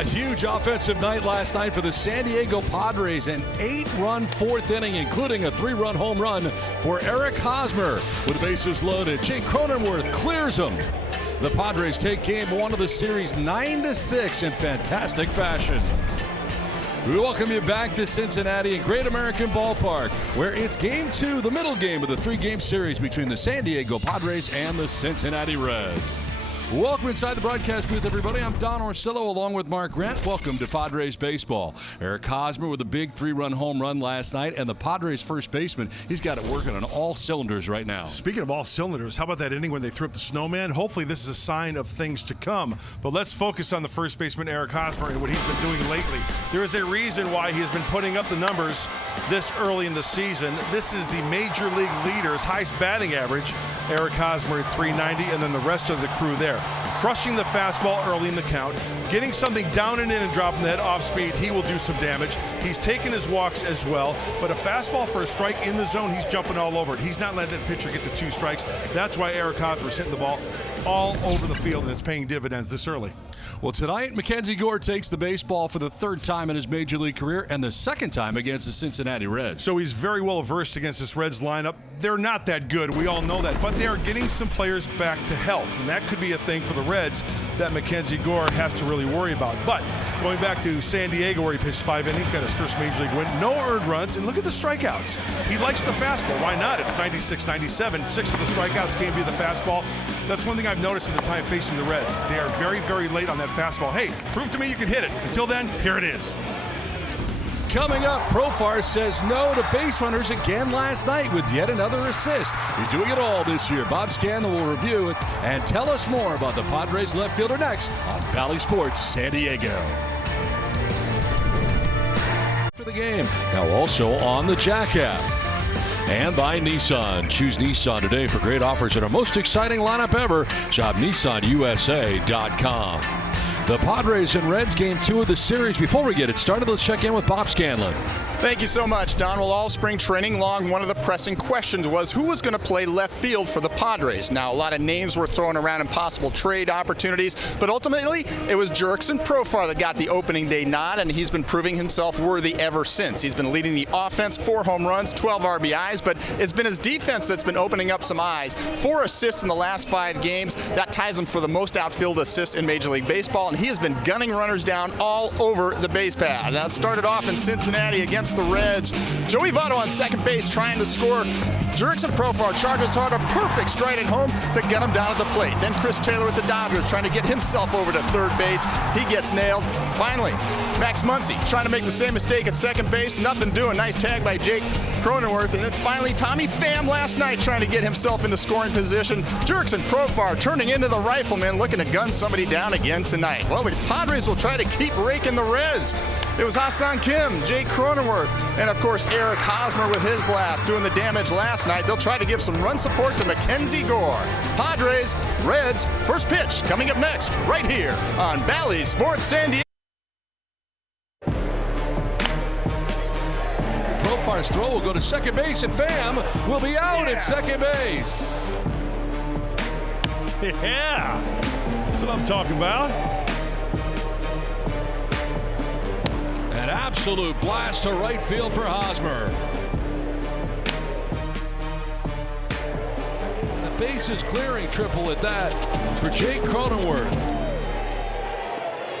A huge offensive night last night for the San Diego Padres. An 8-run fourth inning, including a 3-run home run for Eric Hosmer. With bases loaded, Jake Cronenworth clears them. The Padres take game one of the series 9-6 in fantastic fashion. We welcome you back to Cincinnati and Great American Ballpark, where it's game two, the middle game of the three-game series between the San Diego Padres and the Cincinnati Reds. Welcome inside the broadcast booth, everybody. I'm Don Orsillo along with Mark Grant. Welcome to Padres baseball. Eric Hosmer with a big 3-run home run last night, and the Padres first baseman, he's got it working on all cylinders right now. Speaking of all cylinders, how about that inning when they threw up the snowman? Hopefully this is a sign of things to come. But let's focus on the first baseman, Eric Hosmer, and what he's been doing lately. There is a reason why he's been putting up the numbers this early in the season. This is the major league leader's highest batting average, Eric Hosmer at .390, and then the rest of the crew there. Crushing the fastball early in the count, getting something down and in and dropping that off speed, he will do some damage. He's taking his walks as well, but a fastball for a strike in the zone, he's jumping all over it. He's not letting that pitcher get to 2 strikes. That's why Eric Hosmer's hitting the ball all over the field, and it's paying dividends this early. Well, tonight, Mackenzie Gore takes the baseball for the 3rd time in his major league career and the 2nd time against the Cincinnati Reds. So he's very well versed against this Reds lineup. They're not that good, we all know that, but they are getting some players back to health, and that could be a thing for the Reds that Mackenzie Gore has to really worry about. But going back to San Diego, where he pitched 5 innings, got his first major league win, no earned runs, and look at the strikeouts. He likes the fastball. Why not? It's 96, 97. 6 of the strikeouts came via the fastball. That's one thing I've noticed in the time facing the Reds. They are very, very late on that fastball. Hey, prove to me you can hit it. Until then, here it is. Coming up, Profar says no to base runners again last night with yet another assist. He's doing it all this year. Bob Scanlon will review it and tell us more about the Padres left fielder next on Bally Sports San Diego. For the game, now also on the Jack app. And by Nissan. Choose Nissan today for great offers and our most exciting lineup ever. Shop NissanUSA.com. The Padres and Reds game 2 of the series. Before we get it started, let's check in with Bob Scanlon. Thank you so much, Don. Well, all spring training long, one of the pressing questions was who was going to play left field for the Padres. Now, a lot of names were thrown around in possible trade opportunities, but ultimately, it was Jurickson Profar that got the opening day nod, and he's been proving himself worthy ever since. He's been leading the offense, 4 home runs, 12 RBIs, but it's been his defense that's been opening up some eyes. 4 assists in the last 5 games. That ties him for the most outfield assists in Major League Baseball, and he has been gunning runners down all over the base paths. Now, it started off in Cincinnati against the Reds. Joey Votto on second base trying to score. Jurickson Profar charges hard, a perfect stride at home to get him down at the plate. Then Chris Taylor at the Dodgers trying to get himself over to third base. He gets nailed. Finally, Max Muncy trying to make the same mistake at second base. Nothing doing. Nice tag by Jake Cronenworth. And then finally, Tommy Pham last night trying to get himself into scoring position. Jurickson Profar turning into the rifleman, looking to gun somebody down again tonight. Well, the Padres will try to keep raking the Reds. It was Ha-Seong Kim, Jake Cronenworth, and of course Eric Hosmer with his blast doing the damage last night. They'll try to give some run support to Mackenzie Gore. Padres, Reds, first pitch coming up next right here on Bally Sports San Diego. Profar's throw will go to second base, and Pham will be out at second base. Yeah, that's what I'm talking about. An absolute blast to right field for Hosmer. A bases clearing triple at that for Jake Cronenworth.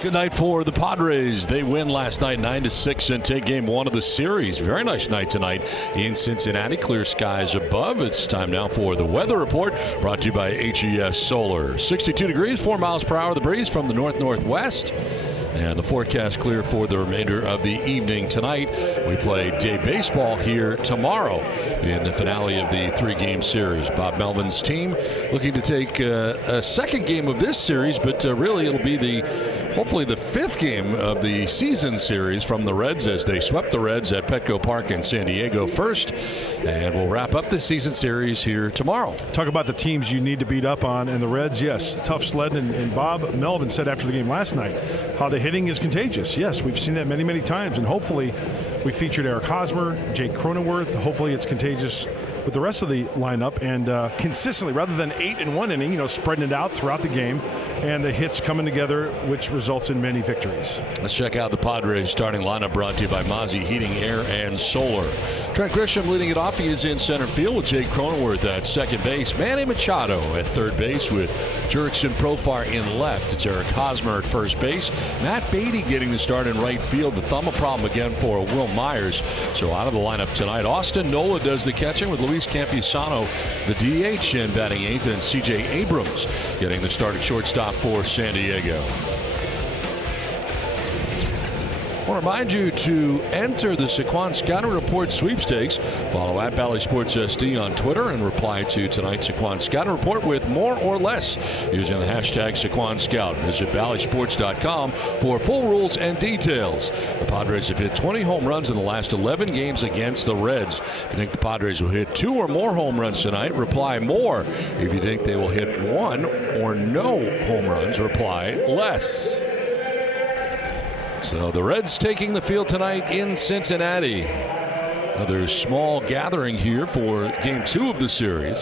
Good night for the Padres. They win last night 9-6 and take game 1 of the series. Very nice night tonight in Cincinnati. Clear skies above. It's time now for the weather report brought to you by HES Solar. 62 degrees, 4 miles per hour. The breeze from the north-northwest. And the forecast clear for the remainder of the evening tonight. We play day baseball here tomorrow in the finale of the 3-game series. Bob Melvin's team looking to take a second game of this series, but really it'll be hopefully the 5th game of the season series from the Reds as they swept the Reds at Petco Park in San Diego first. And we'll wrap up the season series here tomorrow. Talk about the teams you need to beat up on, and the Reds, yes, tough sledding. And Bob Melvin said after the game last night how the hitting is contagious. Yes, we've seen that many, many times, and hopefully we featured Eric Hosmer, Jake Cronenworth. Hopefully it's contagious with the rest of the lineup, and consistently, rather than 8 in one inning, spreading it out throughout the game, and the hits coming together, which results in many victories. Let's check out the Padres starting lineup, brought to you by Mozzie Heating, Air, and Solar. Trent Grisham leading it off. He is in center field with Jake Cronenworth at second base. Manny Machado at third base with Jurickson Profar in left. It's Eric Hosmer at first base. Matt Beatty getting the start in right field. The thumb a problem again for Will Myers. So out of the lineup tonight, Austin Nola does the catching with Luis Campusano, the DH, and batting eighth, and C.J. Abrams getting the start at shortstop for San Diego. I want to remind you to enter the Saquon Scouting Report sweepstakes. Follow at Bally Sports SD on Twitter and reply to tonight's Saquon Scouting Report with more or less using the hashtag Saquon Scout. Visit ballysports.com for full rules and details. The Padres have hit 20 home runs in the last 11 games against the Reds. If you think the Padres will hit 2 or more home runs tonight, reply more. If you think they will hit 1 or no home runs, reply less. So the Reds taking the field tonight in Cincinnati. Another small gathering here for game 2 of the series.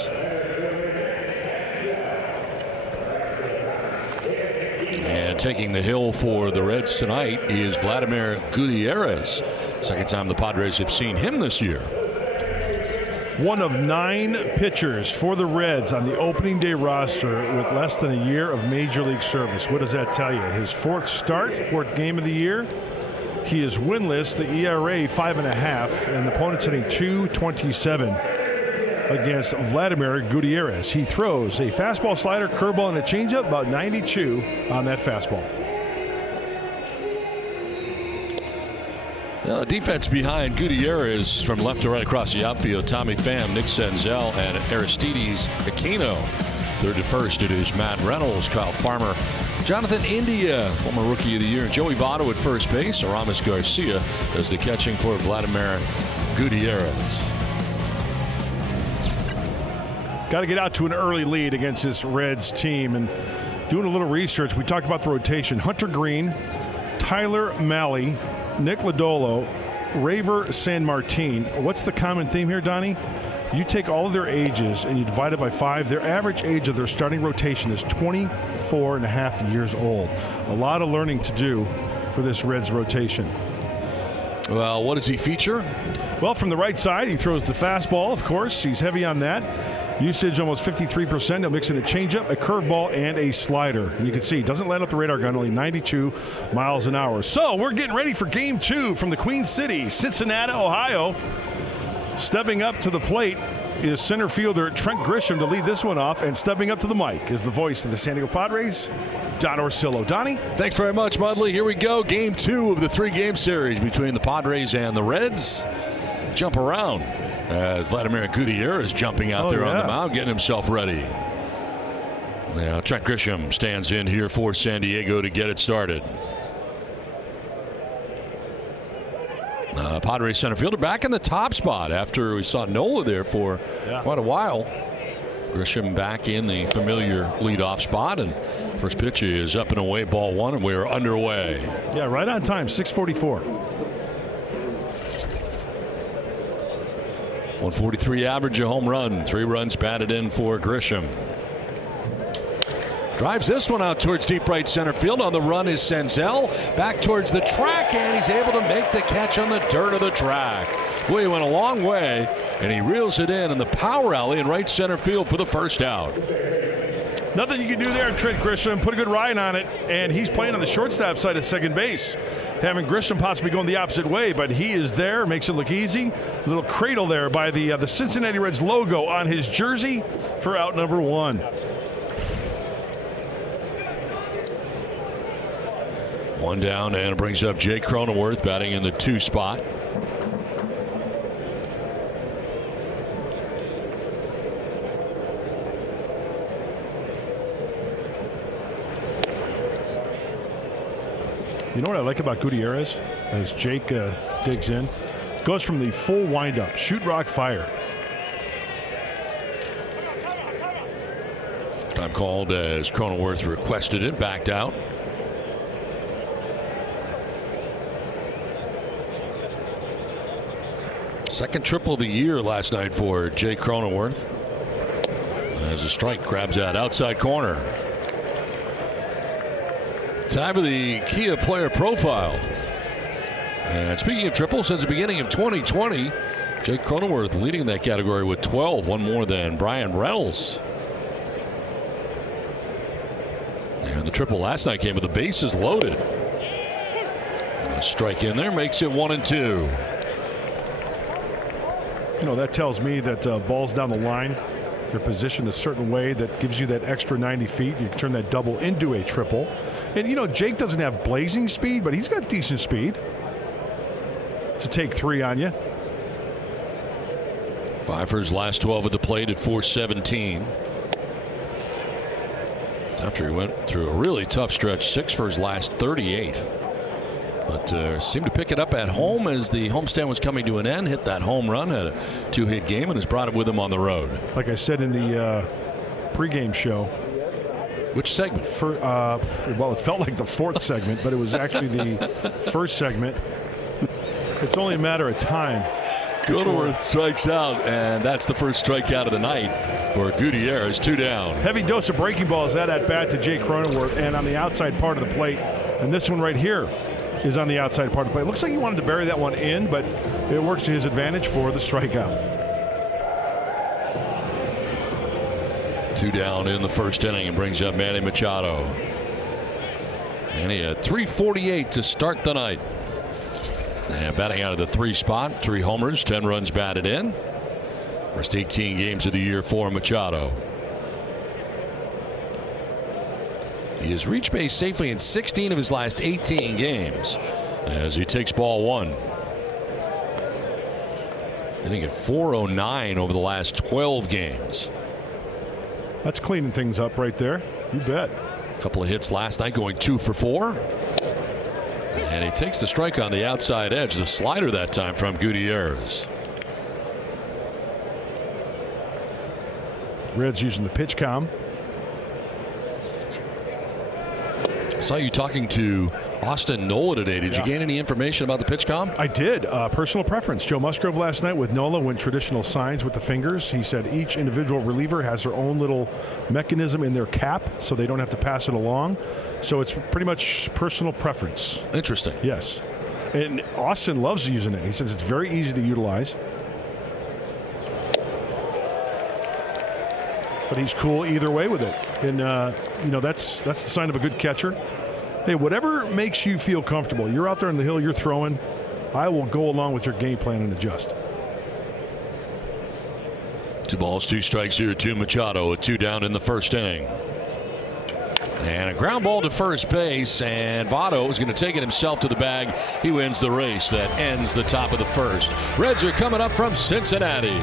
And taking the hill for the Reds tonight is Vladimir Gutierrez. Second time the Padres have seen him this year. One of 9 pitchers for the Reds on the opening day roster with less than a year of Major League service. What does that tell you? His 4th start, 4th game of the year. He is winless. The ERA 5.5, and the opponent's hitting .227 against Vladimir Gutierrez. He throws a fastball, slider, curveball, and a changeup, about 92 on that fastball. Defense behind Gutierrez from left to right across the outfield. Tommy Pham, Nick Senzel, and Aristides Aquino. Third to first, it is Matt Reynolds, Kyle Farmer, Jonathan India, former Rookie of the Year, and Joey Votto at first base. Aramis Garcia does the catching for Vladimir Gutierrez. Got to get out to an early lead against this Reds team. And doing a little research, we talked about the rotation. Hunter Green, Tyler Mahle, Nick Lodolo, Raver San Martin. What's the common theme here, Donnie? You take all of their ages and you divide it by 5. Their average age of their starting rotation is 24.5 years old. A lot of learning to do for this Reds rotation. Well, what does he feature? Well, from the right side, he throws the fastball, of course. He's heavy on that. Usage almost 53%. He'll mix in a changeup, a curveball, and a slider. And you can see he doesn't light up the radar gun, only 92 miles an hour. So we're getting ready for game 2 from the Queen City, Cincinnati, Ohio. Stepping up to the plate is center fielder Trent Grisham to lead this one off, and stepping up to the mic is the voice of the San Diego Padres, Don Orsillo. Donnie? Thanks very much, Mudley. Here we go. Game 2 of the 3-game series between the Padres and the Reds. Jump around. Vladimir Gutierrez jumping out there on the mound, getting himself ready. Yeah, Trent Grisham stands in here for San Diego to get it started. Padres center fielder back in the top spot after we saw Nola there for quite a while. Grisham back in the familiar leadoff spot, and first pitch is up and away, ball 1, and we're underway. Yeah, right on time, 6:44. 143 average, a home run, 3 runs batted in for Grisham. Drives this one out towards deep right center field. On the run is Senzel. Back towards the track, and he's able to make the catch on the dirt of the track. Boy, he went a long way, and he reels it in the power alley in right center field for the first out. Nothing you can do there, Trent Grisham. Put a good ride on it, and he's playing on the shortstop side of second base. Having Grisham possibly going the opposite way, but he is there, makes it look easy. A little cradle there by the Cincinnati Reds logo on his jersey for out number 1. One down, and it brings up Jake Cronenworth batting in the 2 spot. You know what I like about Gutierrez as Jake digs in? Goes from the full windup, shoot, rock, fire. Time called as Cronenworth requested it, backed out. Second triple of the year last night for Jake Cronenworth. As a strike grabs that outside corner. Time for the Kia player profile. And speaking of triples, since the beginning of 2020, Jake Cronenworth leading that category with 12, one more than Brian Reynolds. And the triple last night came with the bases loaded. A strike in there makes it 1-2. You know, that tells me that balls down the line, they're positioned a certain way that gives you that extra 90 feet. You can turn that double into a triple. And, you know, Jake doesn't have blazing speed, but he's got decent speed to take 3 on you. 5 for his last 12 at the plate at 417. After he went through a really tough stretch, 6 for his last 38. But seemed to pick it up at home as the homestand was coming to an end. Hit that home run, had a 2-hit game, and has brought it with him on the road. Like I said in the pregame show. Which segment? Well, it felt like the 4th segment, but it was actually the 1st segment. It's only a matter of time. Cronenworth strikes out, and that's the first strikeout of the night for Gutierrez. 2 down. Heavy dose of breaking balls that at bat to Jake Cronenworth, and on the outside part of the plate. And this one right here is on the outside part of the plate. Looks like he wanted to bury that one in, but it works to his advantage for the strikeout. 2 down in the first inning and brings up Manny Machado. And he had 348 to start the night. And batting out of the 3 spot, 3 homers, 10 runs batted in. First 18 games of the year for Machado. He has reached base safely in 16 of his last 18 games as he takes ball 1. Hitting at 409 over the last 12 games. That's cleaning things up right there. You bet. A couple of hits last night, going 2 for 4. And he takes the strike on the outside edge. The slider that time from Gutierrez. Reds using the pitch com. I saw you talking to Austin Nola today. Did you gain any information about the pitch com? I did. Personal preference. Joe Musgrove last night with Nola went traditional signs with the fingers. He said each individual reliever has their own little mechanism in their cap, so they don't have to pass it along. So it's pretty much personal preference. Interesting. Yes. And Austin loves using it. He says it's very easy to utilize. But he's cool either way with it. And, you know, that's the sign of a good catcher. Hey, whatever makes you feel comfortable. You're out there on the hill, you're throwing. I will go along with your game plan and adjust. 2 balls, 2 strikes here to Machado. A 2 down in the first inning. And a ground ball to first base, and Votto is going to take it himself to the bag. He wins the race. That ends the top of the first. Reds are coming up from Cincinnati.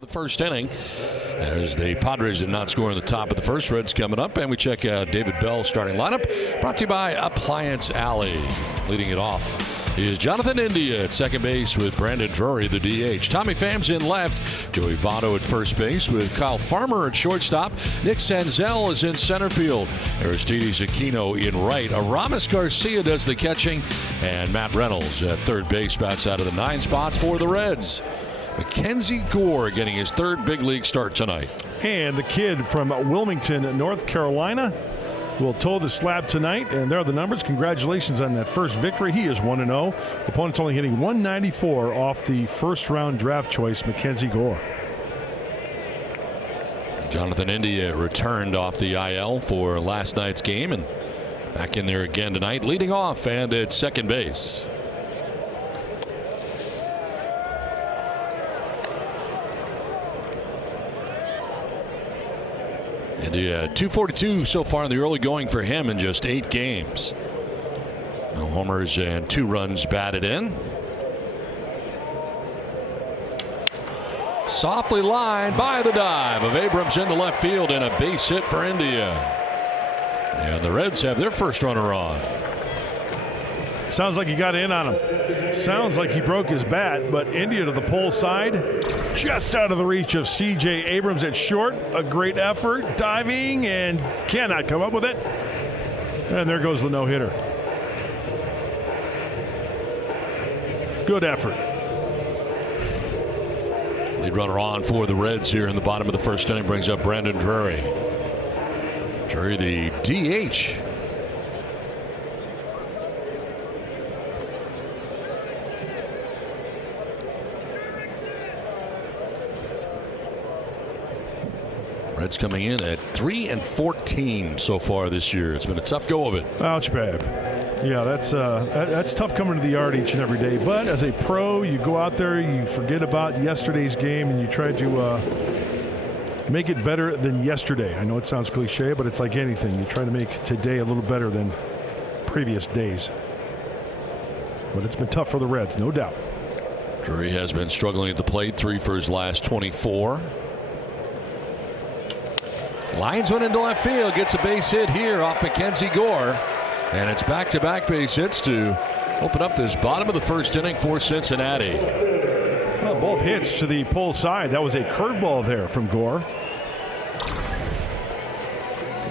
The first inning, as the Padres did not score in the top of the first. Reds coming up, and we check out David Bell's starting lineup. Brought to you by Appliance Alley. Leading it off is Jonathan India at second base with Brandon Drury, the DH. Tommy Pham's in left. Joey Votto at first base with Kyle Farmer at shortstop. Nick Senzel is in center field. Aristides Aquino in right. Aramis Garcia does the catching. And Matt Reynolds at third base bats out of the 9 spots for the Reds. Mackenzie Gore getting his 3rd big league start tonight. And the kid from Wilmington, North Carolina, will toe the slab tonight, and there are the numbers. Congratulations on that first victory. He is 1-0. Opponent's only hitting 194 off the first-round draft choice, Mackenzie Gore. Jonathan India returned off the IL for last night's game and back in there again tonight, leading off and at second base. India 242 so far in the early going for him in just 8 games. No homers and 2 runs batted in. Softly lined by the dive of Abrams into left field, and a base hit for India. And the Reds have their first runner on. Sounds like he got in on him. Sounds like he broke his bat, but India to the pole side, just out of the reach of C.J. Abrams at short. A great effort, diving, and cannot come up with it. And there goes the no-hitter. Good effort. Lead runner on for the Reds here in the bottom of the first inning brings up Brandon Drury. Drury, the DH. Reds coming in at 3-14 so far this year. It's been a tough go of it. Ouch, babe. Yeah, that's tough coming to the yard each and every day. But as a pro, you go out there, you forget about yesterday's game, and you try to make it better than yesterday. I know it sounds cliche, but it's like anything. You try to make today a little better than previous days. But it's been tough for the Reds, no doubt. Drury has been struggling at the plate, 3 for his last 24. Lines one into left field, gets a base hit here off Mackenzie Gore. And it's back-to-back base hits to open up this bottom of the first inning for Cincinnati. Well, both hits to the pull side. That was a curveball there from Gore.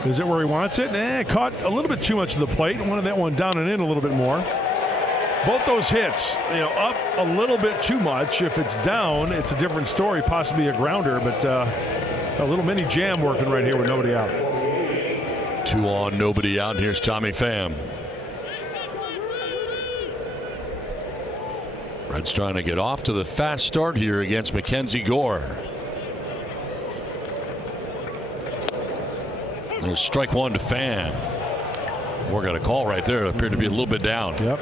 Is it where he wants it? Caught a little bit too much of the plate. Wanted that one down and in a little bit more. Both those hits, up a little bit too much. If it's down, it's a different story, possibly a grounder, but a little mini jam working right here with nobody out. 2 on, nobody out. Here's Tommy Pham. Reds trying to get off to the fast start here against Mackenzie Gore. There's strike 1 to Pham. We're got a call right there. It appeared to be a little bit down. Yep.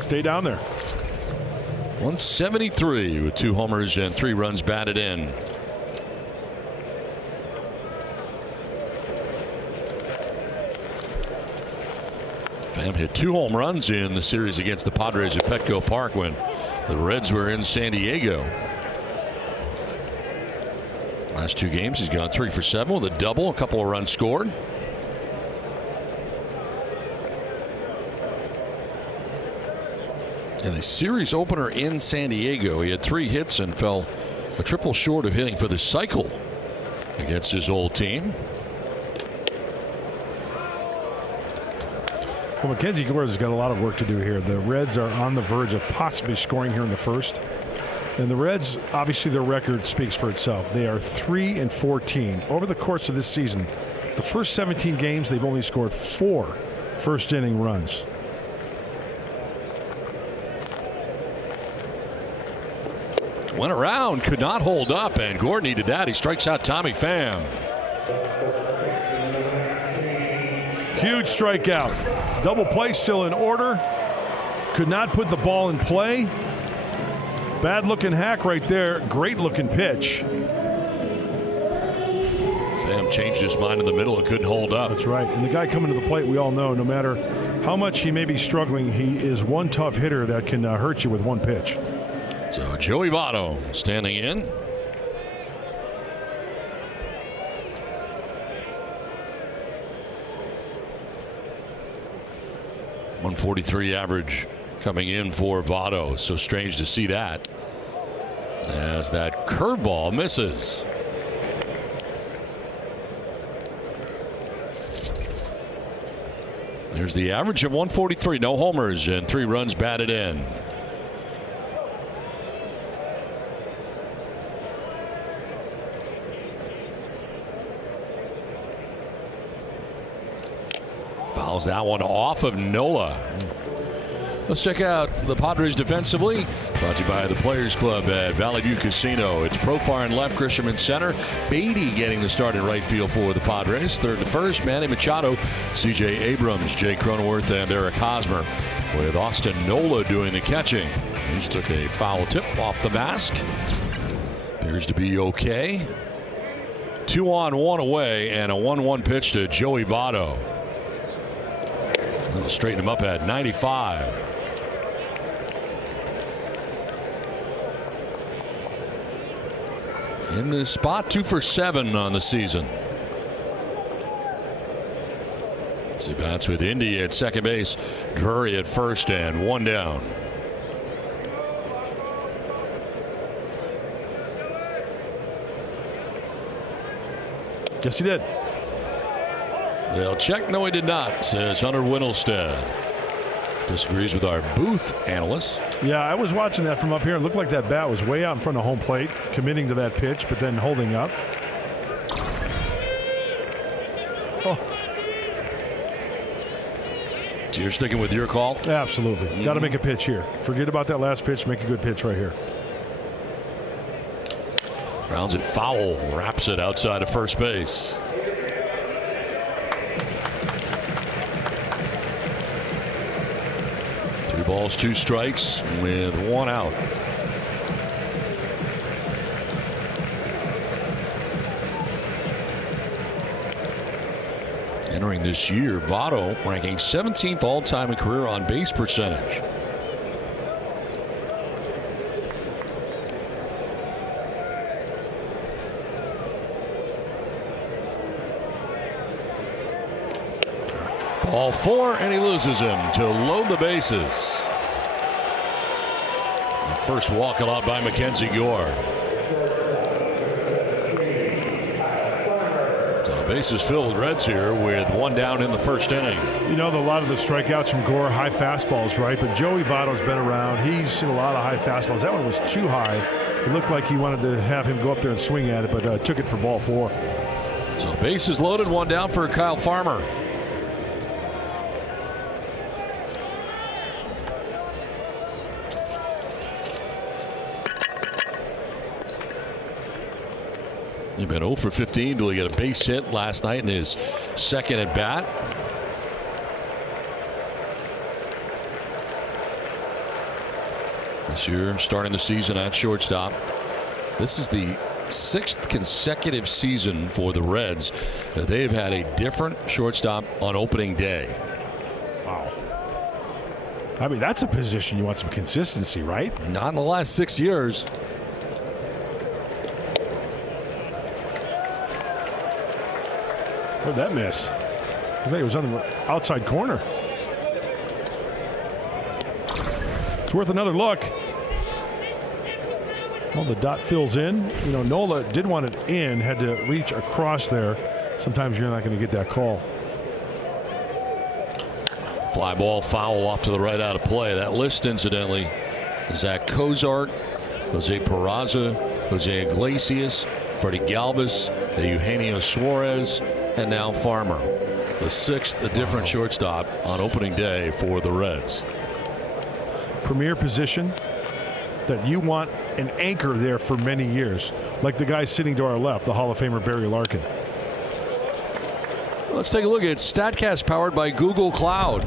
Stay down there. 173 with 2 homers and 3 runs batted in. Pham hit 2 home runs in the series against the Padres at Petco Park when the Reds were in San Diego. Last 2 games he's gone 3 for 7 with a double, a couple of runs scored. And the series opener in San Diego, he had 3 hits and fell a triple short of hitting for the cycle against his old team. Well, Mackenzie Gore has got a lot of work to do here. The Reds are on the verge of possibly scoring here in the first. And the Reds, obviously their record speaks for itself. They are 3-14. Over the course of this season, the first 17 games, they've only scored 4 first inning runs. Went around, could not hold up, and Gore needed that. He strikes out Tommy Pham. Huge strikeout. Double play still in order. Could not put the ball in play. Bad looking hack right there. Great looking pitch. Pham changed his mind in the middle and couldn't hold up. That's right. And the guy coming to the plate, we all know, no matter how much he may be struggling, he is one tough hitter that can hurt you with one pitch. So Joey Votto standing in. .143 average coming in for Votto. So strange to see that as that curveball misses. There's the average of 143. No homers and 3 runs batted in. Fouls that one off of Nola. Let's check out the Padres defensively. Brought to you by the Players Club at Valley View Casino. It's Profar in left, Grisham in center. Beatty getting the start in right field for the Padres. Third to first, Manny Machado, C.J. Abrams, Jay Cronenworth, and Eric Hosmer. With Austin Nola doing the catching. He just took a foul tip off the mask. Appears to be okay. 2 on, 1 away, and a 1-1 pitch to Joey Votto. That'll straighten him up at 95. In this spot, 2 for 7 on the season. He bats with Indy at second base, Drury at first, and 1 down. Yes, he did. They'll check. No, he did not, says Hunter Wintelstead. Disagrees with our booth analyst. Yeah, I was watching that from up here. It looked like that bat was way out in front of home plate, committing to that pitch, but then holding up. Oh. So you're sticking with your call? Absolutely. Got to make a pitch here. Forget about that last pitch. Make a good pitch right here. Grounds it foul. Wraps it outside of first base. Three balls, two strikes with one out. Entering this year, Votto ranking 17th all-time in career on base percentage. Ball four, and he loses him to load the bases. The first walk allowed by Mackenzie Gore. So bases filled with Reds here with one down in the first inning. You know, a lot of the strikeouts from Gore, high fastballs, right? But Joey Votto's been around. He's seen a lot of high fastballs. That one was too high. It looked like he wanted to have him go up there and swing at it, but took it for ball four. So bases loaded, one down for Kyle Farmer. He been 0 for 15 till he got a base hit last night in his second at bat. This year, starting the season at shortstop. This is the 6th consecutive season for the Reds that they've had a different shortstop on opening day. Wow. I mean, that's a position you want some consistency, right? Not in the last 6 years. Where'd that miss? I think it was on the outside corner. It's worth another look. Well, the dot fills in. You know, Nola did want it in, had to reach across there. Sometimes you're not going to get that call. Fly ball foul off to the right out of play. That list, incidentally, Zach Cozart, Jose Peraza, Jose Iglesias, Freddie Galvis, Eugenio Suarez, and now Farmer. The 6th, a different shortstop on opening day for the Reds. Premier position that you want an anchor there for many years, like the guy sitting to our left, the Hall of Famer Barry Larkin. Let's take a look at StatCast powered by Google Cloud.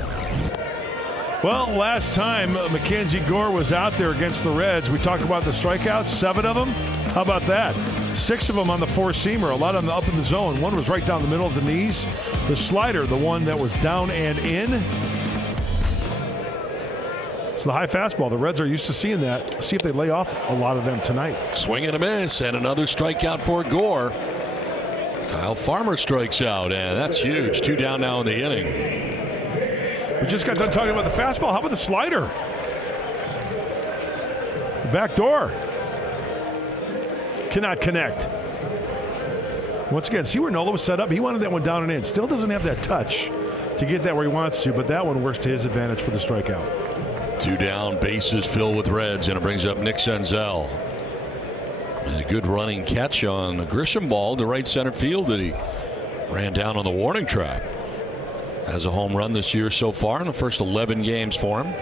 Well, last time Mackenzie Gore was out there against the Reds, we talked about the strikeouts, 7 of them. How about that? 6 of them on the four-seamer, a lot on the up in the zone. One was right down the middle of the knees. The slider, the one that was down and in. It's the high fastball. The Reds are used to seeing that. See if they lay off a lot of them tonight. Swing and a miss, and another strikeout for Gore. Kyle Farmer strikes out, and that's huge. 2 down now in the inning. We just got done talking about the fastball. How about the slider? The back door. Cannot connect. Once again, see where Nola was set up? He wanted that one down and in. Still doesn't have that touch to get that where he wants to, but that one works to his advantage for the strikeout. 2 down, bases filled with Reds, and it brings up Nick Senzel. And a good running catch on a Grisham ball to right center field that he ran down on the warning track. Has a home run this year so far in the first 11 games for him.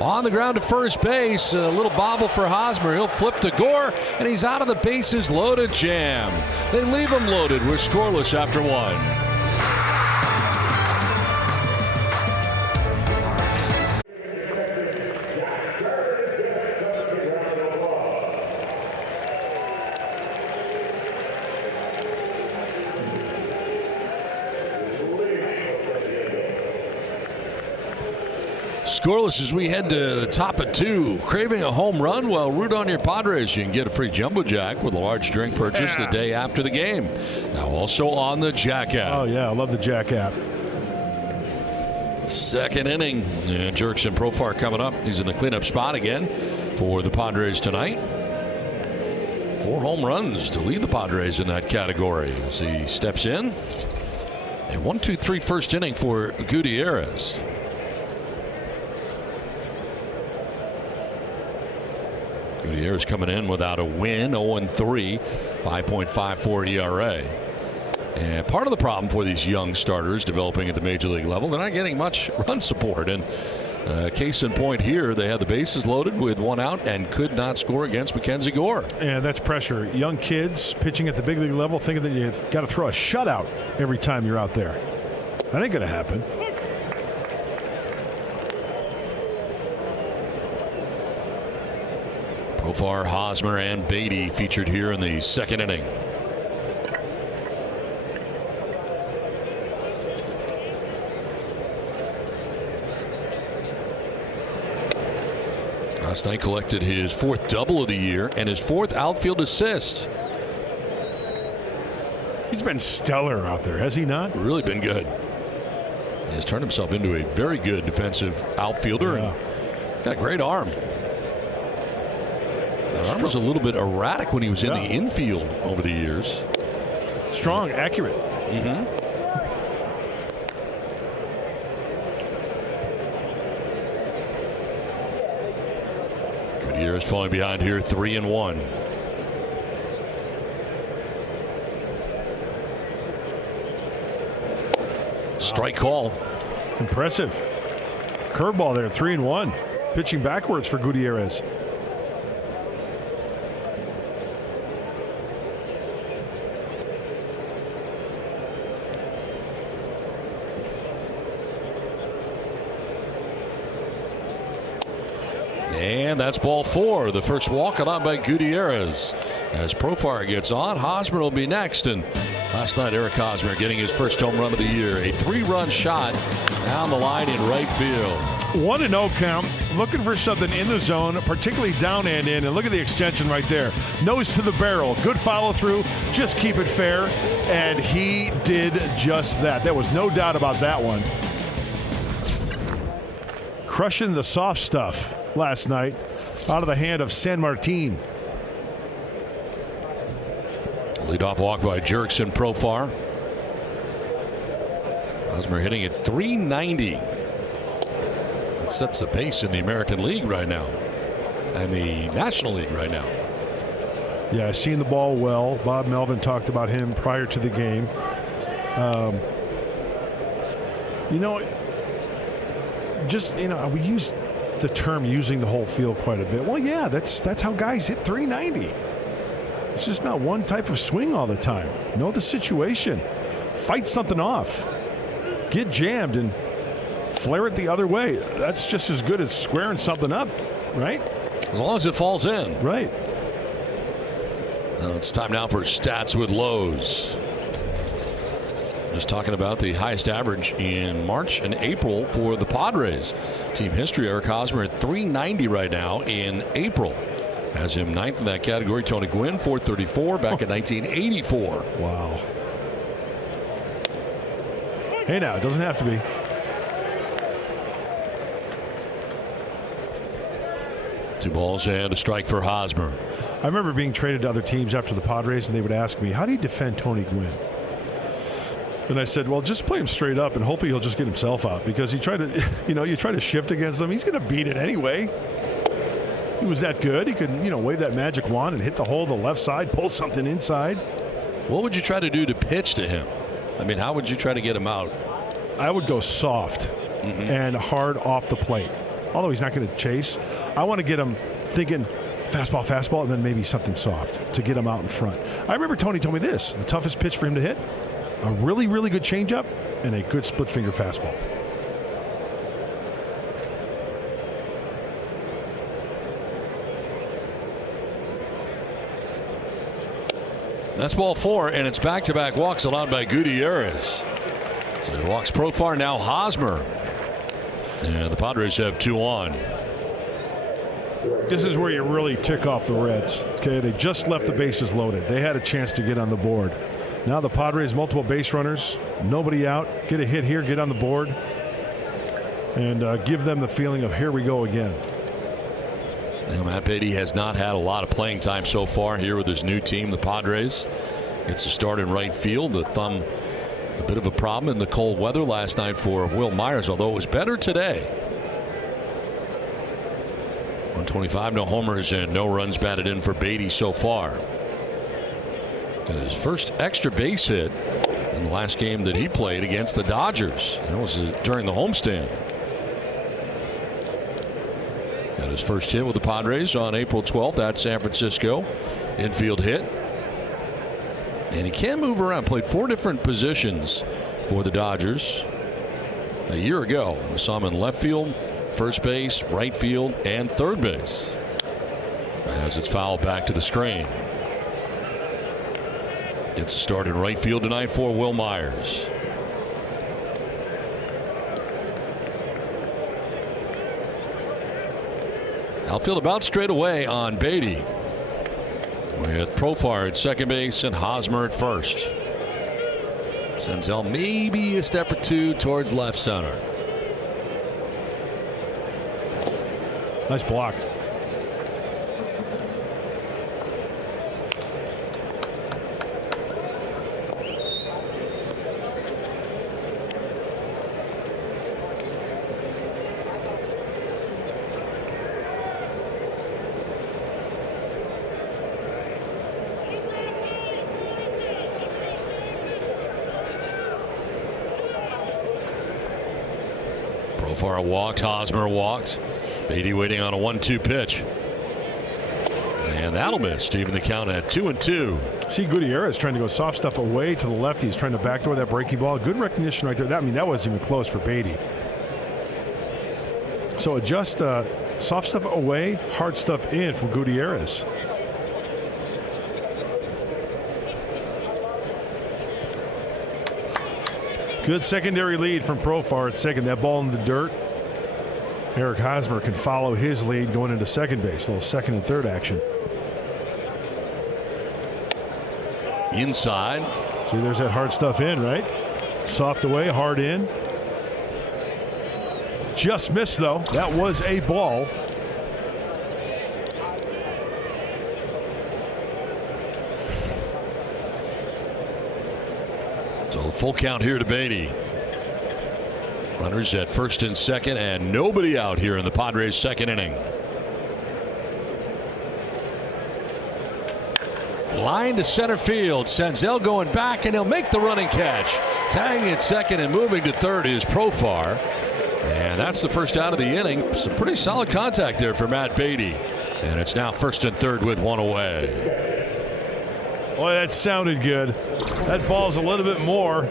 On the ground to first base, a little bobble for Hosmer. He'll flip to Gore, and he's out of the bases loaded jam. They leave him loaded. We're scoreless after 1. Scoreless as we head to the top of 2. Craving a home run? Well, root on your Padres. You can get a free Jumbo Jack with a large drink purchase the day after the game. Now also on the Jack app. Oh, yeah. I love the Jack app. Second inning. And Jurickson Profar coming up. He's in the cleanup spot again for the Padres tonight. 4 home runs to lead the Padres in that category as he steps in. A 1-2-3 first inning for Gutierrez. Gutierrez coming in without a win, 0-3, 5.54 ERA. And part of the problem for these young starters developing at the major league level, they're not getting much run support. And case in point here, they had the bases loaded with one out and could not score against Mackenzie Gore. And that's pressure. Young kids pitching at the big league level thinking that you've got to throw a shutout every time you're out there. That ain't going to happen. Profar, Hosmer, and Beatty featured here in the second inning. Last night collected his 4th double of the year and his 4th outfield assist. He's been stellar out there, has he not? Really been good. He has turned himself into a very good defensive outfielder and got a great arm. That arm was a little bit erratic when he was in the infield over the years. Strong, accurate. Gutierrez falling behind here, 3-1. Strike call. Impressive. Curveball there, 3-1. Pitching backwards for Gutierrez. And that's ball 4. The first walk allowed by Gutierrez. As Profar gets on, Hosmer will be next. And last night, Eric Hosmer getting his first home run of the year. A 3-run shot down the line in right field. 1-0 count. Looking for something in the zone, particularly down and in. And look at the extension right there. Nose to the barrel. Good follow through. Just keep it fair. And he did just that. There was no doubt about that one. Crushing the soft stuff last night out of the hand of San Martin. Leadoff walk by Jurickson Profar. Hosmer hitting at 390. It sets the pace in the American League right now and the National League right now. Yeah, seeing the ball well. Bob Melvin talked about him prior to the game. We use the term using the whole field quite a bit. Well, yeah, that's how guys hit 390. It's just not one type of swing all the time. Know the situation. Fight something off. Get jammed and flare it the other way. That's just as good as squaring something up, right? As long as it falls in. Right. Now it's time now for stats with Lowe's. Just talking about the highest average in March and April for the Padres. Team history, Eric Hosmer at 390 right now in April. Has him 9th in that category. Tony Gwynn, 434 back in 1984. Wow. Hey, now, it doesn't have to be. Two balls and a strike for Hosmer. I remember being traded to other teams after the Padres, and they would ask me, how do you defend Tony Gwynn? And I said, well, just play him straight up, and hopefully he'll just get himself out, because you try to shift against him, he's going to beat it anyway. He was that good. He could, wave that magic wand and hit the hole to the left side, pull something inside. What would you try to do to pitch to him? I mean, how would you try to get him out? I would go soft and hard off the plate. Although he's not going to chase, I want to get him thinking fastball, and then maybe something soft to get him out in front. I remember Tony told me this, the toughest pitch for him to hit, a really, really good changeup and a good split finger fastball. That's ball 4, and it's back-to-back walks allowed by Gutierrez. So he walks Profar, now Hosmer. And the Padres have 2 on. This is where you really tick off the Reds. Okay, they just left the bases loaded. They had a chance to get on the board. Now the Padres, multiple base runners, nobody out. Get a hit here, get on the board, and give them the feeling of here we go again. Now, Matt Beatty has not had a lot of playing time so far here with his new team, the Padres. Gets a start in right field. The thumb, a bit of a problem in the cold weather last night for Will Myers, although it was better today. 125, no homers and no runs batted in for Beatty so far. Got his first extra base hit in the last game that he played against the Dodgers. That was during the homestand. Got his first hit with the Padres on April 12th at San Francisco. Infield hit. And he can move around. Played 4 different positions for the Dodgers a year ago. We saw him in left field, first base, right field, and third base. As it's fouled back to the screen. Gets started right field tonight for Will Myers. Outfield about straight away on Beatty, with Profar at second base and Hosmer at first. Senzel maybe a step or two towards left center. Nice block. Profar walked, Hosmer walked. Beatty waiting on a 1-2 pitch. And that'll miss. Even the count at 2-2. See, Gutierrez trying to go soft stuff away to the lefty. He's trying to backdoor that breaking ball. Good recognition right there. That wasn't even close for Beatty. So adjust soft stuff away, hard stuff in from Gutierrez. Good secondary lead from Profar at second. That ball in the dirt. Eric Hosmer can follow his lead going into second base. A little second and third action. Inside. See, there's that hard stuff in, right? Soft away, hard in. Just missed, though. That was a ball. So full count here to Beatty. Runners at first and second, and nobody out here in the Padres' second inning. Line to center field. Senzel going back, and he'll make the running catch. Tagging at second and moving to third is Profar. And that's the first out of the inning. Some pretty solid contact there for Matt Beatty. And it's now first and third with one away. Boy, that sounded good. That ball's a little bit more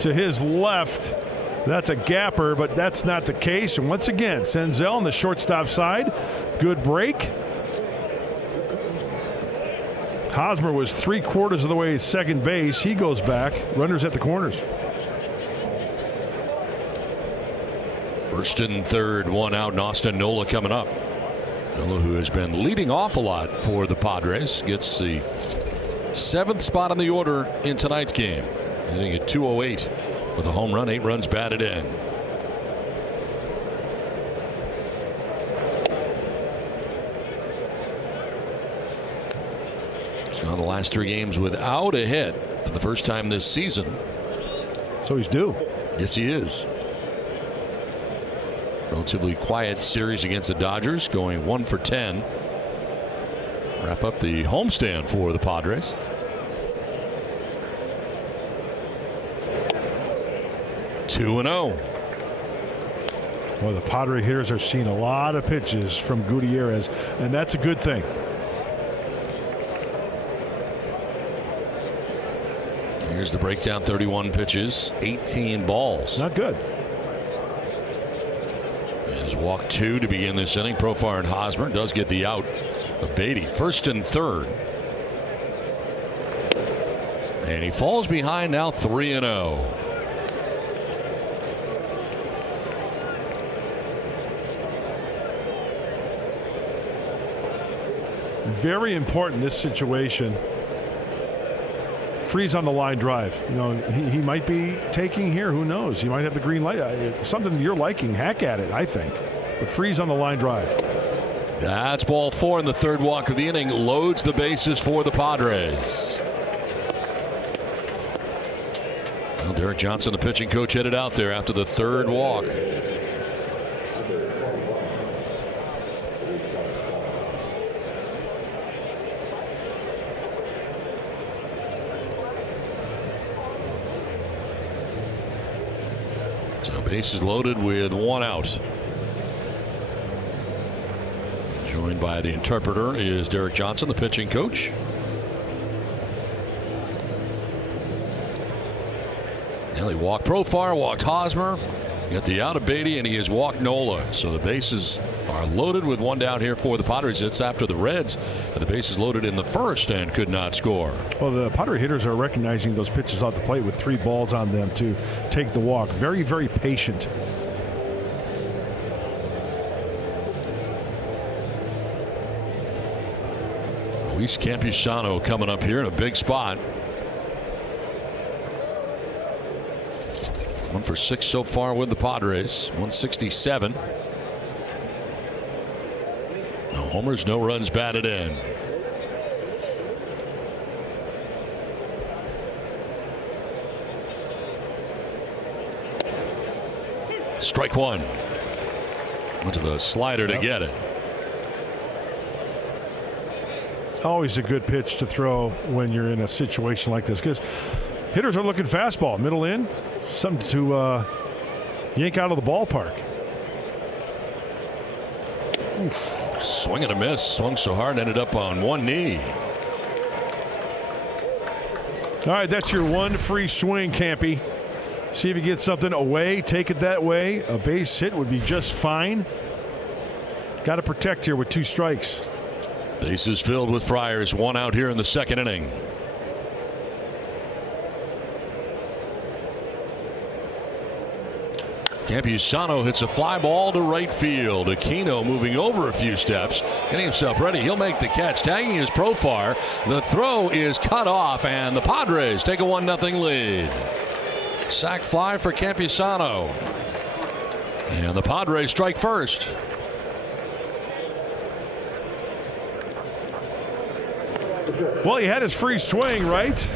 to his left. That's a gapper, but that's not the case. And once again, Senzel on the shortstop side. Good break. Hosmer was 3/4 of the way to second base. He goes back. Runners at the corners. First and third, one out, and Austin Nola coming up. Nola, who has been leading off a lot for the Padres, gets the 7th spot on the order in tonight's game. Hitting at 208 with a home run, 8 runs batted in. He's gone the last 3 games without a hit for the first time this season. So he's due. Yes, he is. Relatively quiet series against the Dodgers, going 1 for 10. Wrap up the homestand for the Padres. Two and 0. Well, the Padre hitters are seeing a lot of pitches from Gutierrez, and that's a good thing. Here's the breakdown: 31 pitches, 18 balls. Not good. Is walk 2 to begin this inning. Profar and Hosmer does get the out of Beatty. First and third. And he falls behind now, 3-0. Very important this situation. Freeze on the line drive. You know, he might be taking here. Who knows? He might have the green light. Something you're liking. Hack at it, I think. But freeze on the line drive. That's ball 4, and the third walk of the inning loads the bases for the Padres. Well, Derek Johnson, the pitching coach, headed out there after the third walk. So bases loaded with one out. Joined by the interpreter is Derek Johnson, the pitching coach. Well, he walked Profar, walked Hosmer, got the out of Beatty, and he has walked Nola. So the bases are loaded with one down here for the Padres. It's after the Reds. The bases loaded in the first and could not score. Well, the Padre hitters are recognizing those pitches off the plate with 3 balls on them to take the walk. Very, very patient. Luis Campusano coming up here in a big spot. 1 for 6 so far with the Padres. 167. No homers, no runs batted in. Strike 1. Went to the slider to get it. Always a good pitch to throw when you're in a situation like this, because hitters are looking fastball, middle in, something to yank out of the ballpark. Oof. Swing and a miss. Swung so hard, ended up on one knee. All right, that's your one free swing, Campy. See if you get something away. Take it that way. A base hit would be just fine. Got to protect here with 2 strikes. Bases filled with Friars. 1 out here in the second inning. Campusano hits a fly ball to right field. Aquino moving over a few steps, getting himself ready. He'll make the catch, tagging his Profar. The throw is cut off, and the Padres take a 1-0 lead. Sac fly for Campusano, and the Padres strike first. Well, he had his free swing, right?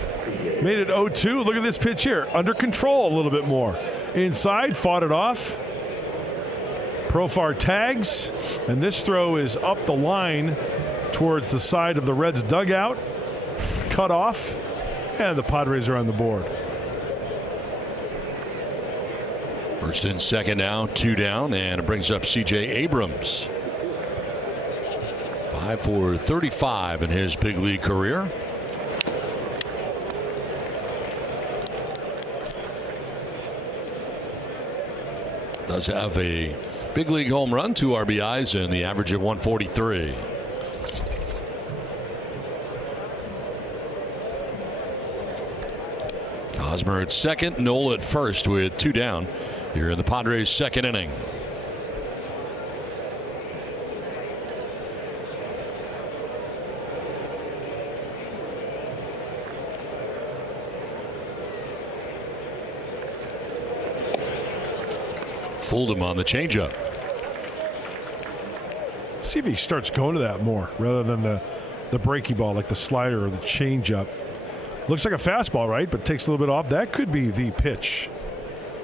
Made it 0-2. Look at this pitch here. Under control a little bit more. Inside, fought it off. Profar tags, and this throw is up the line towards the side of the Reds dugout. Cut off, and the Padres are on the board. First and second now, 2 down, and it brings up C.J. Abrams. 5 for 35 in his big league career. Does have a big league home run, 2 RBIs, and the average of 143. Hosmer at second, Nola at first with 2 down here in the Padres' second inning. Fooled him on the changeup. See if he starts going to that more rather than the breaky ball like the slider or the changeup. Looks like a fastball, right? But takes a little bit off. That could be the pitch.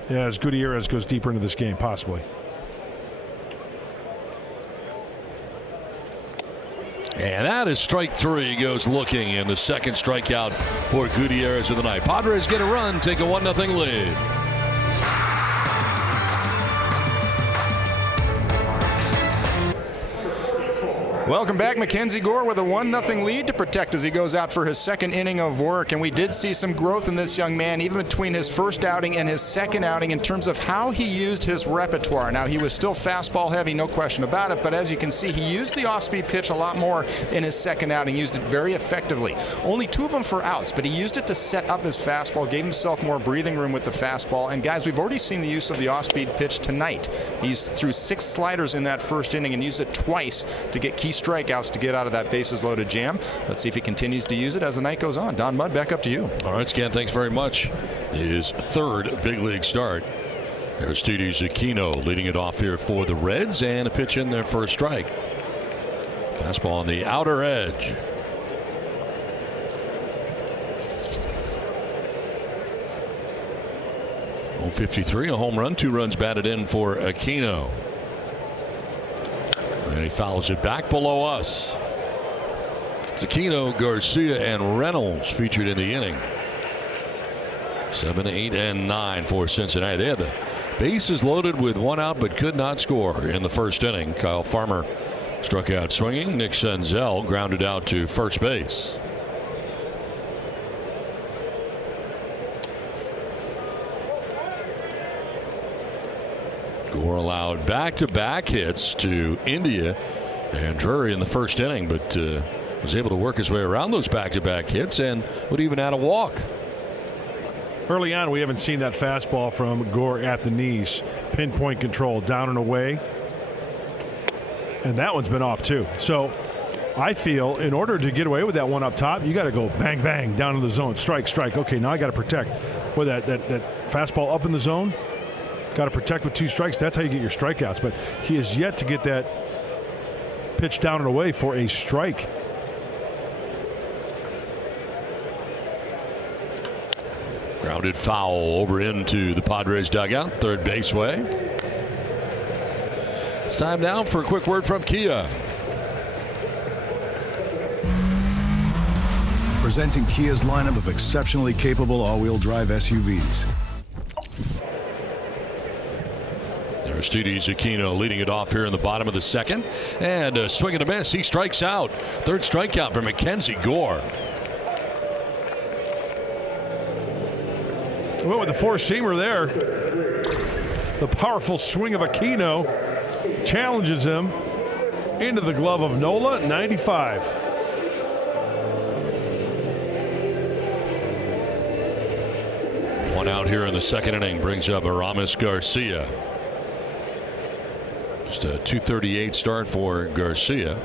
Yeah, as Gutierrez goes deeper into this game, possibly. And that is strike 3. Goes looking, and the second strikeout for Gutierrez of the night. Padres get a run, take a 1-0 lead. Welcome back. Mackenzie Gore with a 1-0 lead to protect as he goes out for his second inning of work. And we did see some growth in this young man, even between his first outing and his second outing, in terms of how he used his repertoire. Now, he was still fastball heavy, no question about it. But as you can see, he used the off-speed pitch a lot more in his second outing. Used it very effectively. Only 2 of them for outs, but he used it to set up his fastball, gave himself more breathing room with the fastball. And guys, we've already seen the use of the off-speed pitch tonight. He's threw 6 sliders in that first inning and used it twice to get key strikeouts to get out of that bases loaded jam. Let's see if he continues to use it as the night goes on. Don Mudd, back up to you. All right, Scan, thanks very much. His 3rd big league start. Aristides Aquino leading it off here for the Reds, and a pitch in there for a strike. Fastball on the outer edge. .053, a home run, 2 runs batted in for Aquino. And he fouls it back below us. It's Aquino, Garcia, and Reynolds featured in the inning. 7, 8, and 9 for Cincinnati. They had the Bases loaded with 1 out, but could not score in the first inning. Kyle Farmer struck out swinging. Nick Senzel grounded out to first base. Gore allowed back-to-back hits to India and Drury in the first inning, but was able to work his way around those back-to-back hits and would even add a walk. Early on, we haven't seen that fastball from Gore at the knees. Pinpoint control, down and away. And that one's been off too. So I feel in order to get away with that one up top, you got to go bang, bang, down in the zone. Strike, strike. Okay, now I got to protect. With that fastball up in the zone, got to protect with 2 strikes. That's how you get your strikeouts. But he has yet to get that pitch down and away for a strike. Grounded foul over into the Padres dugout, third base way. It's time now for a quick word from Kia. Presenting Kia's lineup of exceptionally capable all-wheel drive SUVs. Aristides Aquino leading it off here in the bottom of the second. And a swing and a miss. He strikes out. Third strikeout for Mackenzie Gore. Went with the four-seamer there. The powerful swing of Aquino challenges him into the glove of Nola, 95. One out here in the second inning brings up Aramis Garcia. Just a .238 start for Garcia.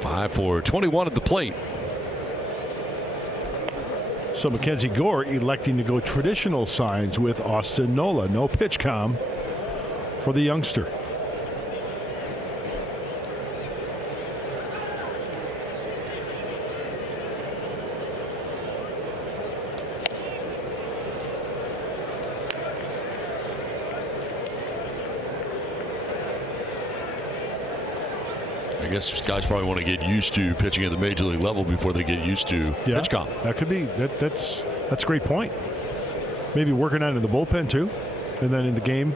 5 for 21 at the plate. So Mackenzie Gore electing to go traditional signs with Austin Nola. No pitch com for the youngster. I guess guys probably want to get used to pitching at the major league level before they get used to pitch comp. That could be that's a great point. Maybe working on it in the bullpen too, and then in the game,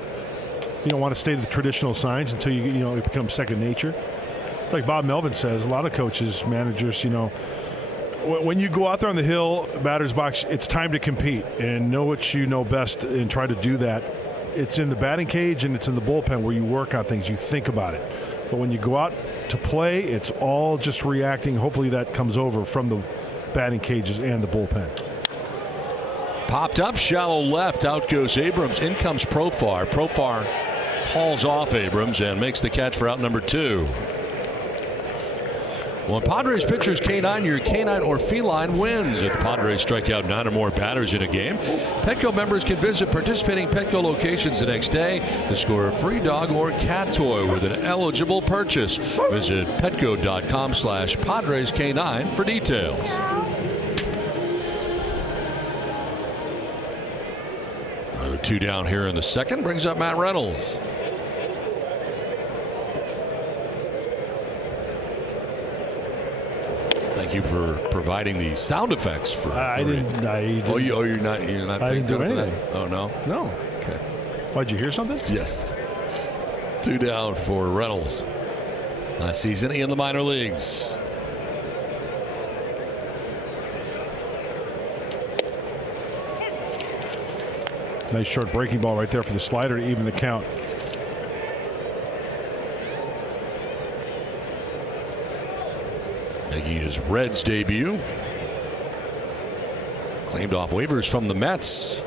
you don't want to stay to the traditional signs until it becomes second nature. It's like Bob Melvin says. A lot of coaches, managers, when you go out there on the hill, batter's box, it's time to compete and know what you know best and try to do that. It's in the batting cage and it's in the bullpen where you work on things. You think about it. But when you go out to play, it's all just reacting. Hopefully that comes over from the batting cages and the bullpen. Popped up, shallow left. Out goes Abrams. In comes Profar. Profar hauls off Abrams and makes the catch for out number 2. Well, Padres pitchers K9, your K9 or feline wins. If the Padres strike out 9 or more batters in a game, Petco members can visit participating Petco locations the next day to score a free dog or cat toy with an eligible purchase. Visit petco.com/PadresK9 for details. Another 2 down here in the second brings up Matt Reynolds. Thank you for providing the sound effects for. I didn't. You're not. I didn't do anything. Oh no. No. Okay. Why'd you hear something? Yes. 2 down for Reynolds. Last season in the minor leagues. Nice short breaking ball right there for the slider to even the count. Making his Reds debut. Claimed off waivers from the Mets.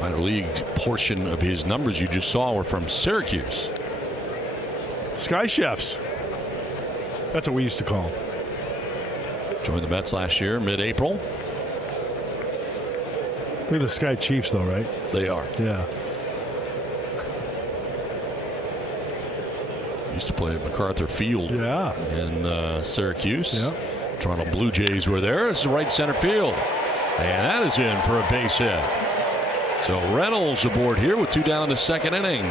Minor league portion of his numbers you just saw were from Syracuse. Sky Chefs. That's what we used to call them. Joined the Mets last year, mid-April. Look at the Sky Chiefs, though, right? They are. Yeah. Used to play at MacArthur Field in Syracuse. Yeah. Toronto Blue Jays were there. This is right center field. And that is in for a base hit. So Reynolds aboard here with 2 down in the second inning.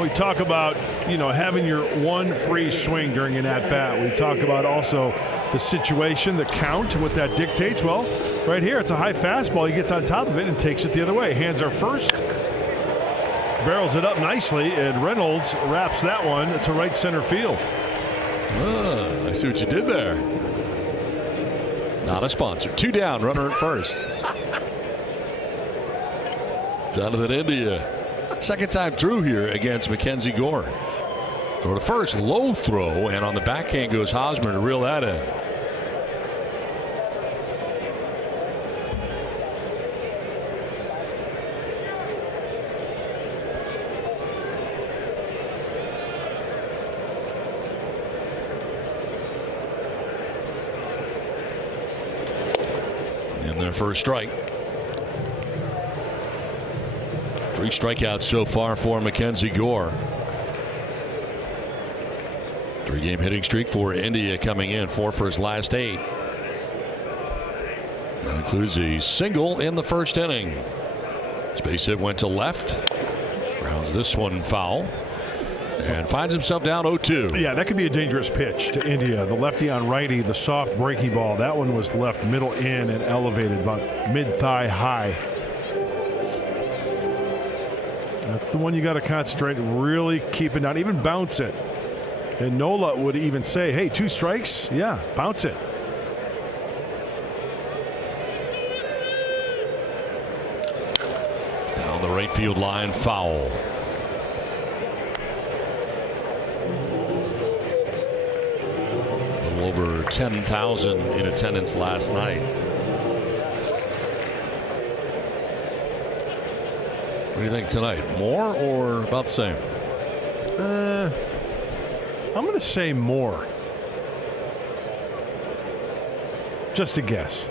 We talk about, having your one free swing during an at-bat. We talk about also the situation, the count, what that dictates. Well, right here, it's a high fastball. He gets on top of it and takes it the other way. Hands are first. Barrels it up nicely, and Reynolds wraps that one to right center field. I see what you did there. Not a sponsor. 2 down, runner at first. Jonathan India. Second time through here against Mackenzie Gore. So the first low throw, and on the backhand goes Hosmer to reel that in. And their first strike. 3 strikeouts so far for Mackenzie Gore. 3-game hitting streak for India coming in, 4 for his last 8. That includes a single in the first inning. His base hit went to left. Rounds this one foul. And finds himself down 0-2. Yeah, that could be a dangerous pitch to India. The lefty on righty, the soft breaky ball. That one was left middle in and elevated about mid-thigh high. That's the one you got to concentrate and really keep it down, even bounce it. And Nola would even say, hey, 2 strikes? Yeah, bounce it. Down the right field line, foul. A little over 10,000 in attendance last night. What do you think tonight? More or about the same? I'm going to say more. Just a guess.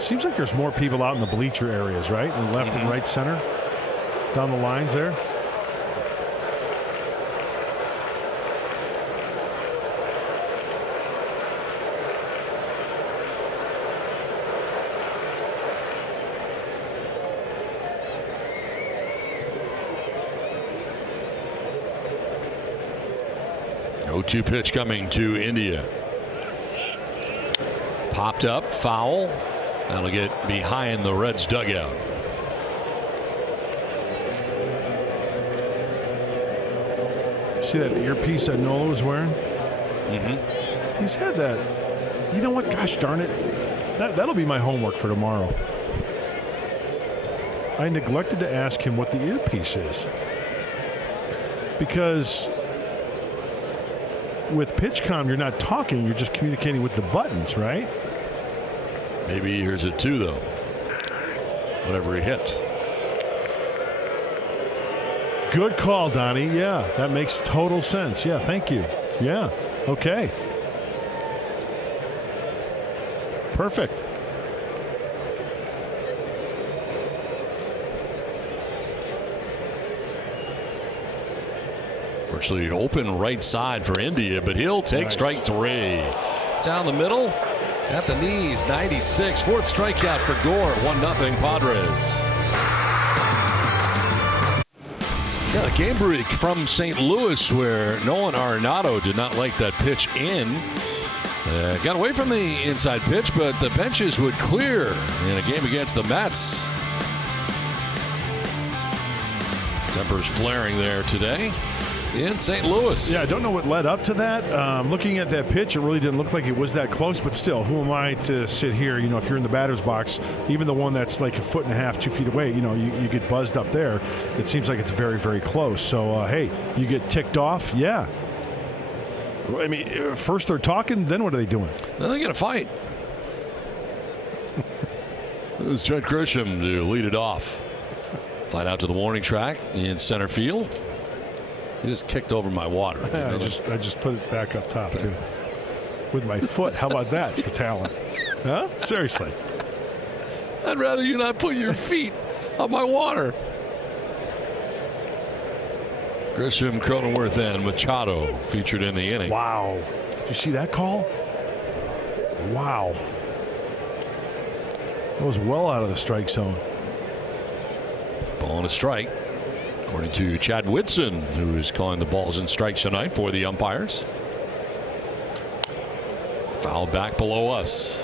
Seems like there's more people out in the bleacher areas, right? In left and right center. Down the lines there. Two pitch coming to India. Popped up, foul. That'll get behind the Reds dugout. See that earpiece that Nola was wearing? He's had that. You know what? Gosh darn it. That'll be my homework for tomorrow. I neglected to ask him what the earpiece is. Because with PitchCom, you're not talking, you're just communicating with the buttons, right? Maybe he hears it too, though. Whatever he hits. Good call, Donnie. Yeah, that makes total sense. Yeah, thank you. Yeah, okay. Perfect. Virtually open right side for India, but he'll take strike 3. Down the middle, at the knees, 96. 4th strikeout for Gore, 1-0 Padres. Yeah, the game break from St. Louis where Nolan Arenado did not like that pitch in. Got away from the inside pitch, but the benches would clear in a game against the Mets. Tempers flaring there today in St. Louis. Yeah, I don't know what led up to that. Looking at that pitch, it really didn't look like it was that close, but still, who am I to sit here? You know, if you're in the batter's box, even the one that's like 1.5 feet, 2 feet away, you know, you get buzzed up there. It seems like it's very, very close. So, hey, you get ticked off. Yeah. I mean, first they're talking, then what are they doing? Then they get a fight. This is Trent Grisham to lead it off. Flight out to the warning track in center field. He just kicked over my water. Yeah, I just put it back up top too with my foot. How about that for talent? Huh? Seriously. I'd rather you not put your feet on my water. Grisham, Cronenworth, and Machado featured in the inning. Wow. Did you see that call? Wow. That was well out of the strike zone. Ball and a strike. According to Chad Whitson, who is calling the balls and strikes tonight for the umpires. Foul back below us.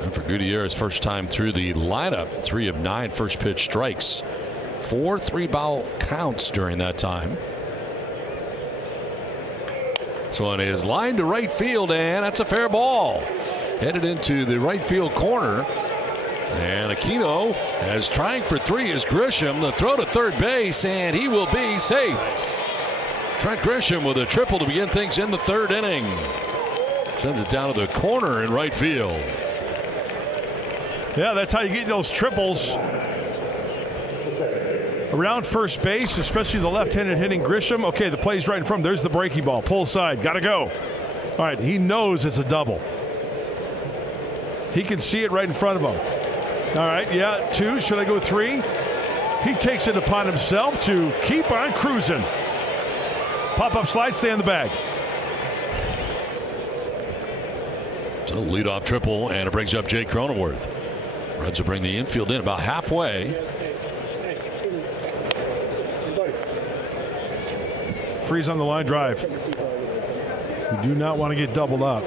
And for Gutierrez, first time through the lineup, 3 of 9 first pitch strikes, 4 3-ball counts during that time. This one is lined to right field, and that's a fair ball. Headed into the right field corner. And Aquino, as trying for 3 is Grisham. The throw to third base, and he will be safe. Trent Grisham with a triple to begin things in the 3rd inning. Sends it down to the corner in right field. Yeah, that's how you get those triples. Around first base, especially the left-handed hitting Grisham. Okay, the play's right in front. There's the breaking ball. Pull side. Got to go. All right, he knows it's a double. He can see it right in front of him. All right, yeah, 2. Should I go 3? He takes it upon himself to keep on cruising. Pop-up slide, stay in the bag. So leadoff triple, and it brings up Jake Cronenworth. Reds will bring the infield in about halfway. Freeze on the line drive. You do not want to get doubled up.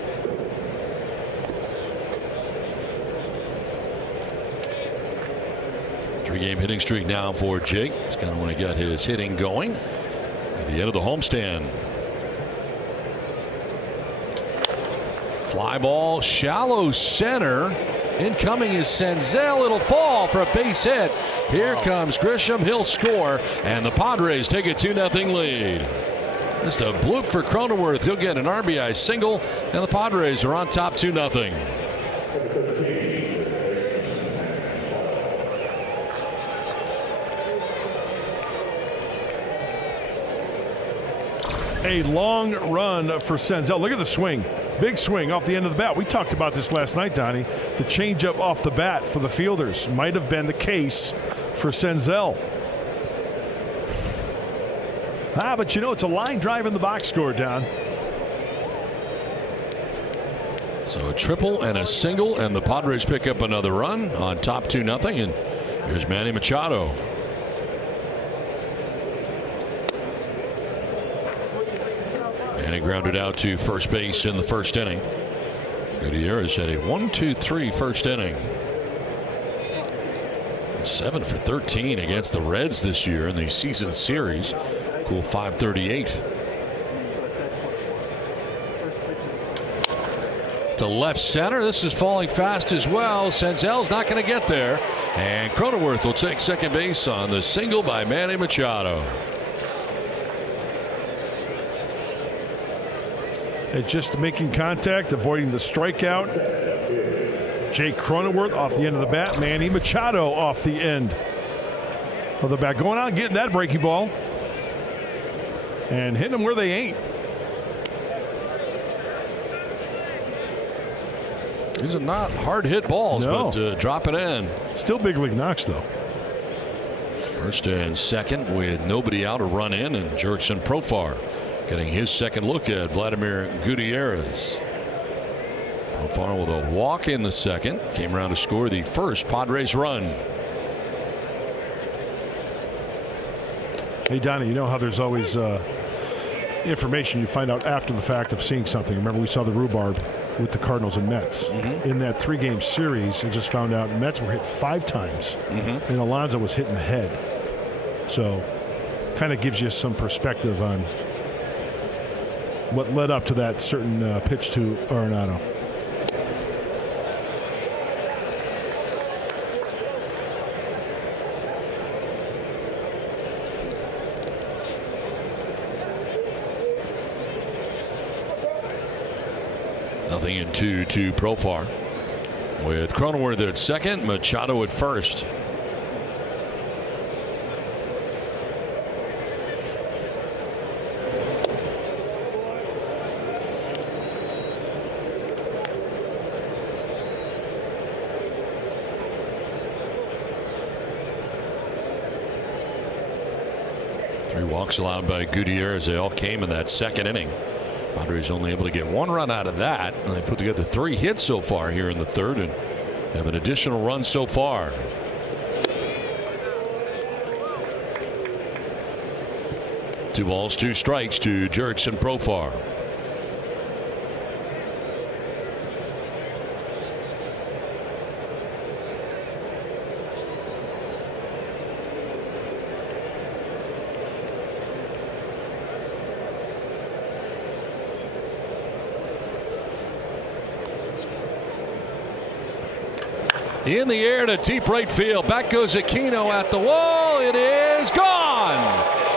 Three-game hitting streak now for Jake. He's kind of when he got his hitting going at the end of the homestand. Fly ball, shallow center. Incoming is Senzel. It'll fall for a base hit. Here comes Grisham. He'll score, and the Padres take a 2-0 lead. Just a bloop for Cronenworth. He'll get an RBI single, and the Padres are on top 2-0. A long run for Senzel. Look at the swing. Big swing off the end of the bat. We talked about this last night, Donnie. The changeup off the bat for the fielders might have been the case for Senzel. But you know, it's a line drive in the box score, Don. So a triple and a single, and the Padres pick up another run on top 2-0. And here's Manny Machado. And he grounded out to first base in the 1st inning. Gutierrez had a 1-2-3 first inning. 7 for 13 against the Reds this year in the season series. Cool .538. To left center. This is falling fast as well. Senzel's not going to get there. And Cronenworth will take second base on the single by Manny Machado. It's just making contact, avoiding the strikeout. Jake Cronenworth off the end of the bat. Manny Machado off the end of the bat. Going out and getting that breaking ball. And hitting them where they ain't. These are not hard hit balls, no. But drop it in. Still big league knocks, though. First and second with nobody out, a run in, and Jurickson Profar getting his second look at Vladimir Gutierrez. Profar with a walk in the second. Came around to score the first Padres run. Hey, Donnie, you know how there's always information you find out after the fact of seeing something. Remember, we saw the rhubarb with the Cardinals and Mets. In that 3-game series, I just found out Mets were hit 5 times, and Alonso was hit in the head. So kind of gives you some perspective on what led up to that certain pitch to Arenado. Nothing in 2 to Profar. With Cronenworth at second, Machado at first. walks allowed by Gutierrez. They all came in that second inning. Padres only able to get 1 run out of that, and they put together 3 hits so far here in the third and have an additional run so far. Two balls, 2 strikes to Jurickson Profar. In the air to deep right field. Back goes Aquino at the wall. It is gone.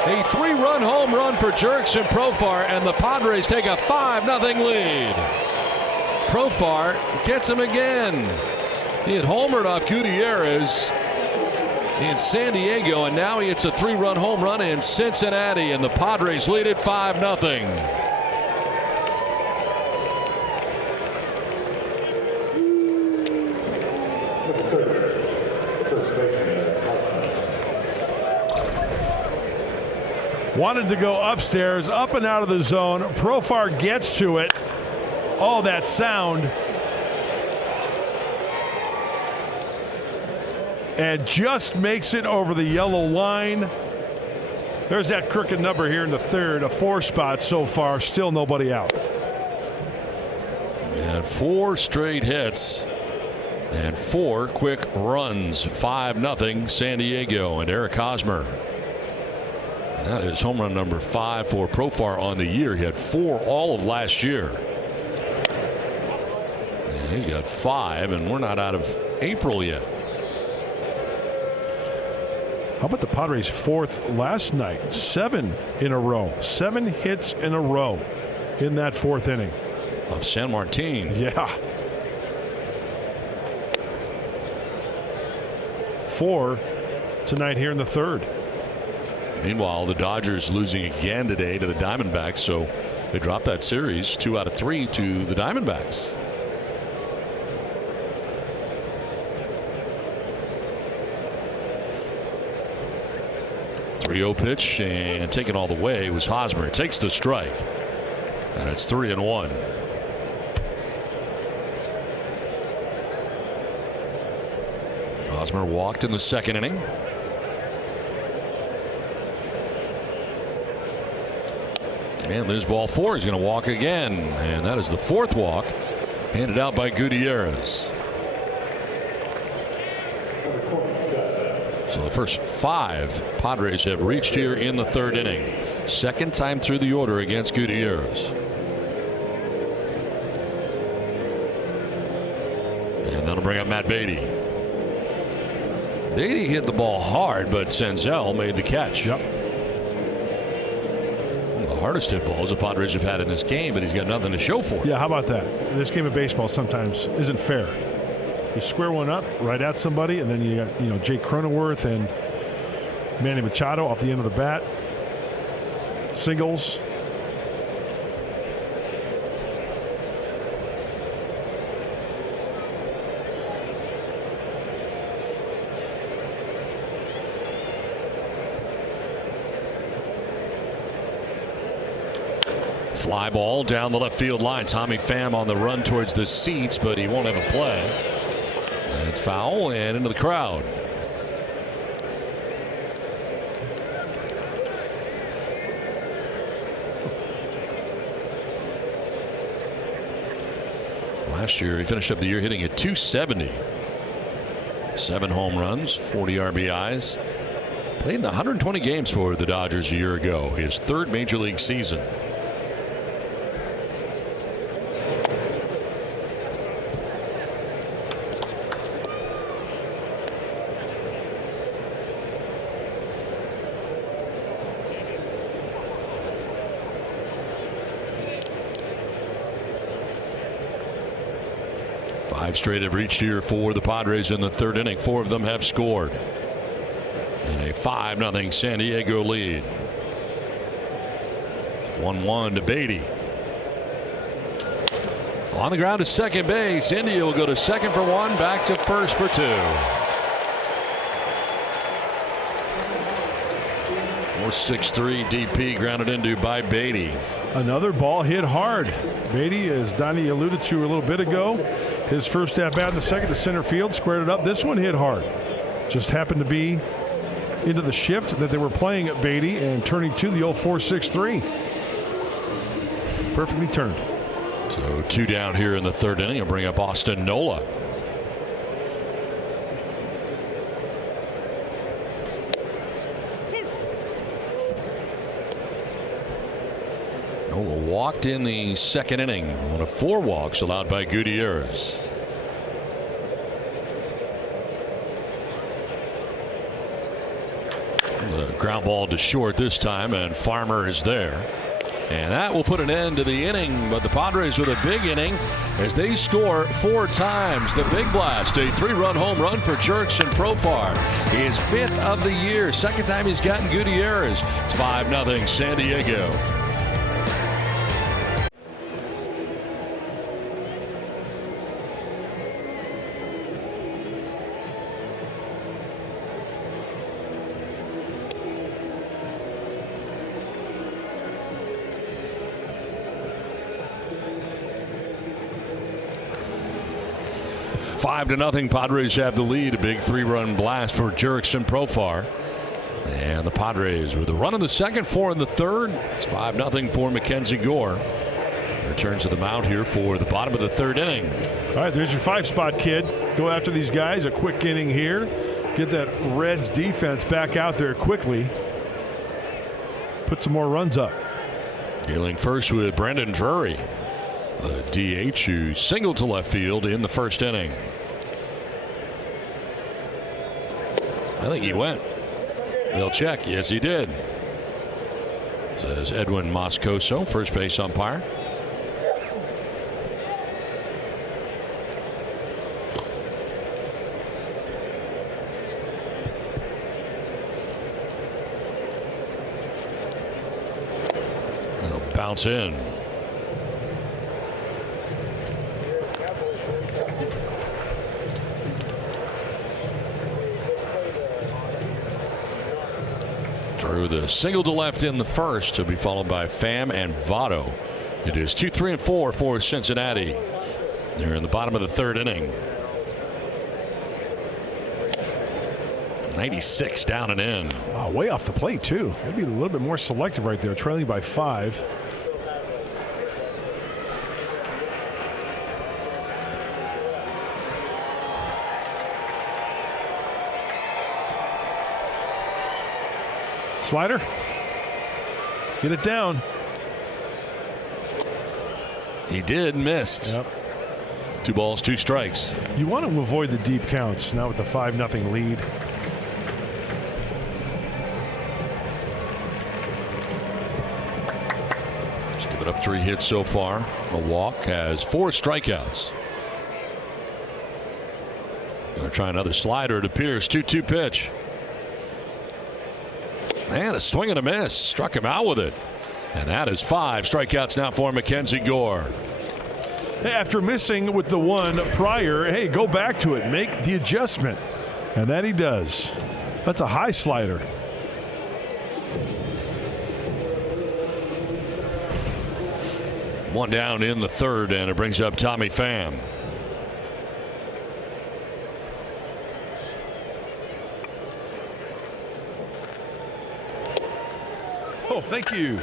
A 3-run home run for Jurickson Profar, and the Padres take a 5-0 lead. Profar gets him again. He had homered off Gutierrez in San Diego, and now he hits a 3-run home run in Cincinnati, and the Padres lead it 5-0. Wanted to go upstairs, up and out of the zone. Profar gets to it. Oh, that sound. And just makes it over the yellow line. There's that crooked number here in the third. A 4 spot so far. Still nobody out. And 4 straight hits. And 4 quick runs. 5-0 San Diego, and Eric Hosmer. That is home run number 5 for Profar on the year. He had 4 all of last year. And he's got 5, and we're not out of April yet. How about the Padres' 4th last night? 7 in a row. 7 hits in a row in that 4th inning. Of San Martin. Yeah. 4 tonight here in the third. Meanwhile, the Dodgers losing again today to the Diamondbacks, so they dropped that series 2 out of 3 to the Diamondbacks. .30 pitch, and taken all the way was Hosmer. Takes the strike, and it's 3-1. Hosmer walked in the second inning. And there's ball 4. He's going to walk again, and that is the 4th walk handed out by Gutierrez. So the first 5 Padres have reached here in the third inning. Second time through the order against Gutierrez. And that'll bring up Matt Beatty. Beatty hit the ball hard, but Senzel made the catch. Yep. Hardest hit balls the Padres have had in this game, but he's got nothing to show for it. Yeah, how about that? This game of baseball sometimes isn't fair. You square one up right at somebody, and then you got Jake Cronenworth and Manny Machado off the end of the bat. Singles. Fly ball down the left field line. Tommy Pham on the run towards the seats, but he won't have a play. It's foul and into the crowd. Last year he finished up the year hitting at .270. 7 home runs, 40 RBIs. Played in 120 games for the Dodgers a year ago. His 3rd major league season. Five straight have reached here for the Padres in the third inning. 4 of them have scored. And a 5-0 San Diego lead. 1-1 to Beatty. On the ground to second base. India will go to second for 1, back to first for 2. 4-6-3 DP grounded into by Beatty. Another ball hit hard. Beatty, as Donnie alluded to a little bit ago, his first at bat in the second to center field, squared it up. This one hit hard. Just happened to be into the shift that they were playing at Beatty and turning to the old 4-6-3. Perfectly turned. So 2 down here in the third inning. I'll bring up Austin Nola. Nola walked in the second inning. One of 4 walks allowed by Gutierrez. The ground ball to short this time, and Farmer is there. And that will put an end to the inning, but the Padres with a big inning as they score 4 times. The big blast, a 3-run home run for Jurickson Profar. His 5th of the year, second time he's gotten Gutierrez. It's 5-0 San Diego. Five to nothing. Padres have the lead. A big 3-run blast for Jurickson Profar. And the Padres with a run in the second, 4 in the third. It's 5-0 for Mackenzie Gore. Returns to the mound here for the bottom of the third inning. All right, there's your 5-spot, kid. Go after these guys. A quick inning here. Get that Reds defense back out there quickly. Put some more runs up. Dealing first with Brendan Drury, the DH who singled to left field in the first inning. I think he went. They'll check. Yes, he did. Says Edwin Moscoso, first base umpire. And it'll bounce in. Drew the single to left in the first, to be followed by Pham and Votto. It is 2-3 and 4 for Cincinnati. They're in the bottom of the third inning. 96 down and in. Oh, way off the plate too. Got to be a little bit more selective right there, trailing by 5. Slider. Get it down. He did, missed. Yep. 2 balls, 2 strikes. You want to avoid the deep counts now with the 5-0 lead. Just give it up 3 hits so far. A walk, has 4 strikeouts. Gonna try another slider, it appears. 2-2 pitch. And a swing and a miss. Struck him out with it. And that is 5 strikeouts now for Mackenzie Gore. After missing with the one prior, hey, go back to it. Make the adjustment. And that he does. That's a high slider. One down in the third, and it brings up Tommy Pham. Oh, thank you.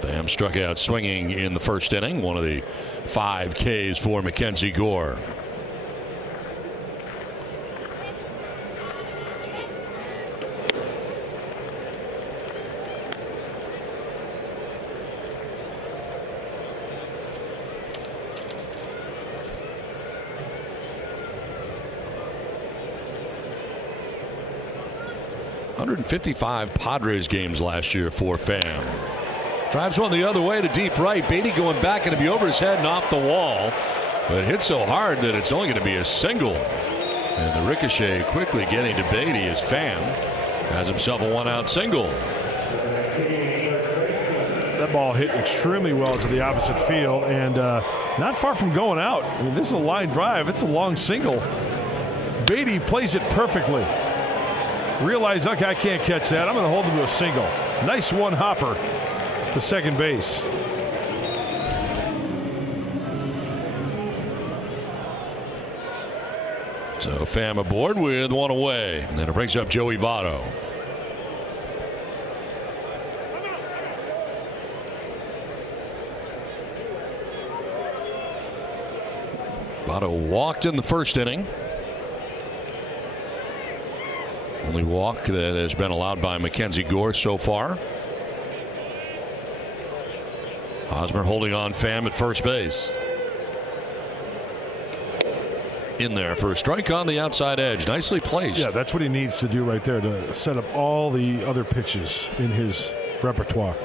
Pham struck out swinging in the first inning. One of the 5 Ks for Mackenzie Gore. .155 Padres games last year for Pham. Drives one the other way to deep right. Beatty going back, and it'll be over his head and off the wall. But it hit so hard that it's only going to be a single. And the ricochet quickly getting to Beatty as Pham has himself a 1-out single. That ball hit extremely well to the opposite field, and not far from going out. I mean, this is a line drive. It's a long single. Beatty plays it perfectly. Realize, okay, I can't catch that. I'm going to hold him to a single. Nice one hopper to second base. So Pham aboard with one away. And then it brings up Joey Votto. Votto walked in the first inning. Only walk that has been allowed by Mackenzie Gore so far. Hosmer holding on Pham at first base. In there for a strike on the outside edge. Nicely placed. Yeah, that's what he needs to do right there to set up all the other pitches in his repertoire.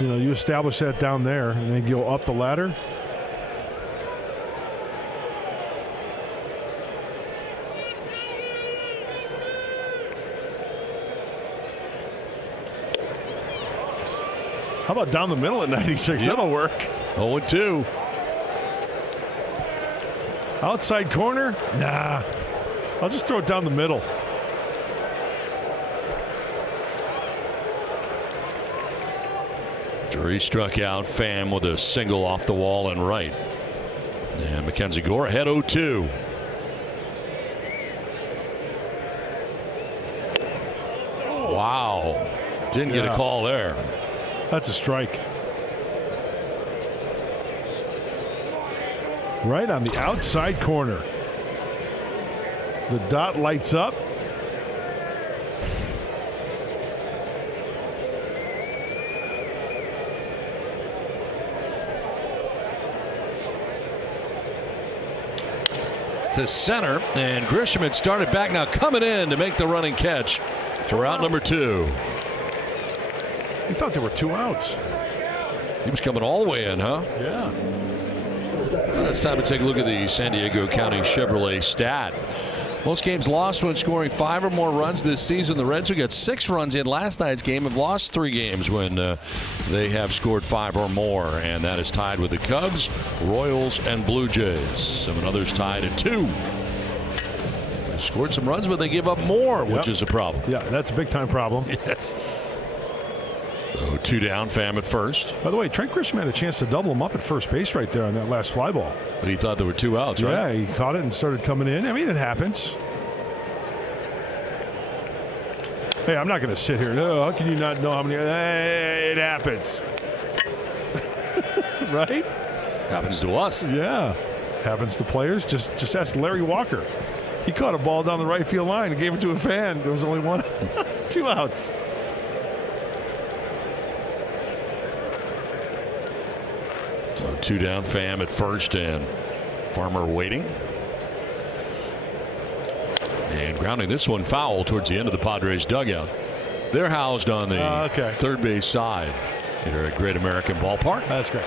You know, you establish that down there and then go up the ladder. How about down the middle at 96? Yep. That'll work. 0-2. Outside corner? Nah. I'll just throw it down the middle. Drury struck out Pham with a single off the wall and right. And Mackenzie Gore ahead 0-2. Wow. Didn't get a call there. That's a strike. Right on the outside corner. The dot lights up. To center, and Grisham had started back, now coming in to make the running catch. Throughout number 2. He thought there were 2 outs. He was coming all the way in, huh? Yeah. Well, it's time to take a look at the San Diego County Chevrolet stat. Most games lost when scoring 5 or more runs this season. The Reds, who got 6 runs in last night's game, have lost 3 games when they have scored 5 or more. And that is tied with the Cubs, Royals, and Blue Jays. Some others tied at 2. They've scored some runs, but they give up more, which is a problem. Yeah, that's a big-time problem. Yes. So 2 down, Pham at first. By the way, Trent Grisham had a chance to double him up at first base right there on that last fly ball. But he thought there were 2 outs, right? Yeah, he caught it and started coming in. I mean, it happens. Hey, I'm not going to sit here. No, how can you not know how many? Hey, it happens. Right? Happens to us. Yeah. Happens to players. Just ask Larry Walker. He caught a ball down the right field line and gave it to a fan. There was only 2 outs. So 2 down, Pham at first, and Farmer waiting. And grounding this one foul towards the end of the Padres dugout. They're housed on the third base side here at Great American Ballpark. That's great.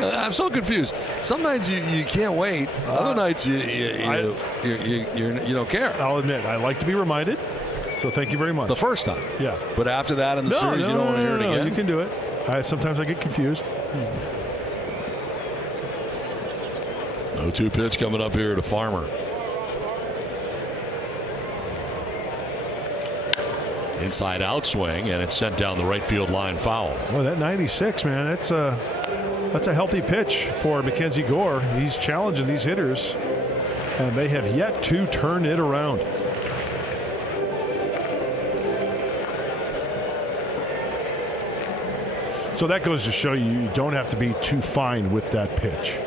I'm so confused. Some nights you can't wait. Other nights you don't care. I'll admit, I like to be reminded. So thank you very much. The first time. Yeah. But after that in the series, you don't want to hear it again. You can do it. Sometimes I get confused. 0-2 pitch coming up here to Farmer. Inside out swing, and it's sent down the right field line foul. Well, that 96, man, that's a healthy pitch for Mackenzie Gore. He's challenging these hitters, and they have yet to turn it around. So that goes to show you don't have to be too fine with that pitch.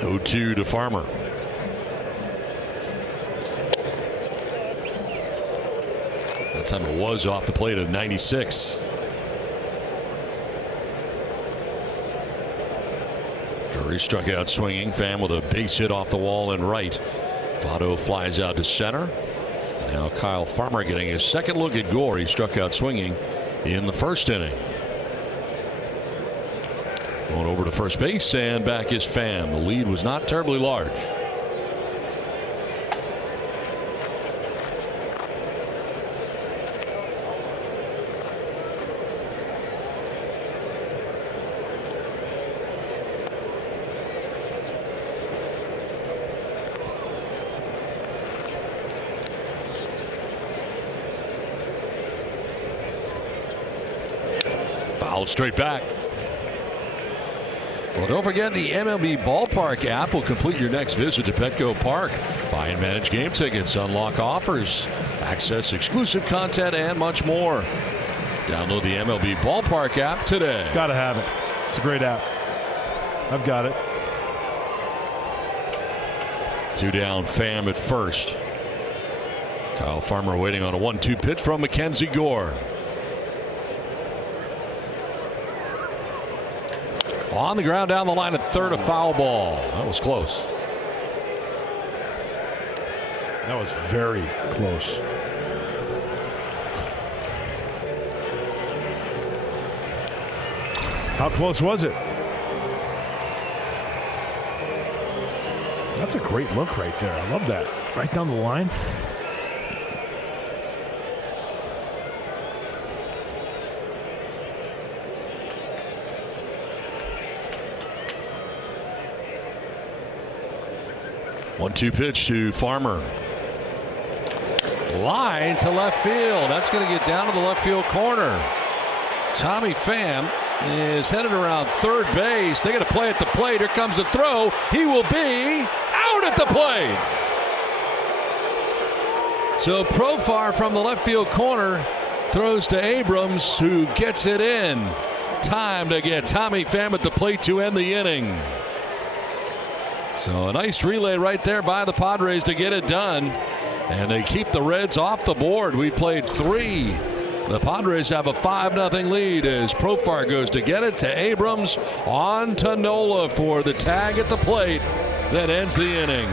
Oh-2 to Farmer. That time it was off the plate at 96. Drury struck out swinging. Pham with a base hit off the wall and right. Votto flies out to center. Now Kyle Farmer getting his second look at Gore. He struck out swinging in the first inning. Going over to first base, and back is Pham. The lead was not terribly large. Fouled straight back. Well, don't forget the MLB Ballpark app will complete your next visit to Petco Park. Buy and manage game tickets, unlock offers, access exclusive content, and much more. Download the MLB Ballpark app today. Gotta have it. It's a great app. I've got it. 2 down, Pham at first. Kyle Farmer waiting on a 1-2 pitch from Mackenzie Gore. On the ground down the line at third, a foul ball. That was close. That was very close. How close was it? That's a great look right there. I love that. Right down the line. One-two pitch to Farmer. Line to left field. That's going to get down to the left field corner. Tommy Pham is headed around third base. They got to play at the plate. Here comes the throw. He will be out at the plate. So Profar from the left field corner throws to Abrams, who gets it in. Time to get Tommy Pham at the plate to end the inning. So a nice relay right there by the Padres to get it done. And they keep the Reds off the board. We've played 3. The Padres have a 5-0 lead as Profar goes to get it to Abrams. On to Nola for the tag at the plate that ends the inning.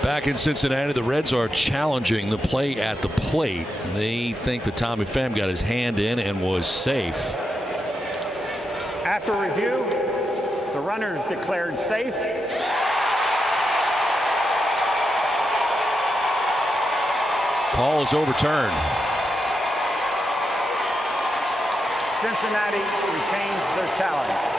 Back in Cincinnati, the Reds are challenging the play at the plate. They think that Tommy Pham got his hand in and was safe. After review, the runners declared safe. Call is overturned. Cincinnati retains their challenge.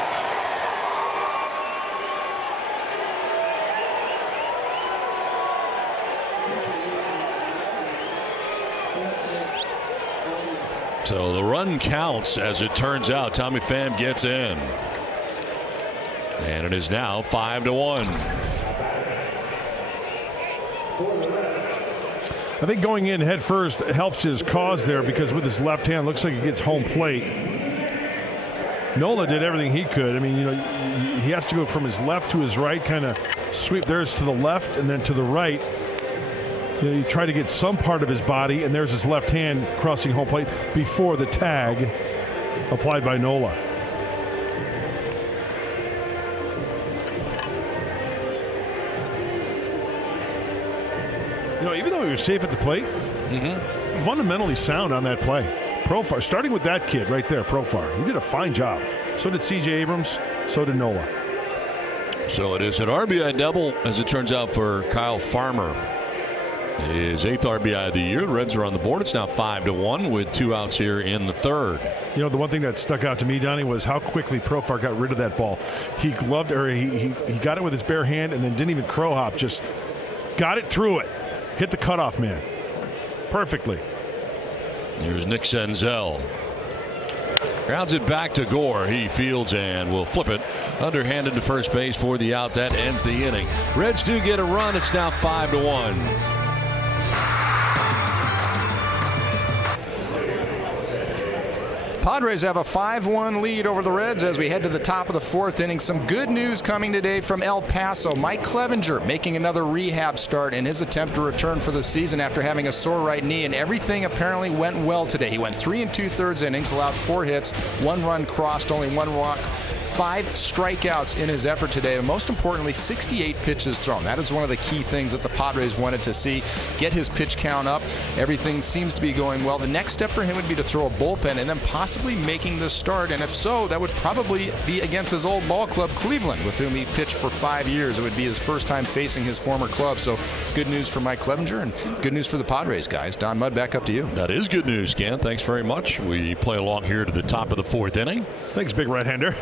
So the run counts, as it turns out. Tommy Pham gets in. And it is now 5-1. I think going in head first helps his cause there, because with his left hand, looks like he gets home plate. Nola did everything he could. I mean, you know, he has to go from his left to his right, kind of sweep theirs to the left and then to the right. You know, you try to get some part of his body, and there's his left hand crossing home plate before the tag applied by Nola. You know, even though he was safe at the plate, fundamentally sound on that play. Profar, starting with that kid right there, Profar. He did a fine job. So did C.J. Abrams. So did Nola. So it is an RBI double, as it turns out, for Kyle Farmer. His 8th RBI of the year. The Reds are on the board. It's now 5-1 with 2 outs here in the third. You know, the one thing that stuck out to me, Donnie, was how quickly Profar got rid of that ball. He gloved, or he got it with his bare hand and then didn't even crow hop. Just got it through it. Hit the cutoff man perfectly. Here's Nick Senzel. Grounds it back to Gore. He fields and will flip it underhanded to first base for the out. That ends the inning. Reds do get a run. It's now 5-1. Padres have a 5-1 lead over the Reds as we head to the top of the 4th inning. Some good news coming today from El Paso. Mike Clevenger making another rehab start in his attempt to return for the season after having a sore right knee, and everything apparently went well today. He went 3 2/3 innings, allowed 4 hits, 1 run crossed, only 1 walk, 5 strikeouts in his effort today, and most importantly, 68 pitches thrown. That is one of the key things that the Padres wanted to see. Get his pitch count up. Everything seems to be going well. The next step for him would be to throw a bullpen and then possibly making the start, and if so, that would probably be against his old ball club, Cleveland, with whom he pitched for 5 years. It would be his first time facing his former club, so good news for Mike Clevenger and good news for the Padres, guys. Don Mudd, back up to you. That is good news, Ken. Thanks very much. We play along here to the top of the 4th inning. Thanks, big right-hander.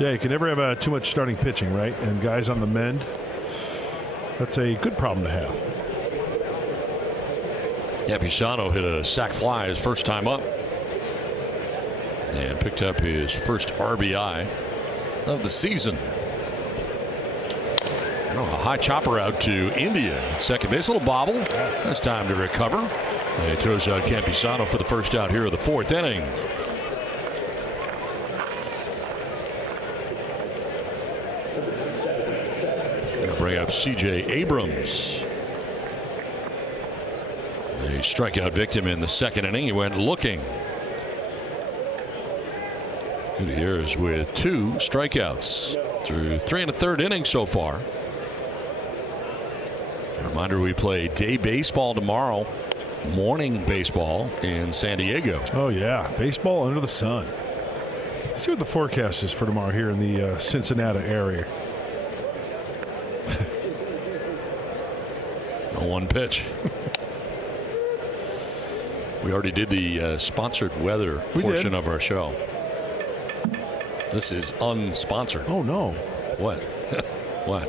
Yeah, you can never have too much starting pitching, right? And guys on the mend. That's a good problem to have. Yeah, Pisano hit a sac fly his first time up and picked up his first RBI of the season. A high chopper out to India at second base. A little bobble. That's time to recover. And he throws out Campusano for the first out here of the fourth inning. I'll bring up C.J. Abrams. A strikeout victim in the second inning. He went looking. Gutierrez with 2 strikeouts through 3 1/3 innings so far. A reminder, we play day baseball tomorrow, morning baseball in San Diego. Oh, yeah. Baseball under the sun. Let's see what the forecast is for tomorrow here in the Cincinnati area. No one pitch. We already did the sponsored weather portion of our show. This is unsponsored. Oh, no. What? What?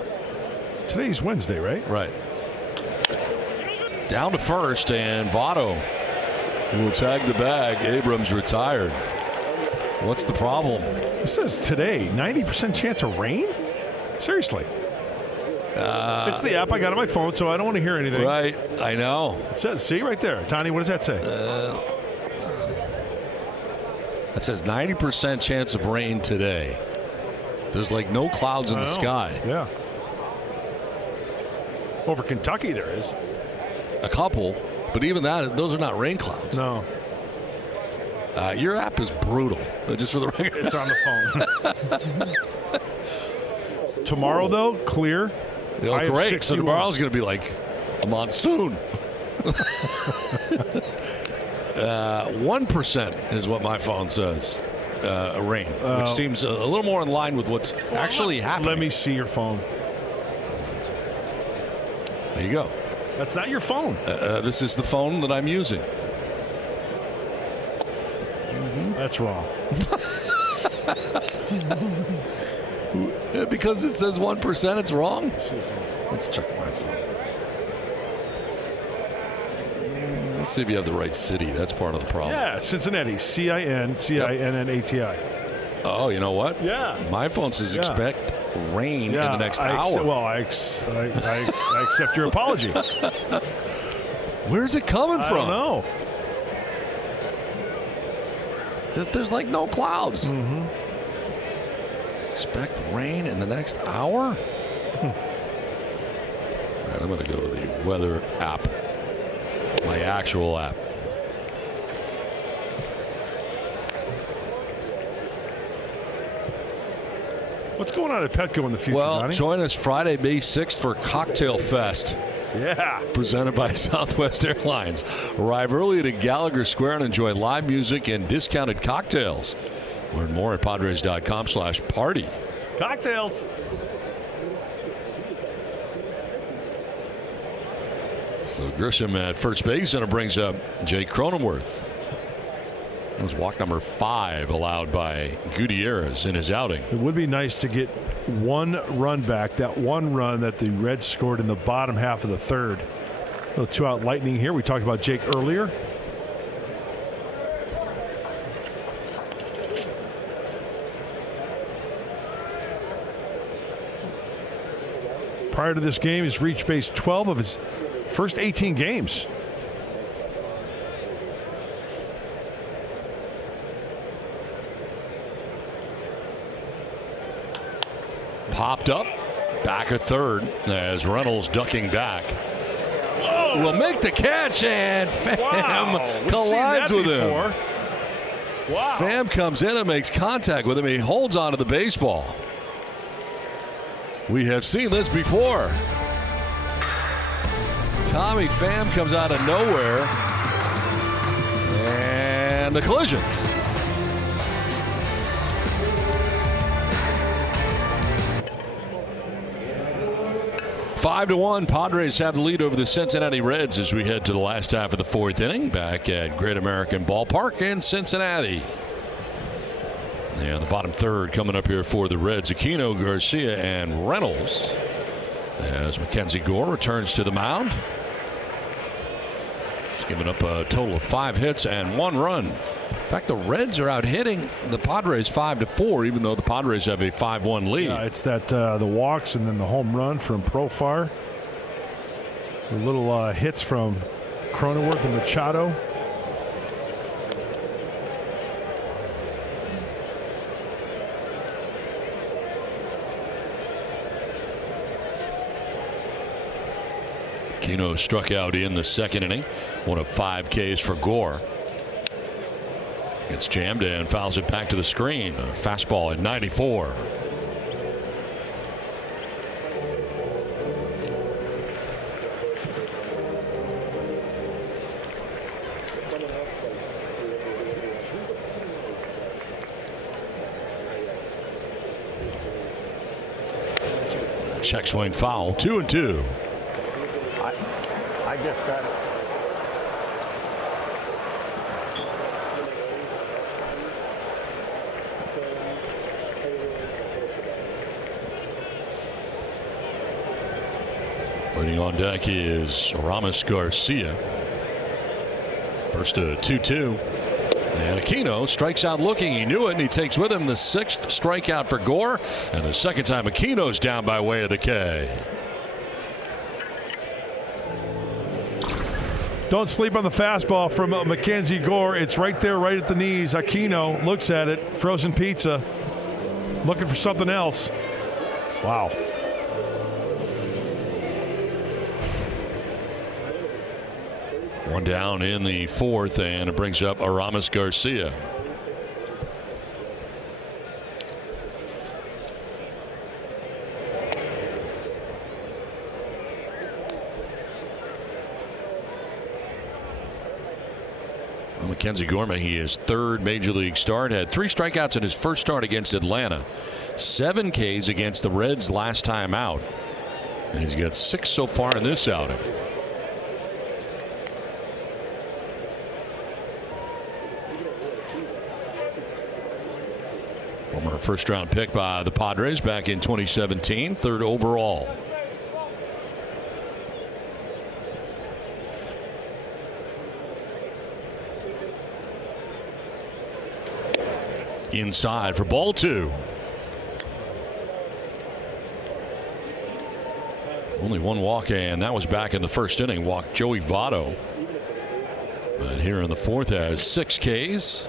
Today's Wednesday, right? Right. Down to first, and Votto will tag the bag. Abrams retired. What's the problem? It says today, 90% chance of rain? Seriously. It's the app I got on my phone, so I don't want to hear anything. Right. I know. It says, see right there. Tony, what does that say? It says 90% chance of rain today. There's like no clouds in the sky. Yeah. Over Kentucky there is. A couple, but even that, those are not rain clouds. No. Your app is brutal. Just for the record. It's on the phone. Tomorrow, though, clear. Oh, great. So tomorrow's going to be like a monsoon. 1% is what my phone says. Rain, which seems a little more in line with what's actually happening. Let me see your phone. There you go. That's not your phone. This is the phone that I'm using. That's wrong. Because it says 1%, it's wrong? Let's check my phone. Let's see if you have the right city. That's part of the problem. Yeah, Cincinnati. C-I-N-C-I-N-N-A-T-I. Oh, you know what? Yeah. My phone says expect rain in the next hour. I accept your apology. Where's it coming from? I don't know. There's like no clouds. Expect rain in the next hour? All right, I'm going to go to the weather app. My actual app. What's going on at Petco in the future, Well, Donnie? join us Friday, May 6th for Cocktail Fest. Yeah. Presented by Southwest Airlines. Arrive early at Gallagher Square and enjoy live music and discounted cocktails. Learn more at Padres.com/party. Cocktails. So Grisham at first base, and it brings up Jake Cronenworth. That was walk number 5 allowed by Gutierrez in his outing. It would be nice to get one run back, that one run that the Reds scored in the bottom half of the third. A little 2-out lightning here. We talked about Jake earlier. Prior to this game, he's reached base 12 of his first 18 games. Popped up, back at third as Reynolds ducking back. Will make the catch, and Pham collides with him. Wow. Pham comes in and makes contact with him. He holds onto the baseball. We have seen this before. Tommy Pham comes out of nowhere, and the collision. Five to 1, Padres have the lead over the Cincinnati Reds as we head to the last half of the fourth inning back at Great American Ballpark in Cincinnati. And the bottom third coming up here for the Reds, Aquino, Garcia, and Reynolds. as Mackenzie Gore returns to the mound. He's given up a total of 5 hits and 1 run. In fact, the Reds are out hitting the Padres 5-4, even though the Padres have a 5-1 lead. Yeah, it's that the walks and then the home run from Profar. The little hits from Cronenworth and Machado. Kino struck out in the second inning. 1 of 5 Ks for Gore. Gets jammed and fouls it back to the screen. A fastball at 94. Check swing foul. 2-2. I just got it. Waiting on deck is Ramos Garcia. First to 2-2. And Aquino strikes out looking. He knew it, and he takes with him the 6th strikeout for Gore. And the second time Aquino's down by way of the K. Don't sleep on the fastball from Mackenzie Gore. It's right there, right at the knees. Aquino looks at it. Frozen pizza. Looking for something else. Wow. One down in the 4th, and it brings up Aramis Garcia. Well, Mackenzie Gore making his 3rd major league start. Had 3 strikeouts in his first start against Atlanta. 7 Ks against the Reds last time out. And he's got 6 so far in this outing. Former first-round pick by the Padres back in 2017, 3rd overall. Inside for ball 2. Only 1 walk, and that was back in the first inning. Walked Joey Votto. But here in the 4th has 6 Ks.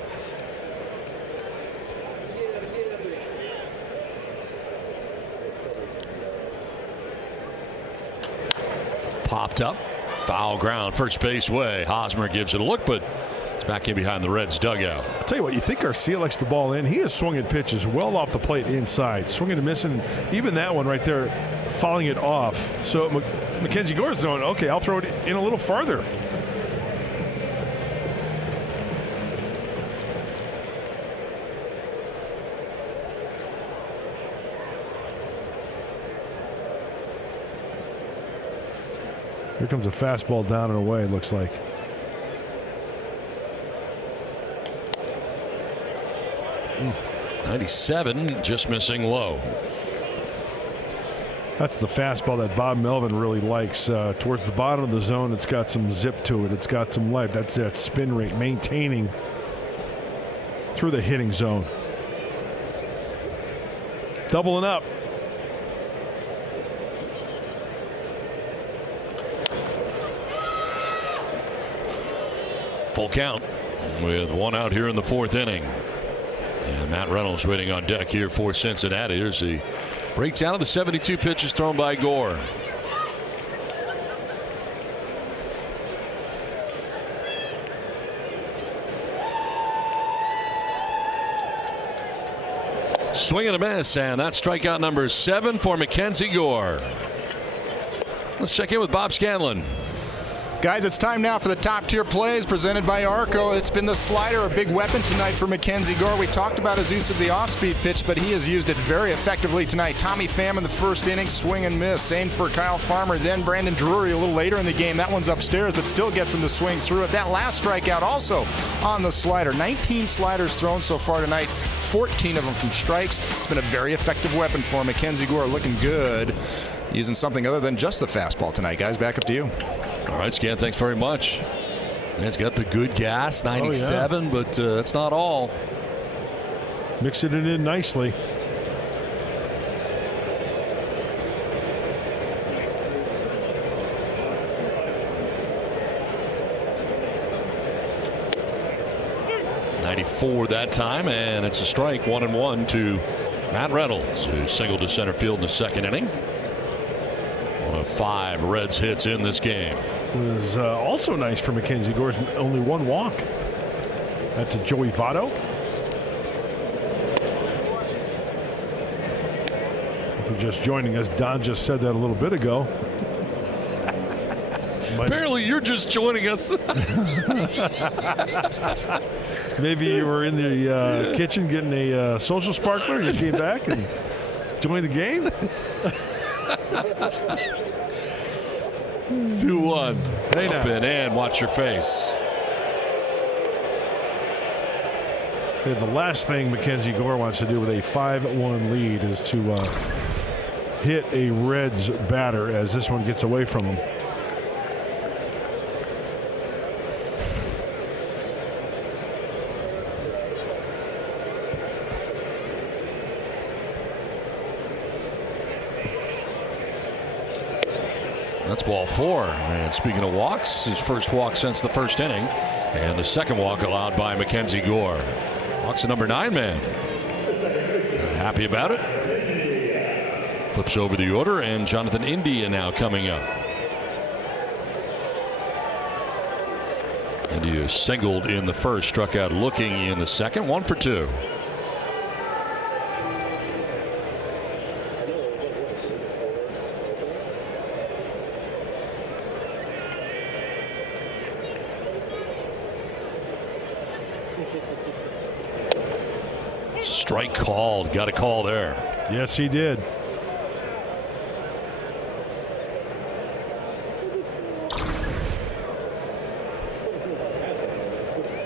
Popped up. Foul ground. First base way. Hosmer gives it a look, but it's back in behind the Reds dugout. I'll tell you what, you think Garcia likes the ball in. He is swinging pitches well off the plate inside. Swinging and missing. Even that one right there, fouling it off. So Mackenzie Gore's going, okay, I'll throw it in a little farther. Here comes a fastball down and away, it looks like. Mm. 97, just missing low. That's the fastball that Bob Melvin really likes. Towards the bottom of the zone, it's got some zip to it. It's got some life. That's that spin rate, maintaining through the hitting zone. Doubling up. Full count with 1 out here in the 4th inning. And Matt Reynolds waiting on deck here for Cincinnati. Here's the breakdown of the 72 pitches thrown by Gore. Swing and a miss, and that's strikeout number 7 for Mackenzie Gore. Let's check in with Bob Scanlon. Guys, it's time now for the top tier plays presented by Arco. It's been the slider, a big weapon tonight for Mackenzie Gore. We talked about his use of the off-speed pitch, but he has used it very effectively tonight. Tommy Pham in the first inning, swing and miss. Same for Kyle Farmer. Then Brandon Drury a little later in the game. That one's upstairs, but still gets him to swing through it. That last strikeout also on the slider. 19 sliders thrown so far tonight, 14 of them from strikes. It's been a very effective weapon for Mackenzie Gore, looking good. using something other than just the fastball tonight. Guys, back up to you. All right, Scan, thanks very much. He's got the good gas, 97, but that's not all. Mixing it in nicely. .94 that time, and it's a strike. 1-1 to Matt Reynolds, who singled to center field in the second inning. One of 5 Reds hits in this game. It was also nice for Mackenzie Gore's only 1 walk. That's to Joey Votto. If you're just joining us, Don just said that a little bit ago. Apparently you're just joining us. Maybe you were in the kitchen getting a social sparkler. You came back and joined the game. 2-1. Hey, up now. and in. Watch your face. Yeah, the last thing Mackenzie Gore wants to do with a 5-1 lead is to hit a Reds batter as this one gets away from him. That's ball 4. And speaking of walks, his first walk since the first inning, and the second walk allowed by Mackenzie Gore. Walks a number 9 man. Not happy about it. Flips over the order, and Jonathan India now coming up. India singled in the first, struck out looking in the second. 1 for 2. Strike called. Got a call there. Yes, he did.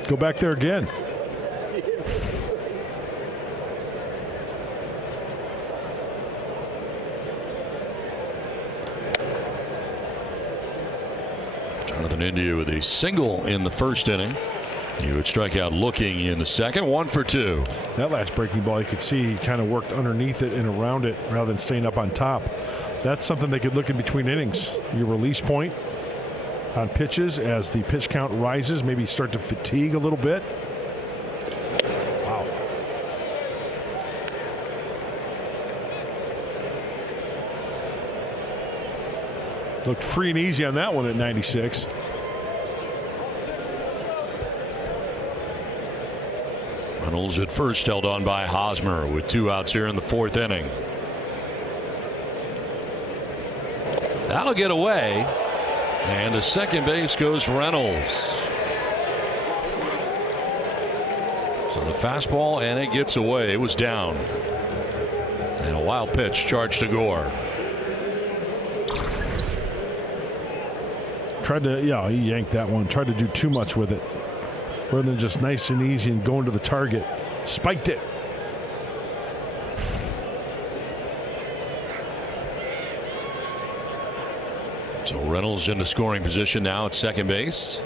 Go back there again. Jonathan India with a single in the first inning. He would strike out looking in the second. 1 for 2. That last breaking ball, you could see he kind of worked underneath it and around it rather than staying up on top. That's something they could look in between innings. Your release point on pitches as the pitch count rises, maybe start to fatigue a little bit. Wow. Looked free and easy on that one at 96. Reynolds at first, held on by Hosmer with 2 outs here in the 4th inning. That'll get away, and to second base goes Reynolds. So the fastball, and it gets away. It was down, and a wild pitch charged to Gore. Tried to, yeah, he yanked that one. Tried to do too much with it, rather than just nice and easy and going to the target. Spiked it. So Reynolds into scoring position now at second base.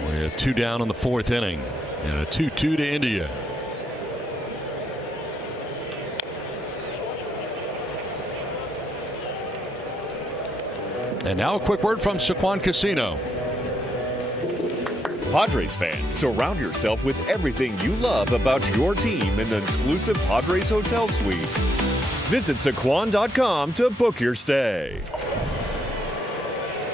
We have 2 down in the 4th inning, and a 2-2 to India. And now a quick word from Saquon Casino. Padres fans, surround yourself with everything you love about your team in the exclusive Padres Hotel Suite. Visit Saquon.com to book your stay.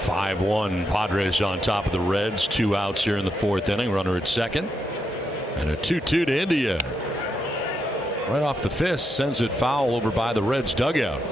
5-1 Padres on top of the Reds. 2 outs here in the 4th inning. Runner at second. And a 2-2 to India. Right off the fist, sends it foul over by the Reds dugout.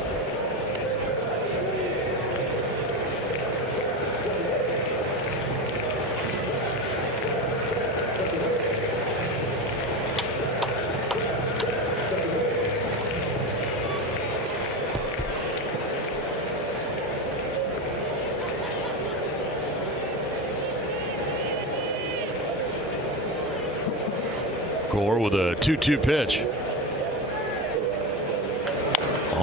Gore with a 2-2 pitch.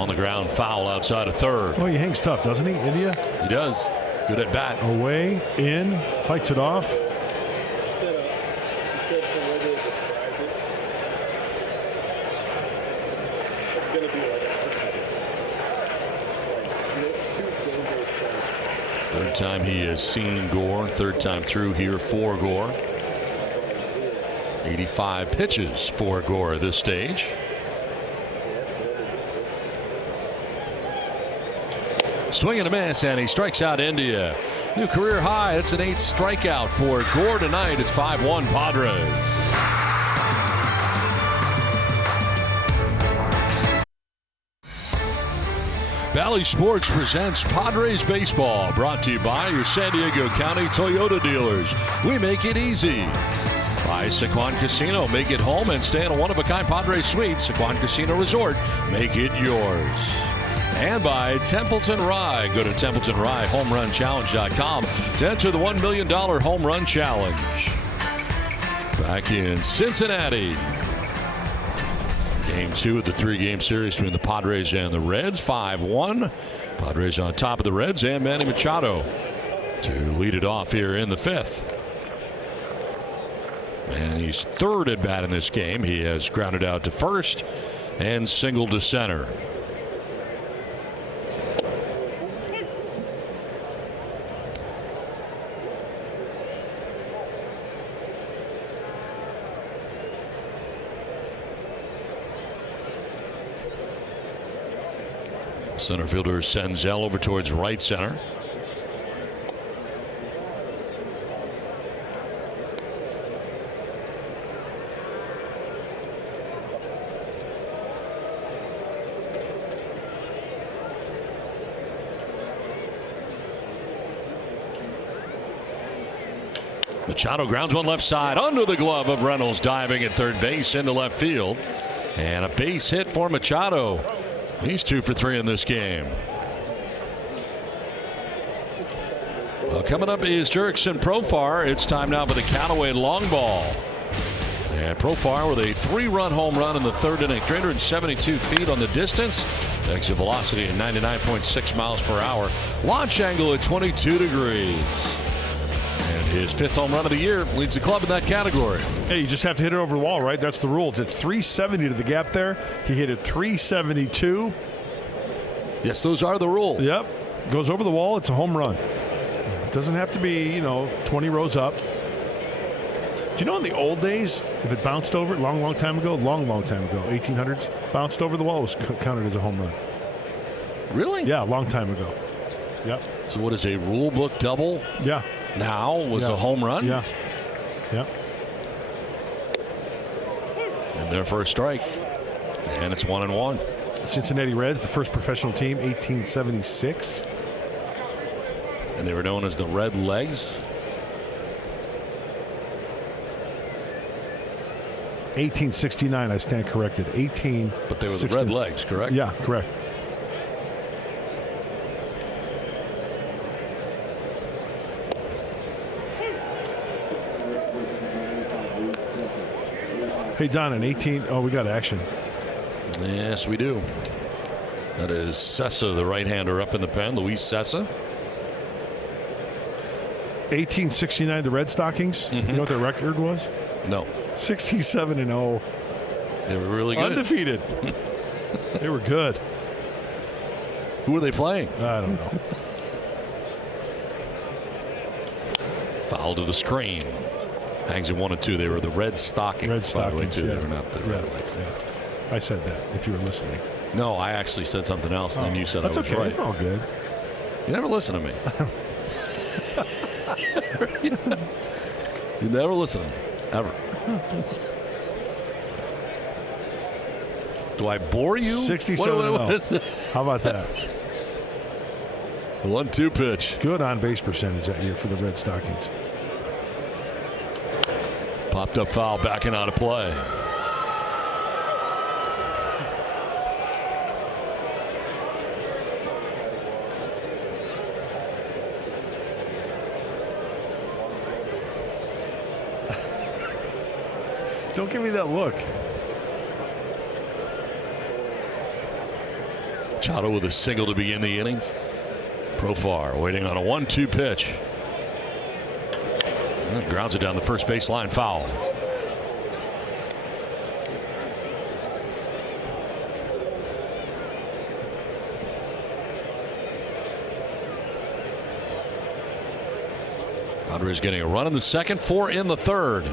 On the ground, foul outside of third. Well, he hangs tough, doesn't he, India? He does. Good at bat. Away, in, fights it off. Third time he has seen Gore. Third time through here for Gore. 85 pitches for Gore at this stage. Swing and a miss, and he strikes out India. New career high. It's an 8th strikeout for Gore tonight. It's 5-1 Padres. Valley Sports presents Padres Baseball, brought to you by your San Diego County Toyota dealers. We make it easy. By Sequan Casino, make it home and stay in a one-of-a-kind Padres suite. Sequan Casino Resort, make it yours. And by Templeton Rye. Go to TempletonRyeHomeRunChallenge.com to enter the $1 million Home Run Challenge. Back in Cincinnati. Game 2 of the 3-game series between the Padres and the Reds. 5-1. Padres on top of the Reds, and Manny Machado to lead it off here in the 5th. And he's third at bat in this game. He has grounded out to first and singled to center. Center fielder Senzel over towards right center. Machado grounds one left side under the glove of Reynolds, diving at third base into left field. And a base hit for Machado. He's 2 for 3 in this game. Well, coming up is Jurickson Profar. It's time now for the Callaway long ball. And Profar with a 3-run home run in the 3rd inning, 372 feet on the distance. Exit velocity at 99.6 miles per hour. Launch angle at 22 degrees. And his 5th home run of the year leads the club in that category. Hey, you just have to hit it over the wall, right? That's the rule. It's 370 to the gap there. He hit it 372. Yes, those are the rules. Yep. Goes over the wall. It's a home run. It doesn't have to be, 20 rows up. Do you know in the old days, if it bounced over, long time ago, 1800s, bounced over the wall, it was counted as a home run. Really? Yeah, a long time ago. Yep. So what is a rule book double? Yeah. Now was a home run? Yeah. Yeah. And their first strike. And it's 1-1. Cincinnati Reds, the first professional team, 1876. And they were known as the Red Legs. 1869, I stand corrected. But they were the Red Legs, correct? Yeah, correct. Hey, Don, we got action. Yes, we do. That is Sessa, the right-hander up in the pen, Luis Sessa. 1869, the Red Stockings. You know what their record was? No. 67-0. They were really good. Undefeated. They were good. Who were they playing? I don't know. Foul to the screen. Hangs at 1-2. They were the Red Stockings. Red Stockings, by the way, too. yeah. They were not the Red Legs. Yeah. I said that, if you were listening. No, I actually said something else, and then you said I was okay. right. It's all good. You never listen to me. You never listen, ever. Do I bore you? 67-0. How about that? The 1-2 pitch. Good on base percentage that year for the Red Stockings. Popped up foul, backing out of play. Don't give me that look. Machado with a single to begin the inning. Profar waiting on a 1-2 pitch. And grounds it down the first baseline, foul. Padres getting a run in the second, 4 in the third.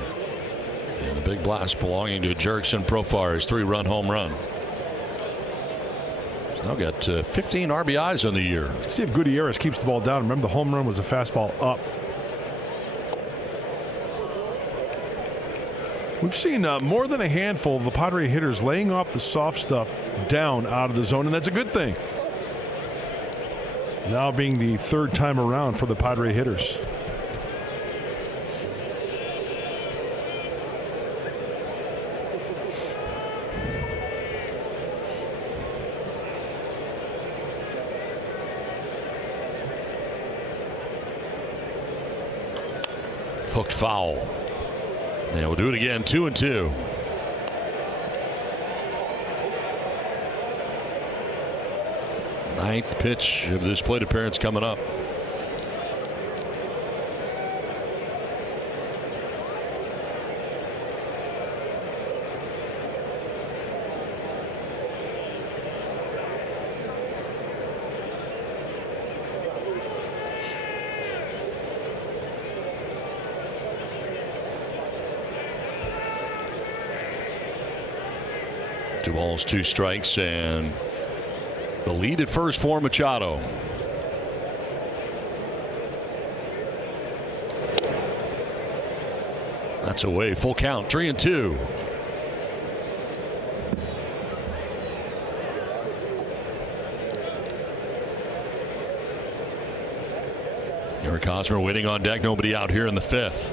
And the big blast belonging to Jurickson Profar's 3-run home run. He's now got 15 RBIs on the year. See if Gutierrez keeps the ball down. Remember, the home run was a fastball up. We've seen more than a handful of the Padre hitters laying off the soft stuff down out of the zone, and that's a good thing. Now being the third time around for the Padre hitters. Hooked foul. And we'll do it again, 2-2. Ninth pitch of this plate appearance coming up. Two balls, 2 strikes, and the lead at first for Machado. That's away, full count, 3-2. Eric Hosmer waiting on deck, nobody out here in the 5th.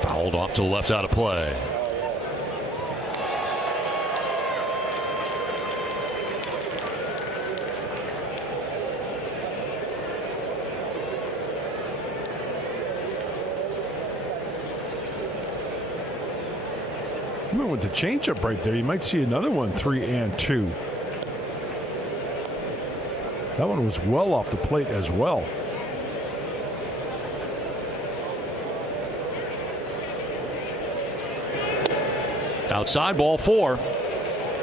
Fouled off to the left, out of play. He went with the changeup right there. You might see another one, 3-2. That one was well off the plate as well. Outside, ball 4.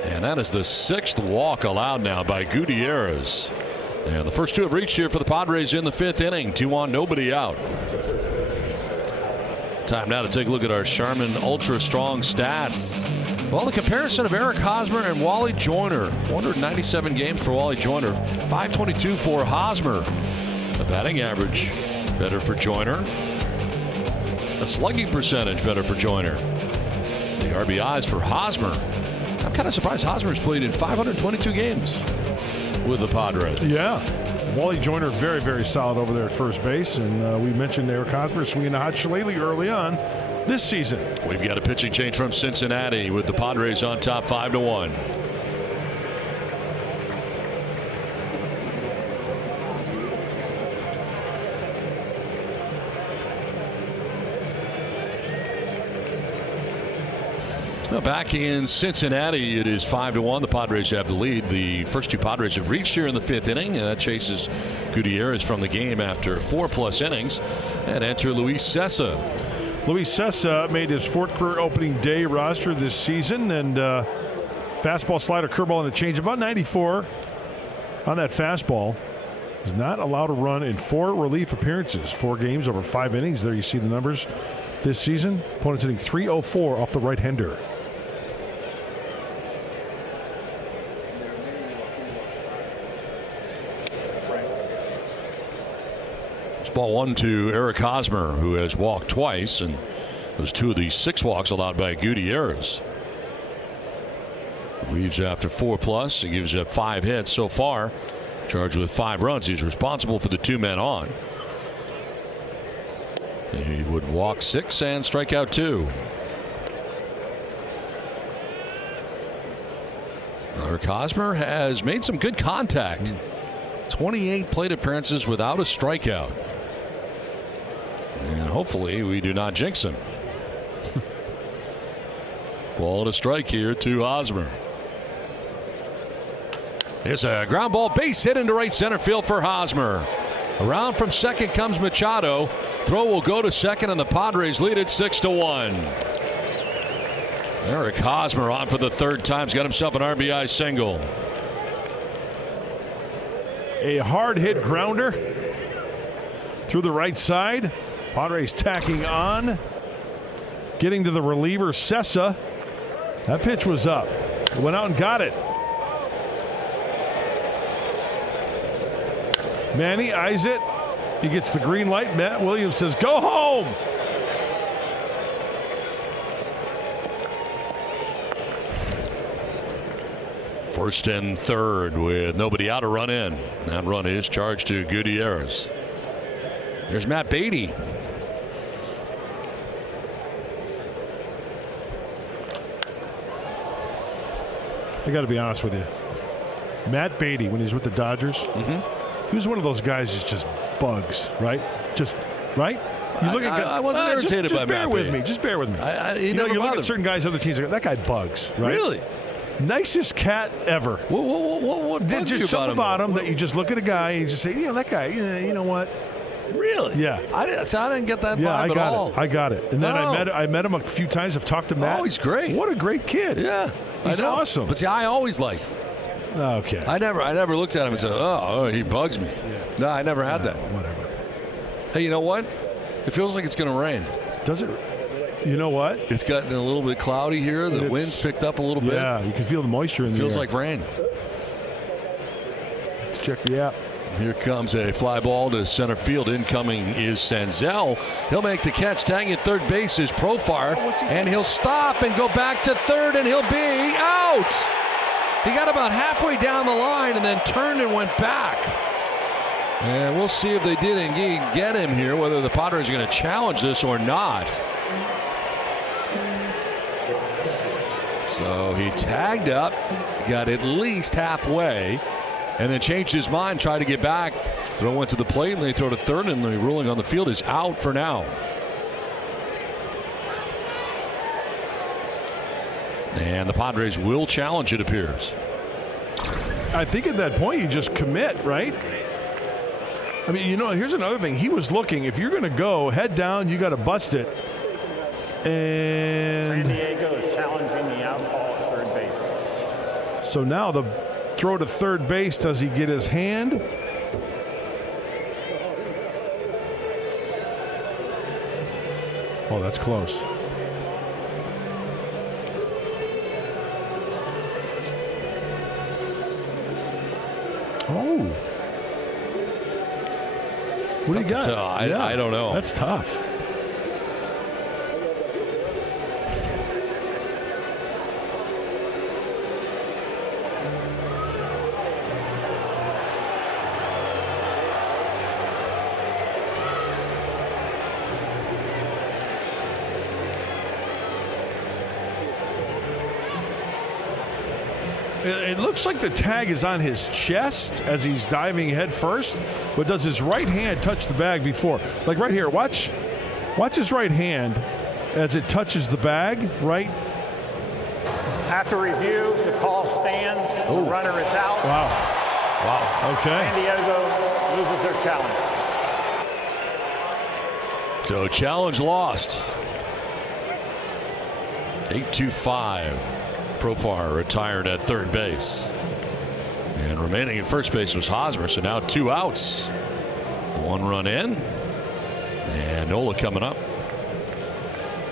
And that is the 6th walk allowed now by Gutierrez. And the first 2 have reached here for the Padres in the 5th inning. 2 on, nobody out. Time now to take a look at our Charmin Ultra Strong stats. Well, the comparison of Eric Hosmer and Wally Joyner. 497 games for Wally Joyner. 522 for Hosmer. The batting average better for Joyner. The slugging percentage better for Joyner. The RBIs for Hosmer. I'm kind of surprised Hosmer's played in 522 games with the Padres. Yeah. Wally Joyner very, very solid over there at first base. And we mentioned Eric Hosmer swinging a hot shillelagh early on this season. We've got a pitching change from Cincinnati with the Padres on top 5-1. Well, back in Cincinnati, it is 5-1. The Padres have the lead. The first 2 Padres have reached here in the 5th inning, and that chases Gutierrez from the game after 4+ innings. And enter Luis Cessa. Luis Cessa made his 4th career opening day roster this season, and fastball, slider, curveball, and a change. About 94 on that fastball. He's not allowed to run in 4 relief appearances, 4 games over 5 innings. There you see the numbers this season. Opponent's hitting .304 off the right-hander. Ball 1 to Eric Hosmer, who has walked twice, and those 2 of the 6 walks allowed by Gutierrez. Leaves after 4+. He gives up 5 hits so far. Charged with 5 runs. He's responsible for the 2 men on. He would walk 6 and strike out 2. Eric Hosmer has made some good contact. 28 plate appearances without a strikeout. And hopefully we do not jinx him. Ball and a strike here to Hosmer. Here's a ground ball base hit into right center field for Hosmer. Around from second comes Machado. Throw will go to second, and the Padres lead it 6-1. Eric Hosmer on for the third time. He's got himself an RBI single. A hard hit grounder through the right side. Padres tacking on. Getting to the reliever, Sessa. That pitch was up. Went out and got it. Manny eyes it. He gets the green light. Matt Williams says, go home. First and third with nobody out, a run in. That run is charged to Gutierrez. There's Matt Beatty. I got to be honest with you. Matt Beatty, when he's with the Dodgers, he was one of those guys who's just bugs, right? Just, right? You look at I wasn't irritated just by bear Matt with Beatty. me. Just bear with me. You you look at certain guys, other teams, that guy bugs, right? Really? Nicest cat ever. What bugs you just something about him? about him that you just look at a guy and you just say, that guy, you know what? Really? Yeah. I didn't get that vibe I got at all. it. I got it. And then No. I met him a few times. I've talked to Matt. Oh, he's great. What a great kid. Yeah. He's I know. awesome. But see, I always liked him. Okay. I never looked at him and said, oh, he bugs me. Yeah. No, I never had that. Whatever. Hey, you know what? It feels like it's going to rain. Does it? You know what? It's gotten a little bit cloudy here. The wind's picked up a little bit. Yeah, you can feel the moisture in the air. Feels like rain. Let's check the app. Here comes a fly ball to center field. Incoming is Senzel. He'll make the catch. Tagging at third base is Profar. And he'll stop and go back to third, and he'll be out. He got about halfway down the line and then turned and went back. And we'll see if they did indeed get him here, whether the Padres are going to challenge this or not. So he tagged up, got at least halfway, and then changed his mind, tried to get back. Throw went to the plate, and they throw to third, and the ruling on the field is out for now. And the Padres will challenge, it appears. I think at that point you just commit, right? I mean, here's another thing. He was looking. If you're going to go head down, you got to bust it. And San Diego is challenging the out call at third base. So now the throw to third base. Does he get his hand? Oh, that's close. Oh. What do you got? I don't know. That's tough. It looks like the tag is on his chest as he's diving head first, but does his right hand touch the bag before? Like right here, watch his right hand as it touches the bag, right? After review, the call stands. The runner is out. Wow. Okay. San Diego loses their challenge. So challenge lost. 8-5. Profar retired at third base. And remaining at first base was Hosmer. So now 2 outs. 1 run in. And Nola coming up.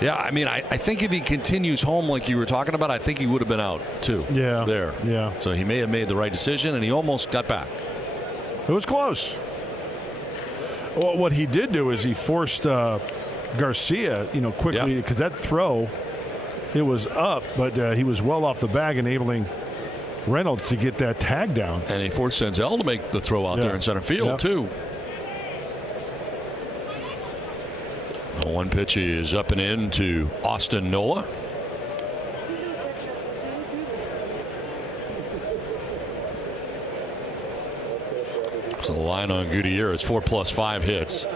Yeah, I mean, I think if he continues home like you were talking about, I think he would have been out too. Yeah. There. Yeah. So he may have made the right decision, and he almost got back. It was close. Well, what he did do is he forced Garcia, quickly, because that throw, it was up, but he was well off the bag, enabling Reynolds to get that tag down. And he forced Senzel to make the throw out there in center field, too. The 1 pitch is up and in to Austin Nola. So the line on Gutierrez, 4 plus 5 hits,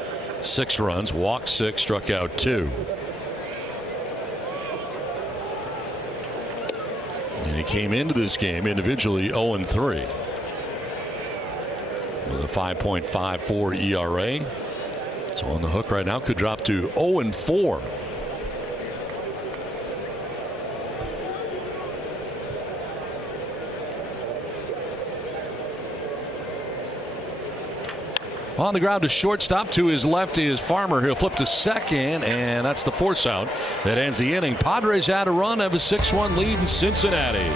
6 runs, walked 6, struck out 2. came into this game individually 0-3. With a 5.54 ERA. So on the hook right now, could drop to 0-4. On the ground to shortstop. To his left is Farmer. He'll flip to second, and that's the force out that ends the inning. Padres add a run, have a 6-1 lead in Cincinnati.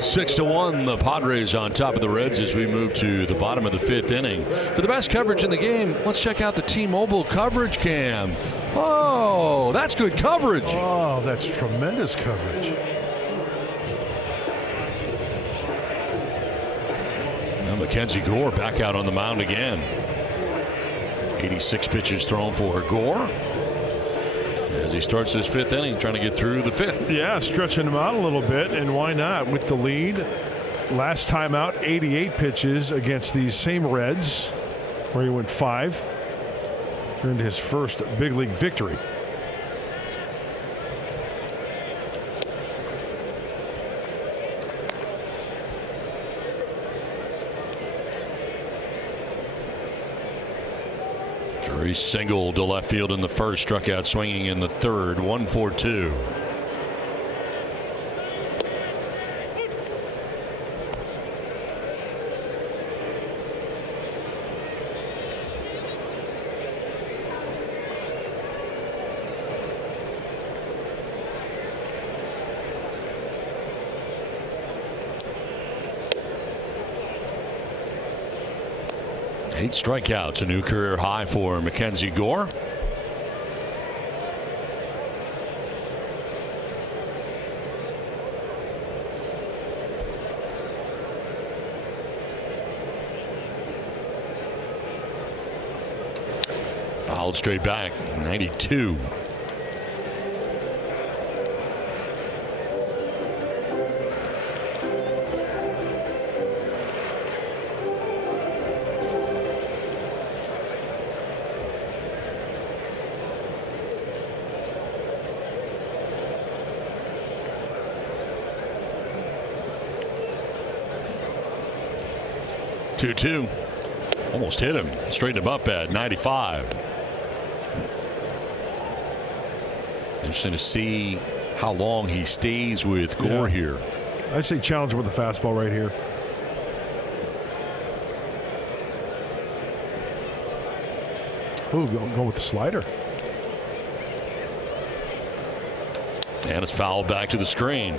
Six to 1, the Padres on top of the Reds as we move to the bottom of the 5th inning. For the best coverage in the game, let's check out the T-Mobile coverage cam. Oh, that's good coverage. Oh, that's tremendous coverage. Now Mackenzie Gore back out on the mound again. 86 pitches thrown for Gore as he starts his 5th inning, trying to get through the 5th. Yeah, stretching him out a little bit, and why not? With the lead, last time out, 88 pitches against these same Reds, where he went 5. Earned his first big league victory. Drury singled to left field in the first, struck out swinging in the third. 1-4-2. Eight strikeouts, a new career high for Mackenzie Gore. Fouled straight back, 92. Two. Almost hit him. Straightened him up at 95. Interesting to see how long he stays with Gore here. I'd say challenge him with the fastball right here. Ooh, go with the slider. And it's fouled back to the screen.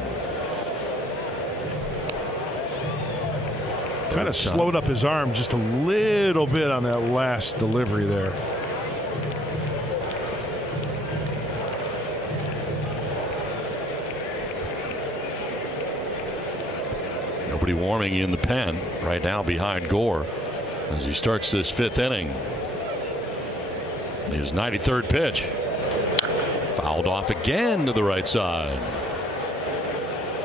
Kind of slowed up his arm just a little bit on that last delivery there. Nobody warming in the pen right now behind Gore as he starts this 5th inning. His 93rd pitch. Fouled off again to the right side.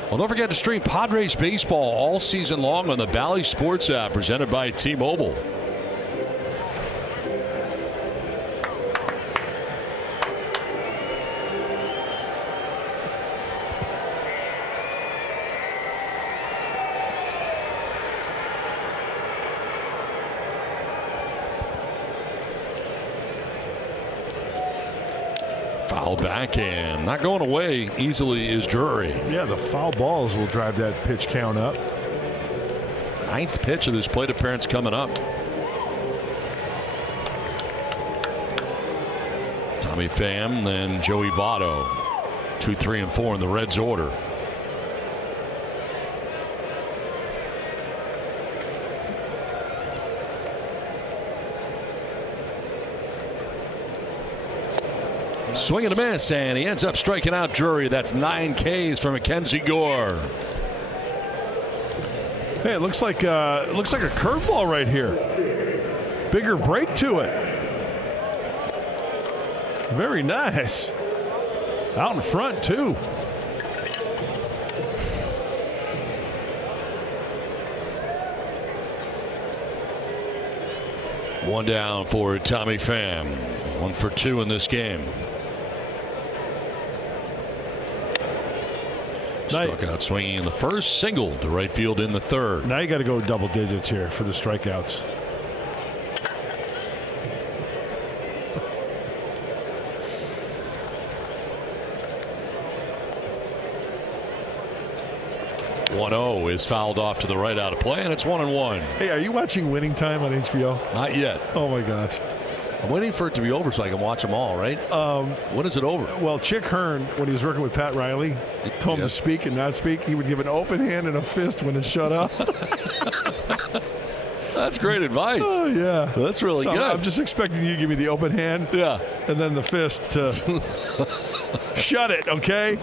Well, don't forget to stream Padres baseball all season long on the Bally Sports app presented by T-Mobile. Foul back and not going away easily is Drury. Yeah, the foul balls will drive that pitch count up. 9th pitch of this plate appearance coming up. Tommy Pham, then Joey Votto. 2, 3, and 4 in the Reds order. Swing and a miss, and he ends up striking out Drury. That's 9 Ks for Mackenzie Gore. Hey, it looks like a curveball right here. Bigger break to it. Very nice. Out in front too. One down for Tommy Pham. 1 for 2 in this game. Struck out swinging in the first, single to right field in the third. Now you got to go double digits here for the strikeouts. .0 is fouled off to the right out of play, and it's 1-1. Hey, are you watching Winning Time on HBO? Not yet. Oh my gosh. I'm waiting for it to be over so I can watch them all, right? When is it over? Well, Chick Hearn, when he was working with Pat Riley, told him to speak and not speak. He would give an open hand and a fist when it's shut up. That's great advice. Oh, yeah. That's really good. I'm just expecting you to give me the open hand. Yeah. And then the fist to shut it, okay?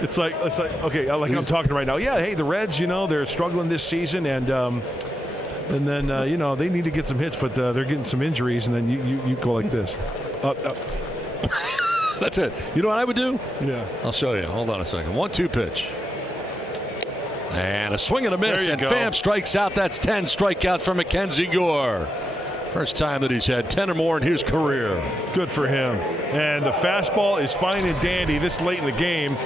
It's like okay, like I'm talking right now. Yeah, hey, the Reds, they're struggling this season, and then they need to get some hits, but they're getting some injuries, and then you go like this. Up. That's it. You know what I would do? Yeah. I'll show you. Hold on a second. 1-2 pitch. And a swing and a miss, and Pham strikes out. That's 10 strikeouts for Mackenzie Gore. First time that he's had 10 or more in his career. Good for him. And the fastball is fine and dandy this late in the game.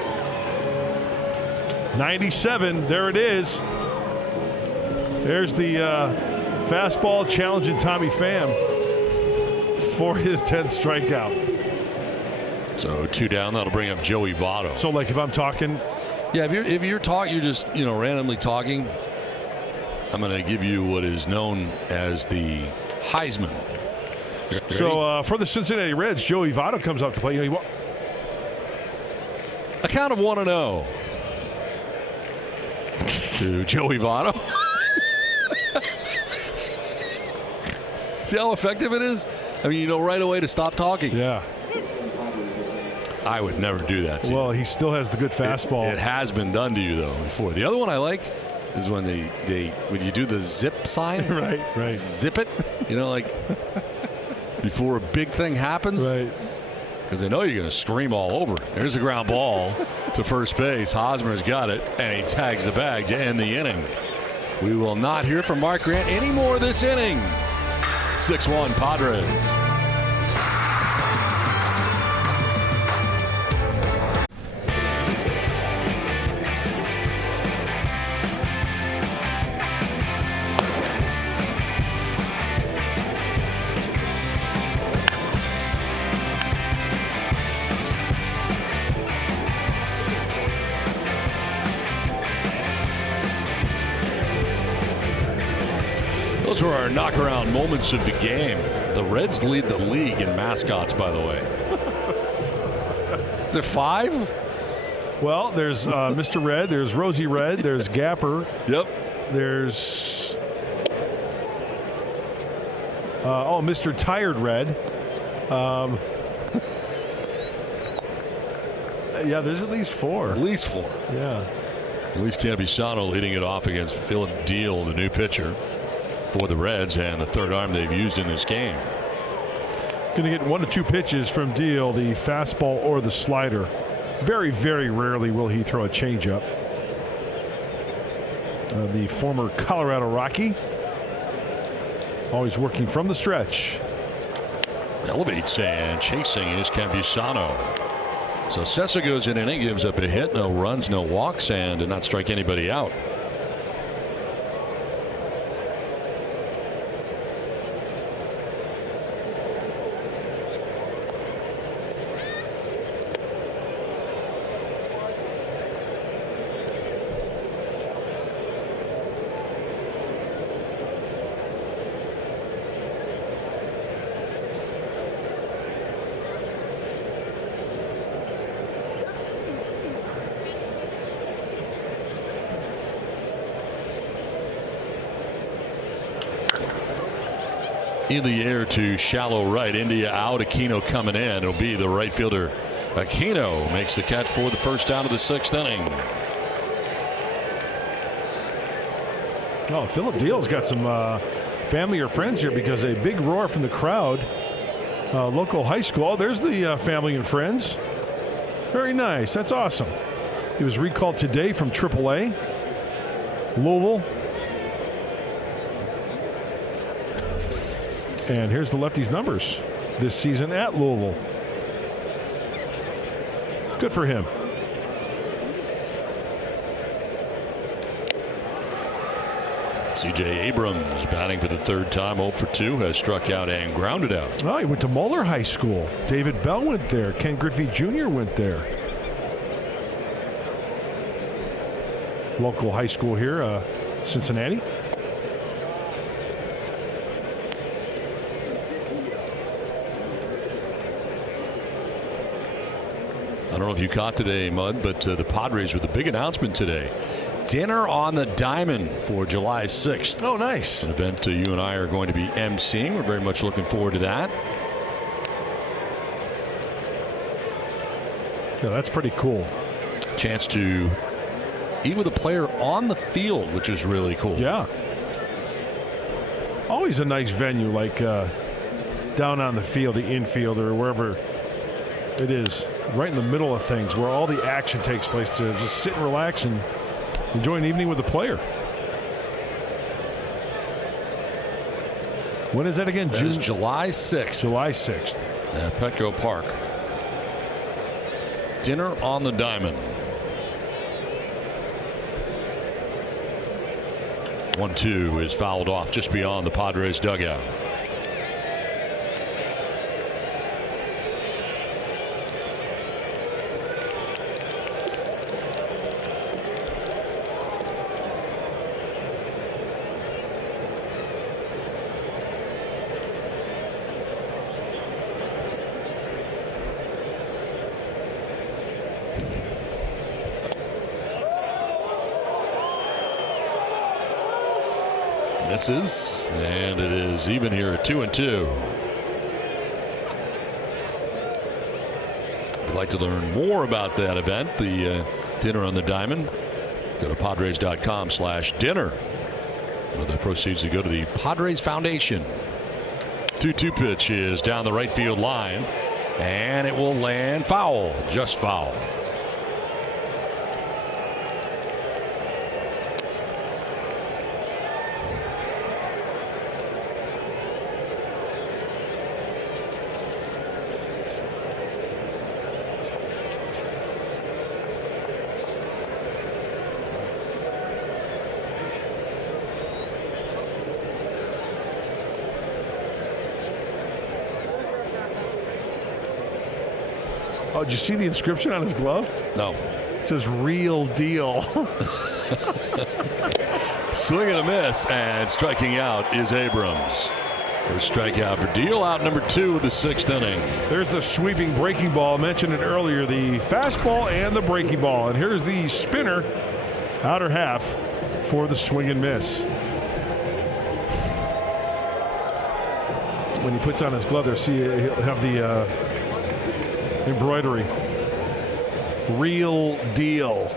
97, there it is. There's the fastball challenging Tommy Pham for his 10th strikeout. So 2 down, that'll bring up Joey Votto. So like if I'm talking. Yeah, if you're talking, you're just randomly talking. I'm going to give you what is known as the Heisman. So for the Cincinnati Reds, Joey Votto comes up to play. A count of 1-0 to Joey Votto. See how effective it is? I mean, right away to stop talking. Yeah. I would never do that to you. Well, he still has the good fastball. It has been done to you, though, before. The other one I like is when when you do the zip sign. Right. Zip it. Like before a big thing happens. Right. Because they know you're going to scream all over. There's a ground ball to first base. Hosmer's got it, and he tags the bag to end the inning. We will not hear from Mark Grant anymore this inning. 6-1 Padres. Those were our knockaround moments of the game. The Reds lead the league in mascots, by the way. Is it 5? Well, there's Mr. Red, there's Rosie Red, there's Gapper. Yep. There's Mr. Tired Red. Yeah, there's at least 4. At least 4. Yeah. Luis Campusano leading it off against Philip Deal, the new pitcher for the Reds, and the third arm they've used in this game. Going to get 1 to 2 pitches from Deal, the fastball or the slider. Very, very rarely will he throw a changeup. The former Colorado Rocky, always working from the stretch. Elevates and chasing is Campusano. So Sessa goes in inning, gives up a hit, no runs, no walks, and did not strike anybody out. In the air to shallow right. India out. Aquino coming in. It'll be the right fielder. Aquino makes the catch for the first down of the 6th inning. Oh, Philip Deal's got some family or friends here because a big roar from the crowd. Local high school. Oh, there's the family and friends. Very nice. That's awesome. He was recalled today from AAA. Louisville. And here's the lefty's numbers this season at Louisville. Good for him. C.J. Abrams batting for the third time, 0 for 2, has struck out and grounded out. Oh, he went to Moeller High School. David Bell went there. Ken Griffey Jr. went there. Local high school here, Cincinnati. I don't know if you caught today, Mud, but the Padres with a big announcement today. Dinner on the Diamond for July 6th. Oh, nice. An event you and I are going to be emceeing. We're very much looking forward to that. Yeah, that's pretty cool. Chance to eat with a player on the field, which is really cool. Yeah. Always a nice venue, like down on the field, the infield, or wherever it is, right in the middle of things, where all the action takes place, to just sit and relax and enjoy an evening with the player. When is that again? That is July 6th. July 6th. At Petco Park. Dinner on the Diamond. 1-2 is fouled off just beyond the Padres dugout. Misses, and it is even here at 2-2. If you'd like to learn more about that event, the Dinner on the Diamond, go to Padres.com/dinner. The proceeds to go to the Padres Foundation. 2-2 pitch is down the right field line, and it will land foul, just foul. Oh, did you see the inscription on his glove? No. It says "real deal." Swing and a miss, and striking out is Abrams. First strikeout for Deal, out number 2 of the 6th inning. There's the sweeping breaking ball. I mentioned it earlier, the fastball and the breaking ball. And here's the spinner, outer half, for the swing and miss. When he puts on his glove there, see, he'll have the embroidery. Real deal.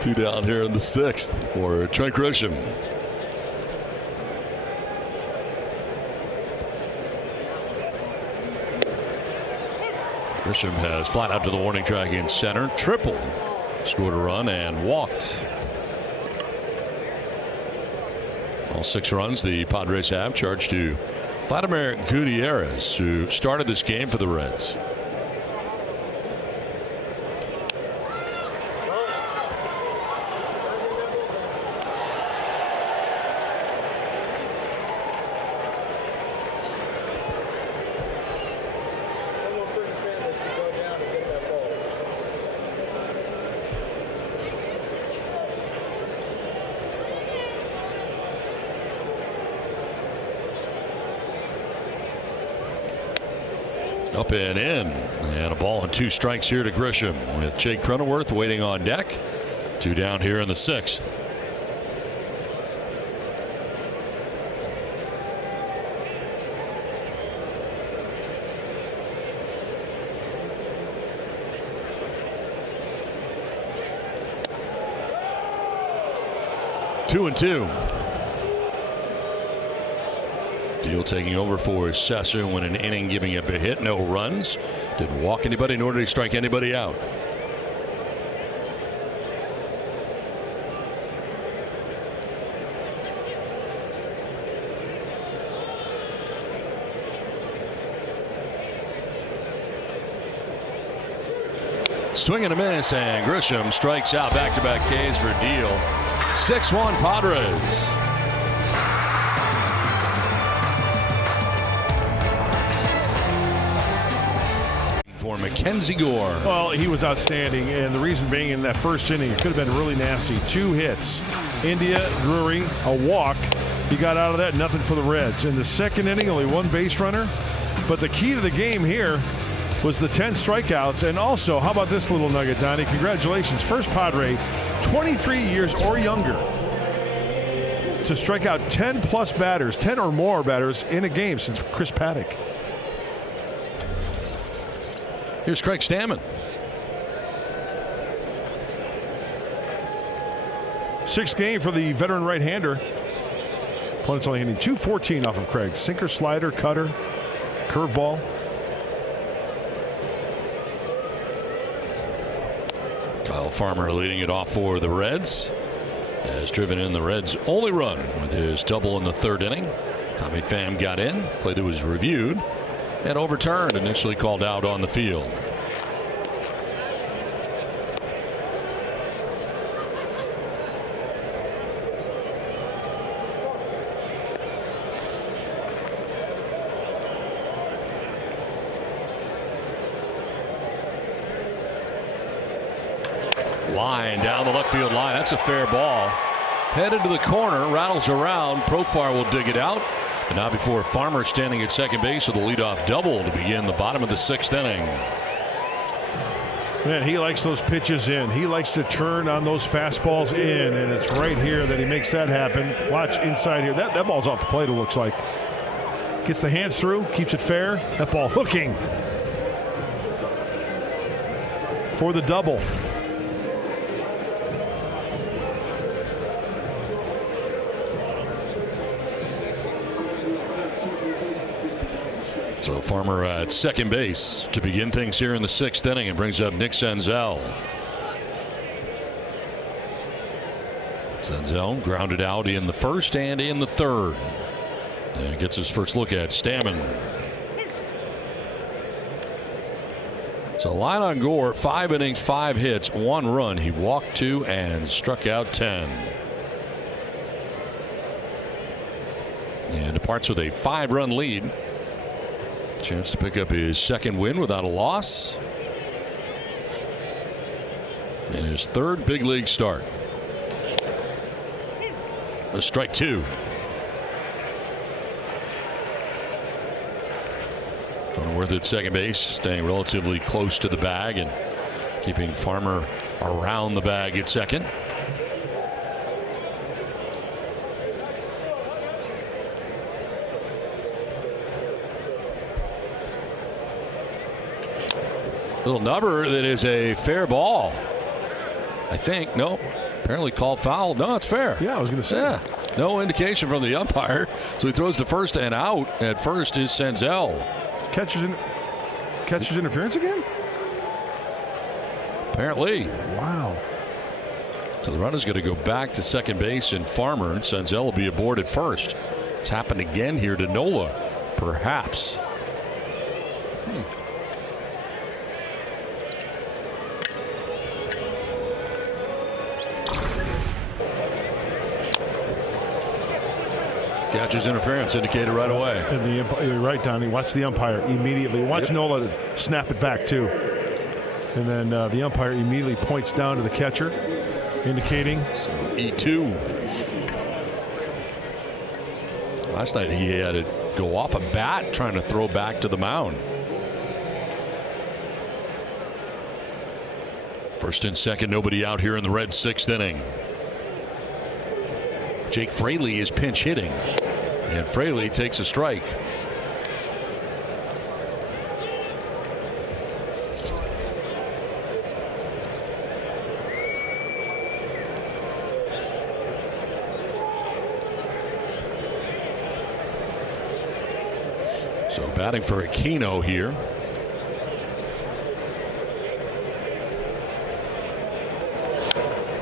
Two down here in the 6th for Trent Grisham. Grisham has flat out to the warning track in center, tripled, scored a run and walked. All 6 runs the Padres have charged to Vladimir Gutierrez, who started this game for the Reds. Up and in, and a ball and 2 strikes here to Grisham, with Jake Cronenworth waiting on deck. 2 down here in the 6th. Two and 2. Deal taking over for Sessa when an inning, giving up a hit, no runs. Didn't walk anybody, nor did he strike anybody out. Swing and a miss, and Grisham strikes out. Back-to-back Ks for Deal. 6-1 Padres. For Mackenzie Gore. Well, he was outstanding, and the reason being in that first inning, it could have been really nasty. 2 hits. India, Drury, a walk. He got out of that, nothing for the Reds. In the second inning, only 1 base runner. But the key to the game here was the 10 strikeouts. And also, how about this little nugget, Donnie? Congratulations. First Padre, 23 years or younger, to strike out 10-plus batters, 10 or more batters in a game since Chris Paddock. Here's Craig Stammen. 6th game for the veteran right-hander. Opponent's only hitting .214 off of Craig. Sinker, slider, cutter, curveball. Kyle Farmer leading it off for the Reds. Has driven in the Reds' only run with his double in the 3rd inning. Tommy Pham got in. Play that was reviewed and overturned. Initially called out on the field. Line down the left field line. That's a fair ball. Headed to the corner, rattles around. Profar will dig it out. But not before Farmer standing at second base with a leadoff double to begin the bottom of the 6th inning. Man, he likes those pitches in. He likes to turn on those fastballs in, and it's right here that he makes that happen. Watch inside here. That ball's off the plate, it looks like. Gets the hands through, keeps it fair. That ball hooking for the double. So Farmer at second base to begin things here in the 6th inning, and brings up Nick Senzel. Senzel grounded out in the 1st and in the 3rd. And gets his first look at Stammen. So line on Gore, 5 innings, 5 hits, 1 run. He walked 2 and struck out 10. And departs with a 5-run lead. Chance to pick up his 2nd win without a loss. And his 3rd big league start. A strike 2. Cronenworth at second base, staying relatively close to the bag and keeping Farmer around the bag at second. Little number that is a fair ball. I think. No. Apparently called foul. No, it's fair. Yeah, I was going to say. Yeah. No indication from the umpire. So he throws to first, and out at first is Senzel. Catcher's interference again? Apparently. Wow. So the runner's going to go back to second base, and Farmer and Senzel will be aboard at first. It's happened again here to Nola, perhaps. Catcher's interference indicated right away. And you're right, Donnie. Watch the umpire immediately. Watch Nola snap it back, too. And then the umpire immediately points down to the catcher, indicating. So E2. Last night he had to go off a bat trying to throw back to the mound. First and second, nobody out here in the Reds' 6th inning. Jake Fraley is pinch hitting, and Fraley takes a strike. So batting for Aquino here.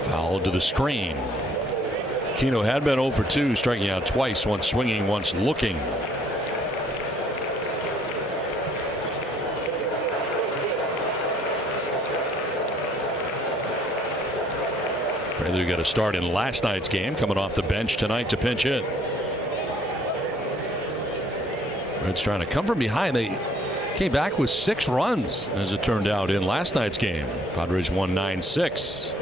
Foul to the screen. Aquino had been 0 for 2, striking out twice, once swinging, once looking. Fraley got a start in last night's game, coming off the bench tonight to pinch hit. Reds trying to come from behind. They came back with 6 runs, as it turned out, in last night's game. Padres won 9-6.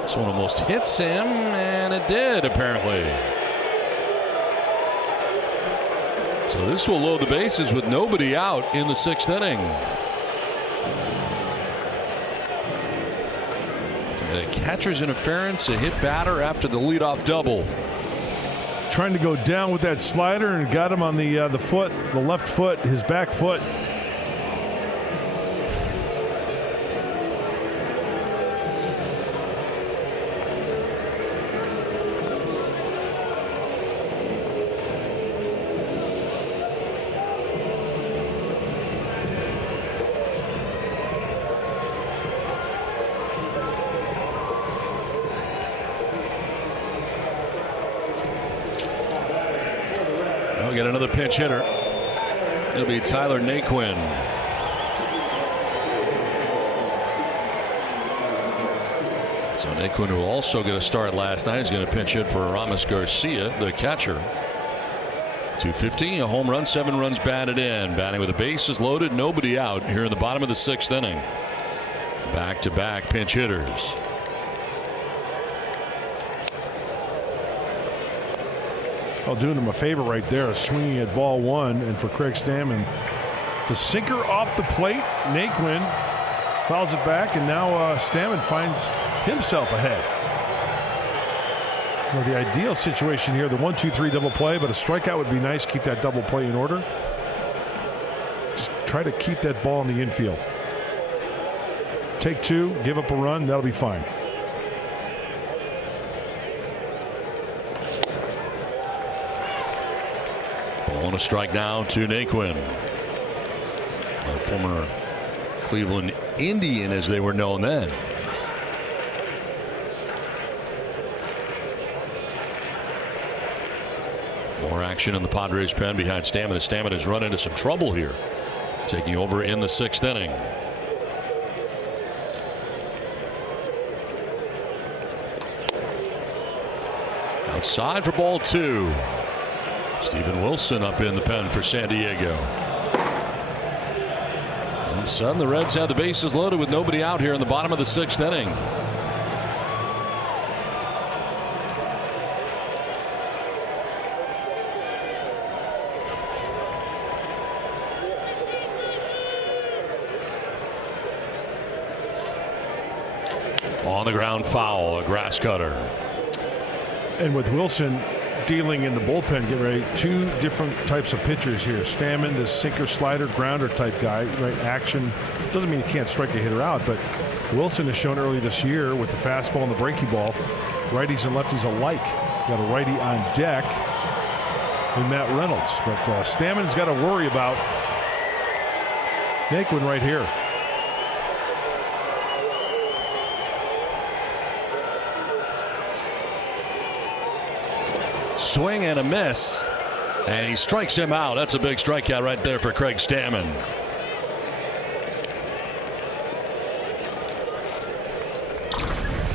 This one almost hits him, and it did, apparently. So this will load the bases with nobody out in the 6th inning. A catcher's interference, a hit batter after the leadoff double. Trying to go down with that slider and got him on the foot, the left foot, his back foot. Get another pinch hitter. It'll be Tyler Naquin. So Naquin, who also got a start last night, is going to pinch hit for Ramos Garcia, the catcher. 250, a home run, 7 runs batted in. Batting with the bases loaded, nobody out here in the bottom of the 6th inning. Back-to-back pinch hitters. Oh, doing them a favor right there, swinging at ball 1, and for Craig Stammen, the sinker off the plate. Naquin fouls it back, and now Stammen finds himself ahead. Well, the ideal situation here, the 1-2-3 double play, but a strikeout would be nice. Keep that double play in order. Just try to keep that ball in the infield. Take 2, give up a run, that'll be fine. On a strike now to Naquin. A former Cleveland Indian, as they were known then. More action in the Padres pen behind Stammen. Stammen has run into some trouble here, taking over in the 6th inning. Outside for ball 2. Steven Wilson up in the pen for San Diego. All of a sudden, the Reds have the bases loaded with nobody out here in the bottom of the 6th inning. On the ground foul, a grass cutter. And with Wilson dealing in the bullpen, get ready, 2 different types of pitchers here. Stammen, the sinker, slider, grounder type guy, right? Action doesn't mean he can't strike a hitter out, but Wilson has shown early this year with the fastball and the breaking ball, righties and lefties alike. Got a righty on deck in Matt Reynolds, but Stammen's got to worry about Naquin right here. Swing and a miss, and he strikes him out. That's a big strikeout right there for Craig Stammen.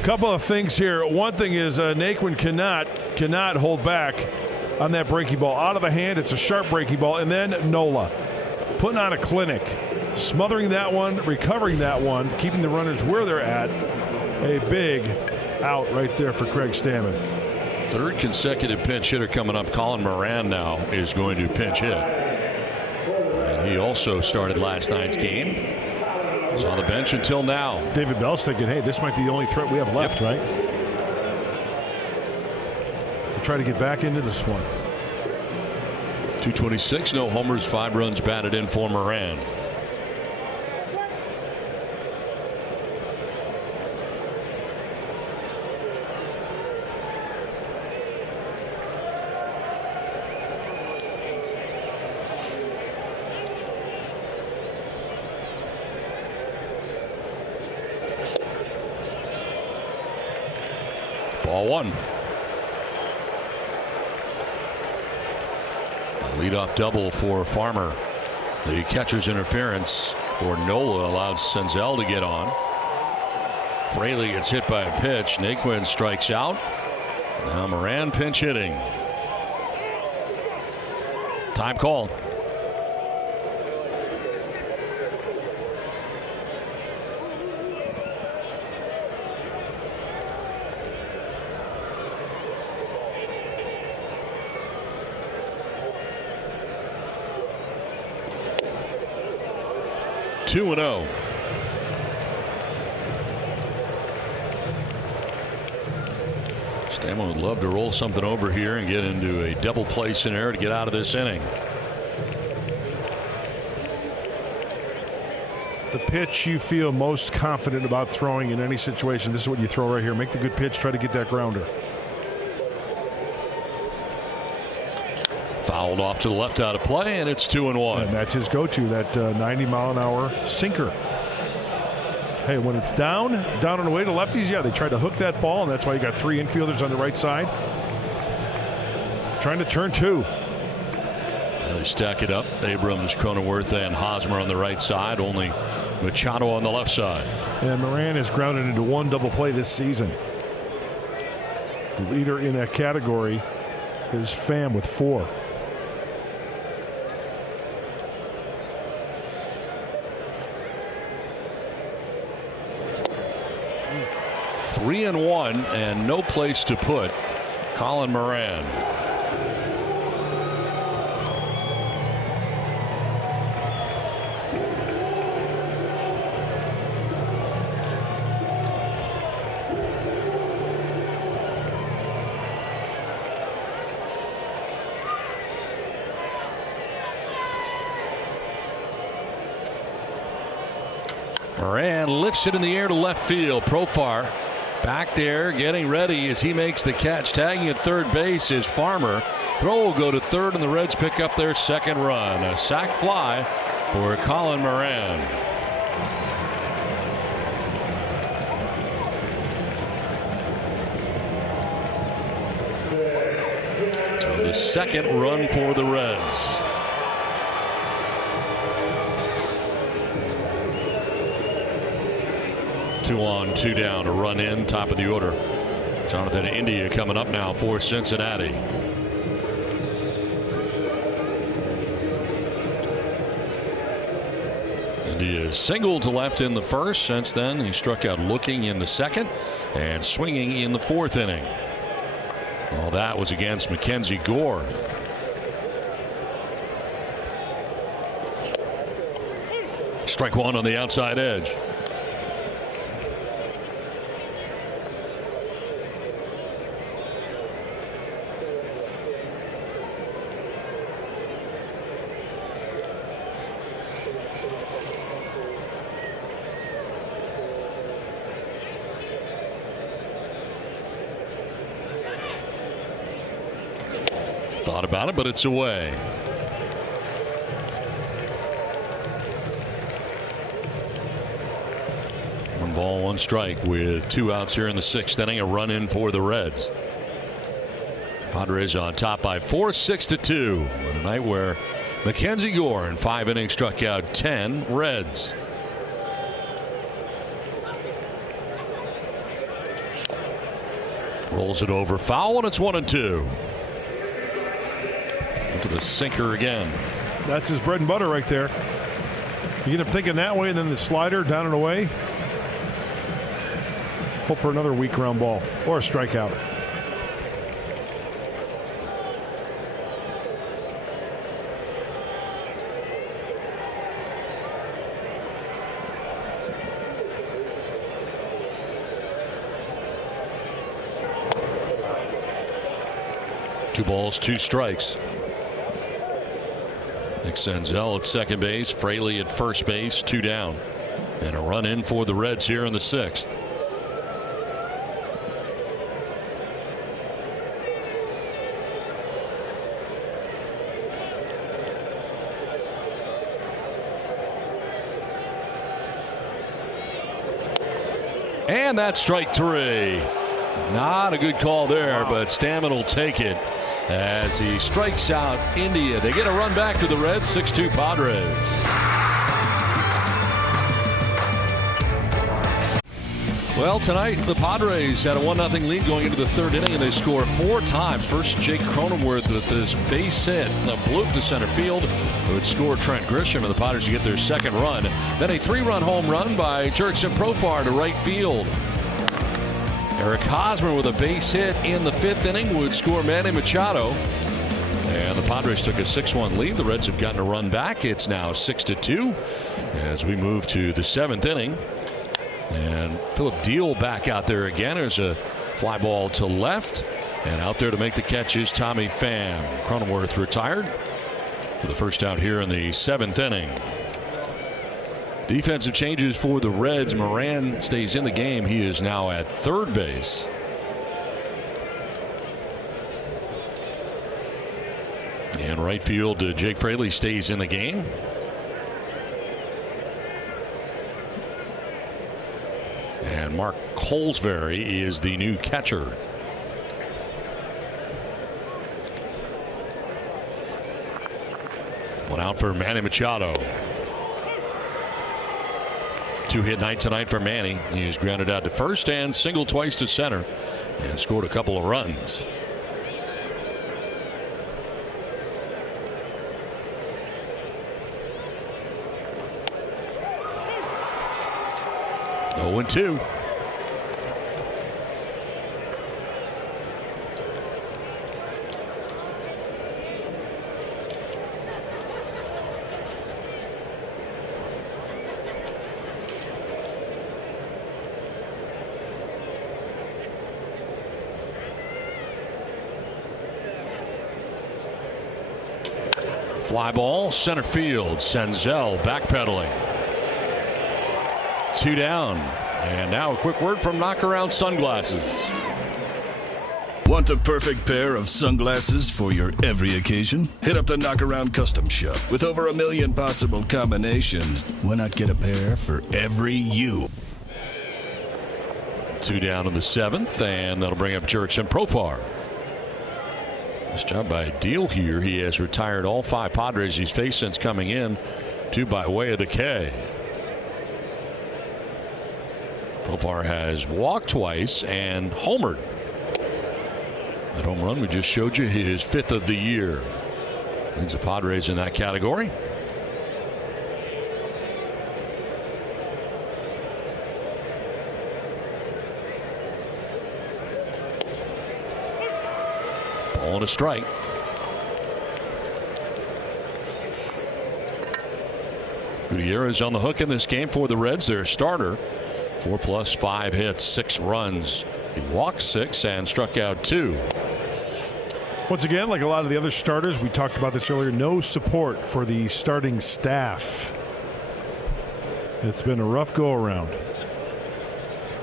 Couple of things here. One thing is Naquin cannot hold back on that breaking ball. Out of the hand, it's a sharp breaking ball, and then Nola putting on a clinic, smothering that one, recovering that one, keeping the runners where they're at. A big out right there for Craig Stammen. 3rd consecutive pinch hitter coming up. Colin Moran now is going to pinch hit. And he also started last night's game. He's on the bench until now. David Bell's thinking, hey, this might be the only threat we have left, right? To try to get back into this one. 226, no homers, 5 runs batted in for Moran. Ball 1. A leadoff double for Farmer. The catcher's interference for Nola allowed Senzel to get on. Fraley gets hit by a pitch. Naquin strikes out. Now Moran pinch hitting. Time call. Two and 0. Stammen would love to roll something over here and get into a double play scenario to get out of this inning. The pitch you feel most confident about throwing in any situation, this is what you throw right here. Make the good pitch, try to get that grounder. Fouled off to the left out of play, and it's 2-1. And that's his go-to, that 90-mile-an-hour sinker. Hey, when it's down and away to lefties, yeah, they try to hook that ball, and that's why you got 3 infielders on the right side. Trying to turn 2. They stack it up. Abrams, Cronenworth, and Hosmer on the right side. Only Machado on the left side. And Moran has grounded into 1 double play this season. The leader in that category is Pham with 4. Three and 1 and no place to put Colin Moran. Moran lifts it in the air to left field. Profar back there getting ready as he makes the catch. Tagging at third base is Farmer. Throw will go to third, and the Reds pick up their second run. A sac fly for Colin Moran. So the second run for the Reds. Two on, 2 down, a run in, top of the order. Jonathan India coming up now for Cincinnati. India singled to left in the first. Since then, he struck out looking in the second and swinging in the 4th inning. All that was against Mackenzie Gore. Strike 1 on the outside edge. Thought about it, but it's away. One ball, 1 strike with 2 outs here in the 6th inning. A run in for the Reds. Padres on top by 4, 6-2. On a night where Mackenzie Gore in 5 innings struck out 10 Reds. Rolls it over foul, and it's 1-2. To the sinker again. That's his bread and butter right there. You get him thinking that way, and then the slider down and away. Hope for another weak ground ball or a strikeout. Two balls, 2 strikes. Nick Senzel at second base, Fraley at first base, 2 down. And a run in for the Reds here in the 6th. And that's strike 3. Not a good call there, but Stammen will take it as he strikes out India. They get a run back to the Reds, 6-2 Padres. Well, tonight the Padres had a 1-0 lead going into the third inning, and they scored 4 times. First, Jake Cronenworth with this base hit, a bloop to center field, who would score Trent Grisham, and the Padres would get their second run. Then a 3-run home run by Jurickson Profar to right field. Eric Hosmer with a base hit in the 5th inning would score Manny Machado. And the Padres took a 6-1 lead. The Reds have gotten a run back. It's now 6-2 as we move to the 7th inning. And Philip Deal back out there again. There's a fly ball to left. And out there to make the catch is Tommy Pham. Cronenworth retired for the first out here in the 7th inning. Defensive changes for the Reds. Moran stays in the game. He is now at third base. And right field, Jake Fraley stays in the game. And Mark Colesbury is the new catcher. One out for Manny Machado. 2-hit night tonight for Manny. He's grounded out to first and singled twice to center and scored a couple of runs. Oh, 0-2. Fly ball, center field. Senzel backpedaling. 2 down. And now a quick word from Knockaround Sunglasses. Want a perfect pair of sunglasses for your every occasion? Hit up the Knockaround Custom Shop. With over 1 million possible combinations, why not get a pair for every you? 2 down in the 7th, and that'll bring up Jurickson Profar. Nice job by Deal here. He has retired all 5 Padres he's faced since coming in, 2 by way of the K. Profar has walked twice and homered. That home run we just showed you, his 5th of the year. Leads the Padres in that category. Ball and a strike. Gutierrez on the hook in this game for the Reds, their starter. 4 plus 5 hits, 6 runs. He walked 6 and struck out 2. Once again, like a lot of the other starters, we talked about this earlier, no support for the starting staff. It's been a rough go around.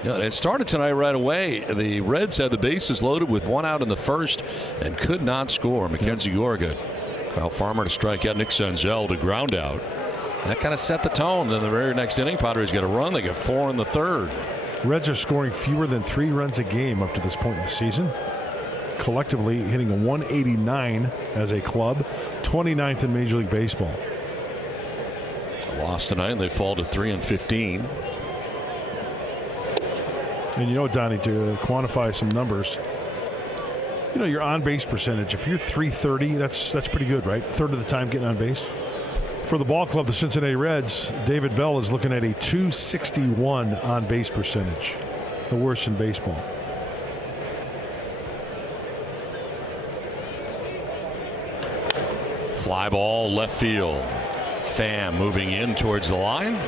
Yeah, it started tonight right away. The Reds had the bases loaded with 1 out in the first and could not score. Mackenzie Gorga, Kyle Farmer to strike out, Nick Senzel to ground out. That kind of set the tone. Then the very next inning, Padres got a run. They got 4 in the 3rd. Reds are scoring fewer than 3 runs a game up to this point in the season. Collectively hitting a 189 as a club, 29th in Major League Baseball. A loss tonight, and they fall to 3-15. And you know, Donnie, to quantify some numbers, you know, your on-base percentage, if you're .330, that's pretty good, right? 1/3 of the time getting on base. For the ball club, the Cincinnati Reds, David Bell is looking at a .261 on-base percentage, the worst in baseball. Fly ball left field. Pham moving in towards the line.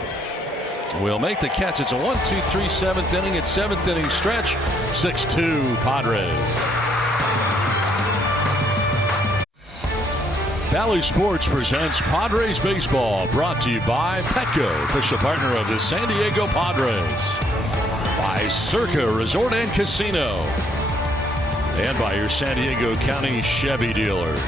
Will make the catch. It's a 1-2-3 7th inning. It's 7th inning stretch. 6-2 Padres. Valley Sports presents Padres Baseball, brought to you by Petco, official partner of the San Diego Padres, by Circa Resort and Casino, and by your San Diego County Chevy dealers.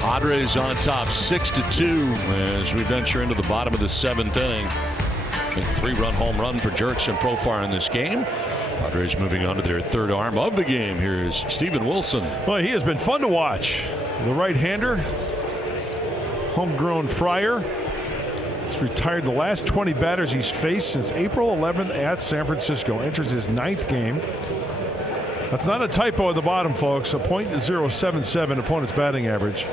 Padres on top 6-2 as we venture into the bottom of the 7th inning. A 3-run home run for Jurickson Profar in this game. Padres moving on to their 3rd arm of the game. Here is Steven Wilson. Well, he has been fun to watch. The right-hander, homegrown Friar, He's retired the last 20 batters he's faced since April 11th at San Francisco. Enters his 9th game. That's not a typo at the bottom, folks. A .077 opponent's batting average.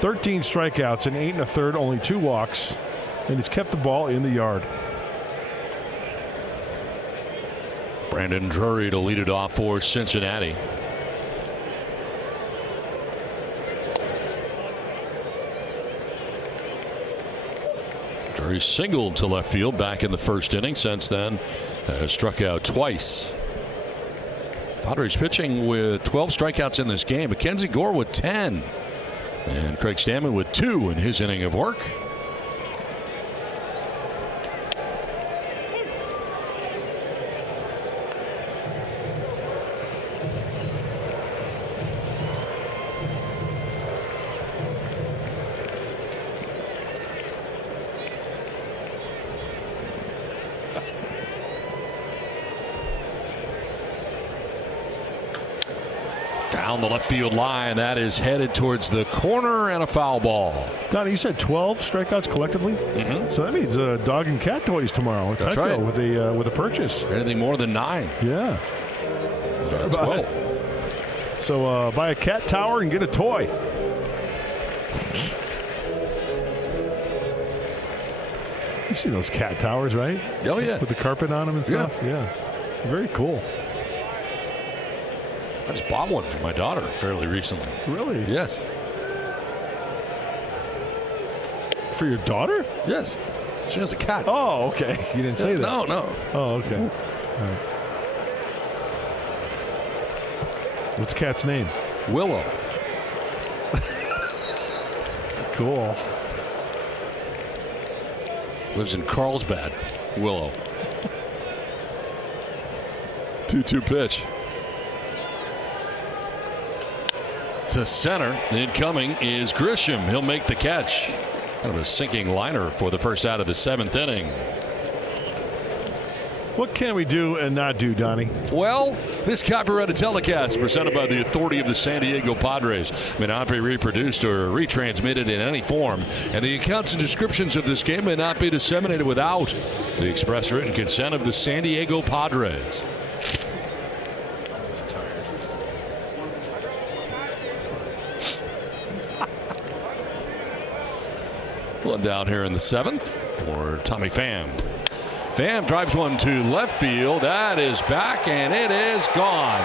13 strikeouts in 8 1/3, only 2 walks, and he's kept the ball in the yard. Brandon Drury to lead it off for Cincinnati. Drury singled to left field back in the first inning. Since then, has struck out twice. Padres pitching with 12 strikeouts in this game. Mackenzie Gore with 10. And Craig Stammen with 2 in his inning of work. Down the left field line. That is headed towards the corner and a foul ball. Donnie, you said 12 strikeouts collectively? So that means dog and cat toys tomorrow. That's right. With a purchase. Anything more than 9. Yeah. Sorry about it. So buy a cat tower and get a toy. You've seen those cat towers, right? Oh, yeah. With the carpet on them and stuff? Yeah. Very cool. I just bought one for my daughter fairly recently. Really? Yes. For your daughter? Yes. She has a cat. Oh, okay. You didn't say that. No. Oh, okay. All right. What's the cat's name? Willow. Cool. Lives in Carlsbad. Willow. 2-2 pitch. To center. Incoming is Grisham. He'll make the catch. Kind of a sinking liner for the first out of the 7th inning. What can we do and not do, Donnie? Well, this copyrighted telecast presented by the authority of the San Diego Padres may not be reproduced or retransmitted in any form, and the accounts and descriptions of this game may not be disseminated without the express written consent of the San Diego Padres. One down here in the 7th for Tommy Pham. Pham drives one to left field. That is back, and it is gone.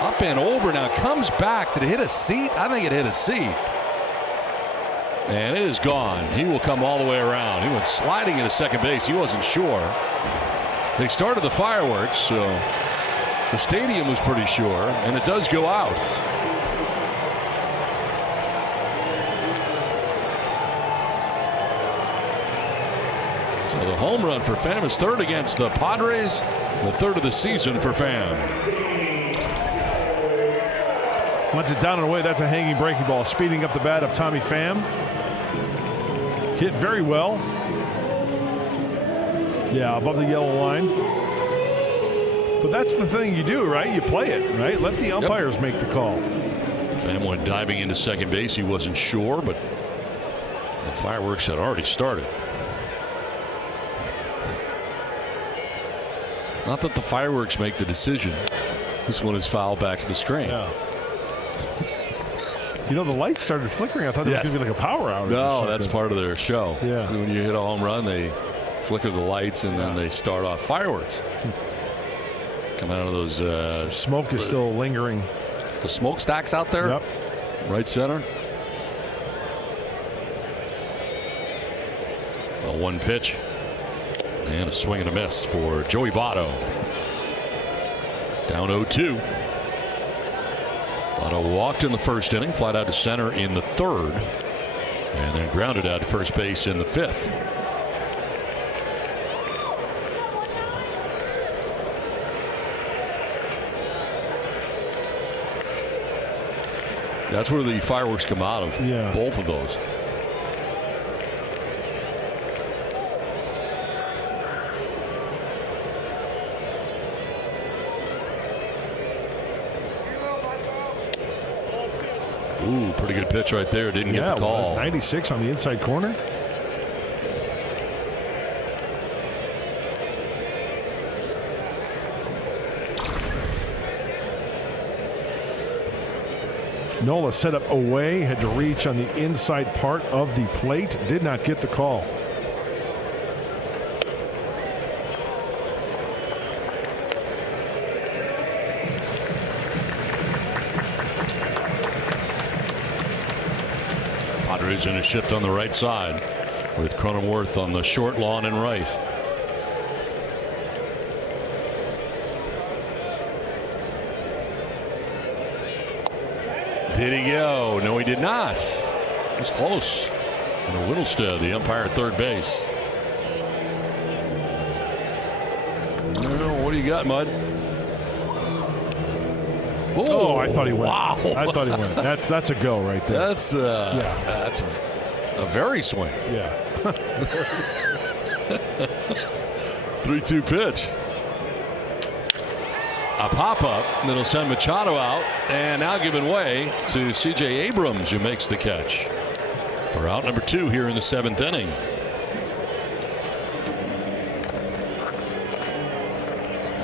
Up and over now, comes back. Did it hit a seat? I think it hit a seat. And it is gone. He will come all the way around. He went sliding into second base. He wasn't sure. They started the fireworks, so the stadium was pretty sure, and it does go out. So the home run for Pham is 3rd against the Padres, the 3rd of the season for Pham. Once it down and away, that's a hanging breaking ball, speeding up the bat of Tommy Pham. Hit very well. Yeah, above the yellow line. But that's the thing you do, right? You play it, right? Let the umpires make the call. Pham went diving into second base. He wasn't sure, but the fireworks had already started. Not that the fireworks make the decision. This one is foul back to the screen. Yeah. You know, the lights started flickering. I thought there was going to be like a power outage. No, that's part of their show. Yeah. When you hit a home run, they flicker the lights and then they start off fireworks. Come out of those. Smoke is still lingering. The smokestacks out there? Yep. Right center. A 1 pitch. And a swing and a miss for Joey Votto. Down 0-2. Votto walked in the first inning, flied out to center in the 3rd, and then grounded out to first base in the 5th. That's where the fireworks come out of. Yeah. Both of those. Ooh, pretty good pitch right there. Didn't get the call. It was 96 on the inside corner. Nola set up away, had to reach on the inside part of the plate, did not get the call. Padres in a shift on the right side with Cronenworth on the short lawn and right. Did he go? No, he did not. It was close. And Whittlestead, the umpire at third base. Well, what do you got, Mud? Oh, I thought he went. Wow. I thought he went. That's a go right there. That's a very swing. Yeah. 3-2 pitch. A pop-up that'll send Machado out, and now giving way to C.J. Abrams, who makes the catch for out number 2 here in the 7th inning.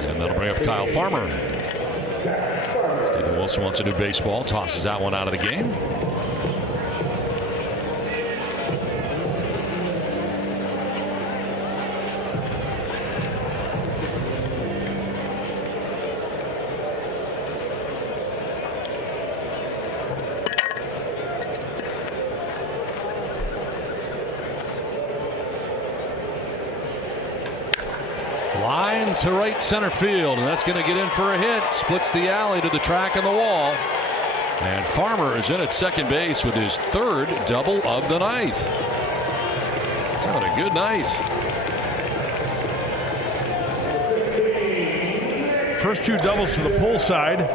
And that'll bring up Kyle Farmer. Stephen Wilson wants a new baseball, tosses that one out of the game. Line to right center field, and that's going to get in for a hit. Splits the alley to the track and the wall. And Farmer is in at second base with his 3rd double of the night. He's having a good night. First 2 doubles to the pull side.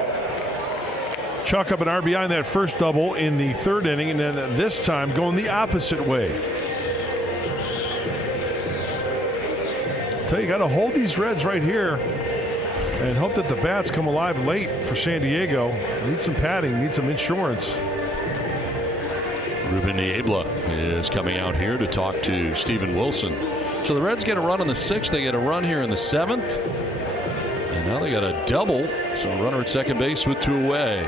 Chalk up an RBI in that first double in the 3rd inning, and then this time going the opposite way. Tell you, got to hold these Reds right here and hope that the bats come alive late for San Diego. Need some padding, need some insurance. Ruben Niebla is coming out here to talk to Stephen Wilson. So the Reds get a run in the 6th. They get a run here in the 7th. And now they got a double. So a runner at second base with 2 away.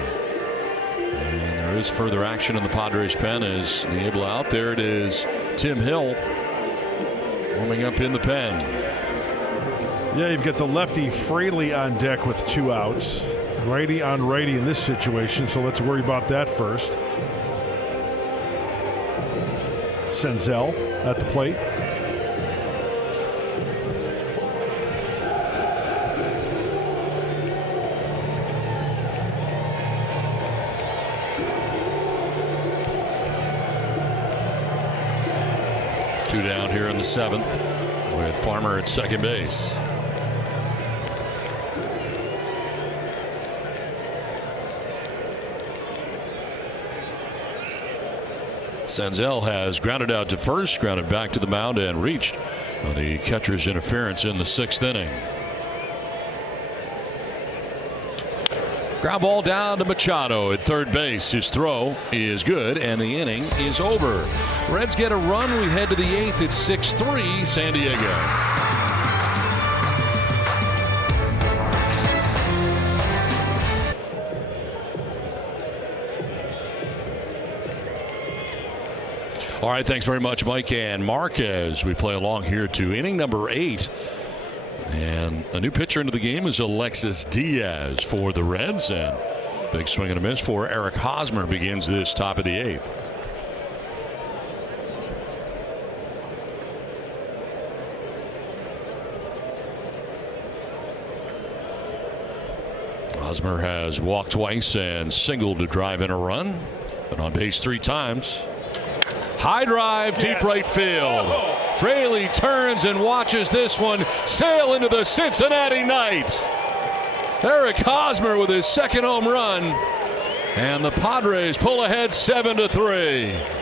And there is further action in the Padres pen as Niebla out there. It is Tim Hill warming up in the pen. Yeah, you've got the lefty Fraley on deck with 2 outs. Righty on righty in this situation, so let's worry about that first. Senzel at the plate. Two down here in the 7th with Farmer at second base. Senzel has grounded out to first, grounded back to the mound, and reached on the catcher's interference in the 6th inning. Ground ball down to Machado at third base. His throw is good, and the inning is over. Reds get a run. We head to the 8th. It's 6-3 San Diego. All right, thanks very much, Mike and Mark, as we play along here to inning number 8. And a new pitcher into the game is Alexis Diaz for the Reds. And big swing and a miss for Eric Hosmer begins this top of the 8th. Hosmer has walked twice and singled to drive in a run. Been on base 3 times. High drive, deep right field. Fraley turns and watches this one sail into the Cincinnati night. Eric Hosmer with his 2nd home run. And the Padres pull ahead 7-3.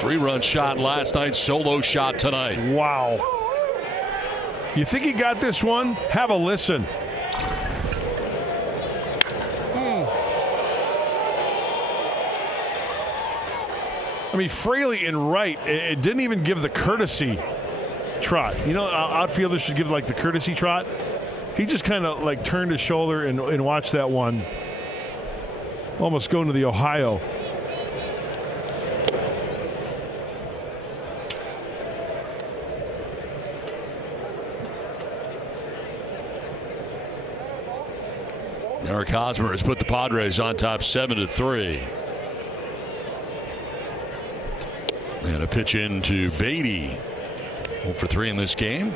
Three-run shot last night, solo shot tonight. Wow. You think he got this one? Have a listen. I mean, Fraley in right, it didn't even give the courtesy trot. You know, outfielders should give like the courtesy trot. He just kind of like turned his shoulder and watched that one almost go into the Ohio. Eric Hosmer has put the Padres on top 7-3. And a pitch into Beatty. 0 for 3 in this game.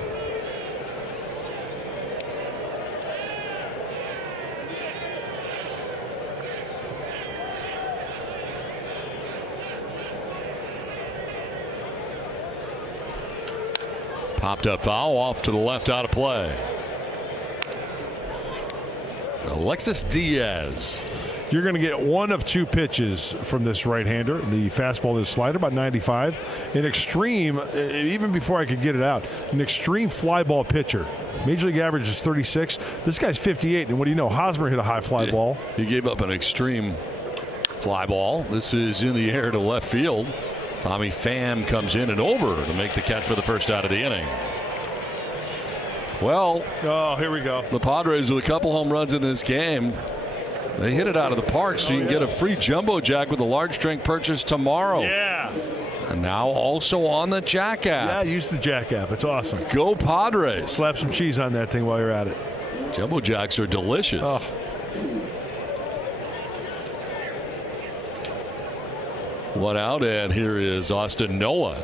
Popped up foul off to the left, out of play. Alexis Diaz. You're going to get one of two pitches from this right-hander. The fastball to the slider, about 95. An extreme, even before I could get it out, an extreme fly ball pitcher. Major League average is 36. This guy's 58. And what do you know? Hosmer hit a high fly ball. He gave up an extreme fly ball. This is in the air to left field. Tommy Pham comes in and over to make the catch for the first out of the inning. Well, here we go. The Padres with a couple home runs in this game. They hit it out of the park, so you can get a free jumbo jack with a large strength purchase tomorrow. Yeah. And now also on the Jack app. Yeah, use the Jack app. It's awesome. Go Padres. Slap some cheese on that thing while you're at it. Jumbo jacks are delicious. Oh. One out, and here is Austin Nola.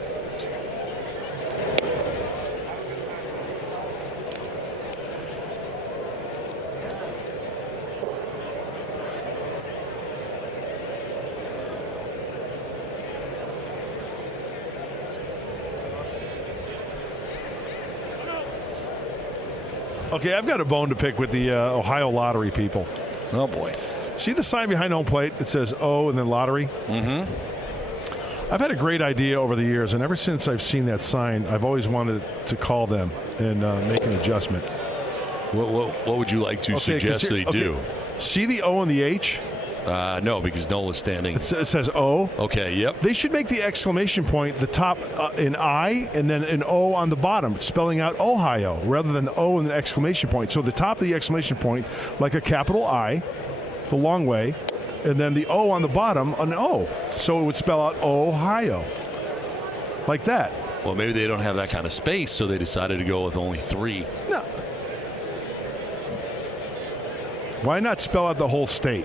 Okay, I've got a bone to pick with the Ohio lottery people. Oh, boy. See the sign behind home plate? It says O and then lottery. Mm-hmm. I've had a great idea over the years, and ever since I've seen that sign, I've always wanted to call them and make an adjustment. What would you like to suggest they do? See the O and the H? No, because Nola's standing. It says O. Okay, yep. They should make the exclamation point the top an I and then an O on the bottom, spelling out Ohio, rather than the O and the exclamation point. So the top of the exclamation point, like a capital I, the long way, and then the O on the bottom, an O. So it would spell out Ohio. Like that. Well, maybe they don't have that kind of space, so they decided to go with only 3. No. Why not spell out the whole state?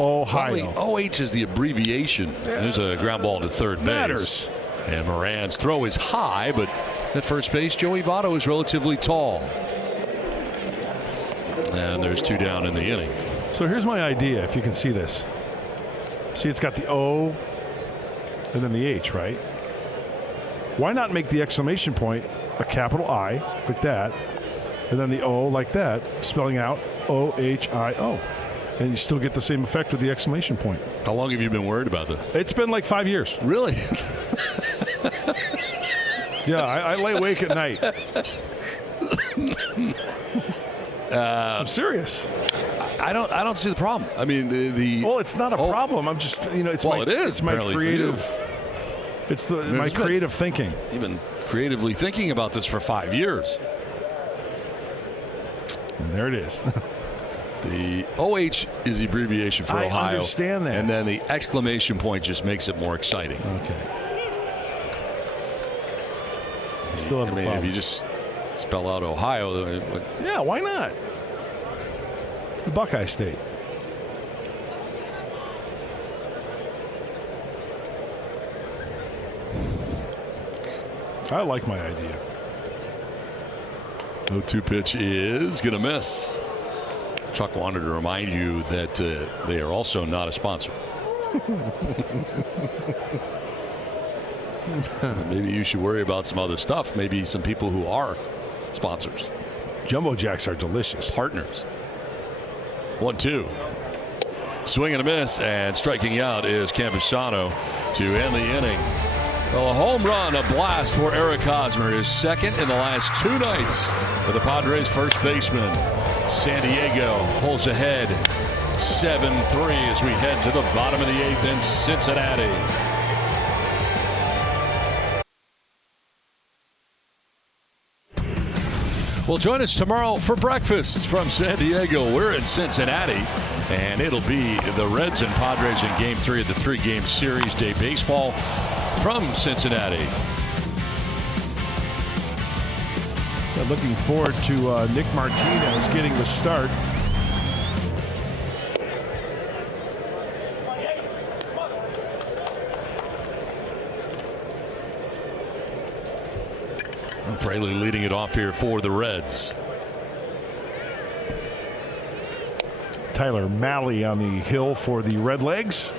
Ohio. OH is the abbreviation. There's a ground ball to third base. Matters. And Moran's throw is high, but at first base, Joey Votto is relatively tall. And there's 2 down in the inning. So here's my idea, if you can see this. See, it's got the O and then the H, right? Why not make the exclamation point a capital I, like that, and then the O like that, spelling out O-H-I-O. And you still get the same effect with the exclamation point. How long have you been worried about this? It's been like 5 years. Really? Yeah, I lay awake at night. I'm serious. I don't see the problem. I mean, well, it's not a problem. I'm just, it's it is. It's my creative. It's my creative thinking. You've been creatively thinking about this for 5 years. And there it is. The OH is the abbreviation for Ohio. I understand that. And then the exclamation point just makes it more exciting. Okay. Still have a problem. If you just spell out Ohio. Yeah, why not? It's the Buckeye State. I like my idea. The 2 pitch is going to miss. Chuck wanted to remind you that they are also not a sponsor. Maybe you should worry about some other stuff. Maybe some people who are sponsors. Jumbo Jacks are delicious. Partners. 1-2. Swing and a miss, and striking out is Campusano to end the inning. Well, a home run, a blast for Eric Hosmer, his second in the last 2 nights for the Padres first baseman. San Diego pulls ahead 7-3 as we head to the bottom of the 8th in Cincinnati. Well, join us tomorrow for breakfast from San Diego. We're in Cincinnati, and it'll be the Reds and Padres in Game 3 of the 3-game Series Day baseball from Cincinnati. Looking forward to Nick Martinez getting the start. Fraley leading it off here for the Reds. Tyler Mahle on the hill for the Redlegs.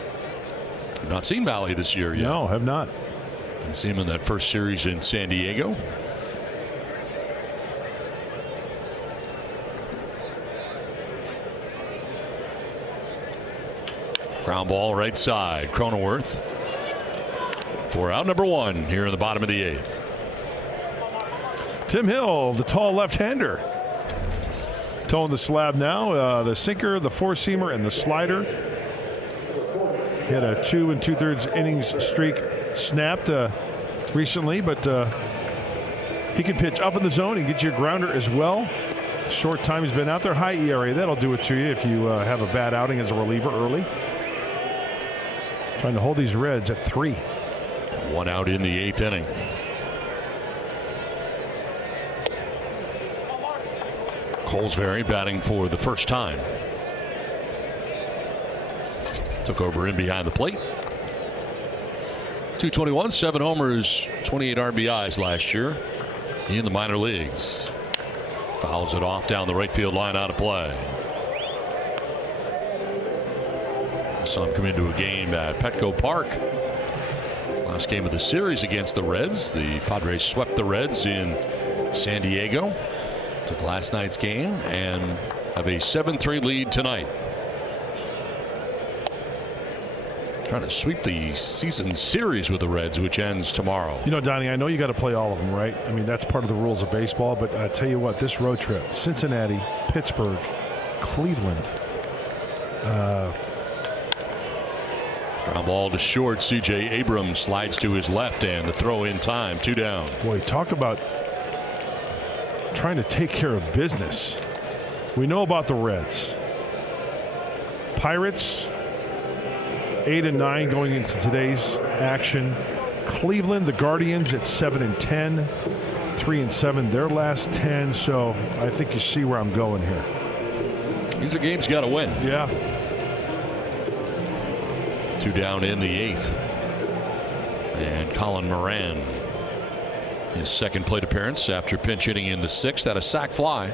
I've not seen Mahle this year yet. No, have not. Didn't see him in that first series in San Diego. Ground ball right side. Cronenworth for out number 1 here in the bottom of the 8th. Tim Hill, the tall left-hander. Toeing the slab now. The sinker, the four-seamer, and the slider. He had a 2 2/3 innings streak snapped recently, but he can pitch up in the zone and get you a grounder as well. Short time he's been out there. High ERA. That'll do it to you if you have a bad outing as a reliever early. Trying to hold these Reds at 3. 1 out in the 8th inning. Colesbury batting for the first time. Took over in behind the plate. 221, 7 homers, 28 RBIs last year in the minor leagues. Fouls it off down the right field line, out of play. I saw him come into a game at Petco Park. Last game of the series against the Reds. The Padres swept the Reds in San Diego. Took last night's game and have a 7-3 lead tonight. Trying to sweep the season series with the Reds, which ends tomorrow. You know, Donnie, I know you got to play all of them, right? I mean, that's part of the rules of baseball. But I tell you what, this road trip: Cincinnati, Pittsburgh, Cleveland. Ground ball to short. C.J. Abrams slides to his left, and the throw in time. 2 down. Boy, talk about trying to take care of business. We know about the Reds. Pirates 8-9 going into today's action. Cleveland, the Guardians at 7-10, 3-7 their last 10. So I think you see where I'm going here. These are games got to win. Yeah. 2 down in the 8th. And Colin Moran, his second plate appearance after pinch hitting in the 6th at a sac fly.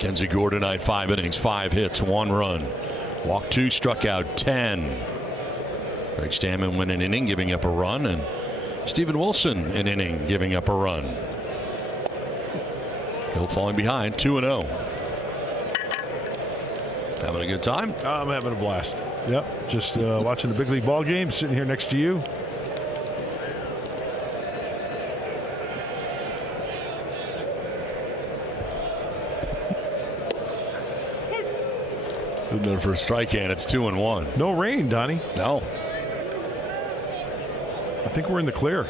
Kenzie Gordon had 5 innings, 5 hits, 1 run. Walked 2, struck out 10. Greg Stammen went an inning, giving up a run, and Steven Wilson an inning, giving up a run. Hill falling behind, 2-0. Having a good time? I'm having a blast. Yep, just watching the big league ball game, sitting here next to you. Isn't there for a strike, and it's 2-1. No rain, Donnie. No. I think we're in the clear.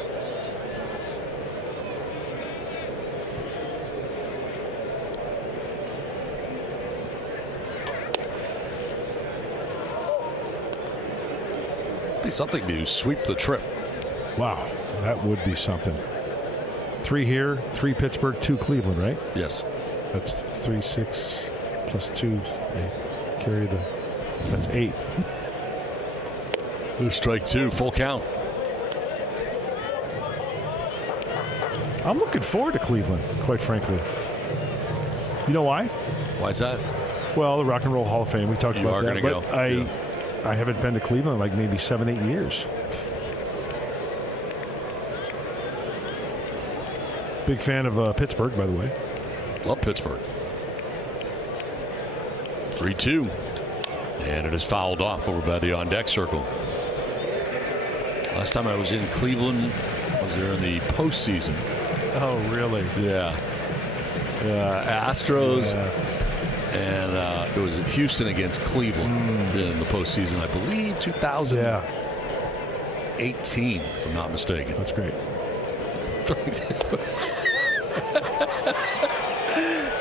Be something to sweep the trip. Wow, that would be something. 3 here, 3 Pittsburgh, 2 Cleveland, right? Yes. That's 3, 6 plus 2. Carry the. That's 8. There's strike 2, full count. I'm looking forward to Cleveland, quite frankly. You know why? Why is that? Well, the Rock and Roll Hall of Fame. We talked You about are that. gonna But go. I haven't been to Cleveland in like maybe 7, 8 years. Big fan of Pittsburgh, by the way. Love Pittsburgh. 3-2. And it is fouled off over by the on-deck circle. Last time I was in Cleveland was there in the postseason. Oh, really? Yeah. Astros. Yeah. And it was Houston against Cleveland in the postseason, I believe, 2018, if I'm not mistaken. That's great.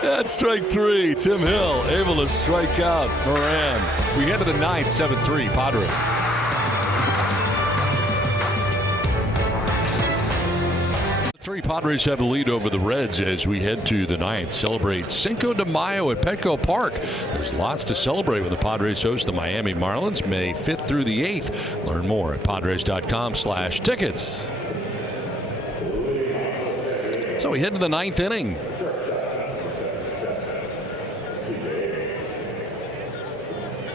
That's strike 3. Tim Hill able to strike out Moran. We head to the 9th, 7-3 Padres. The Padres have the lead over the Reds as we head to the 9th. Celebrate Cinco de Mayo at Petco Park. There's lots to celebrate when the Padres host the Miami Marlins May 5th through the 8th. Learn more at Padres.com/tickets. So we head to the 9th inning.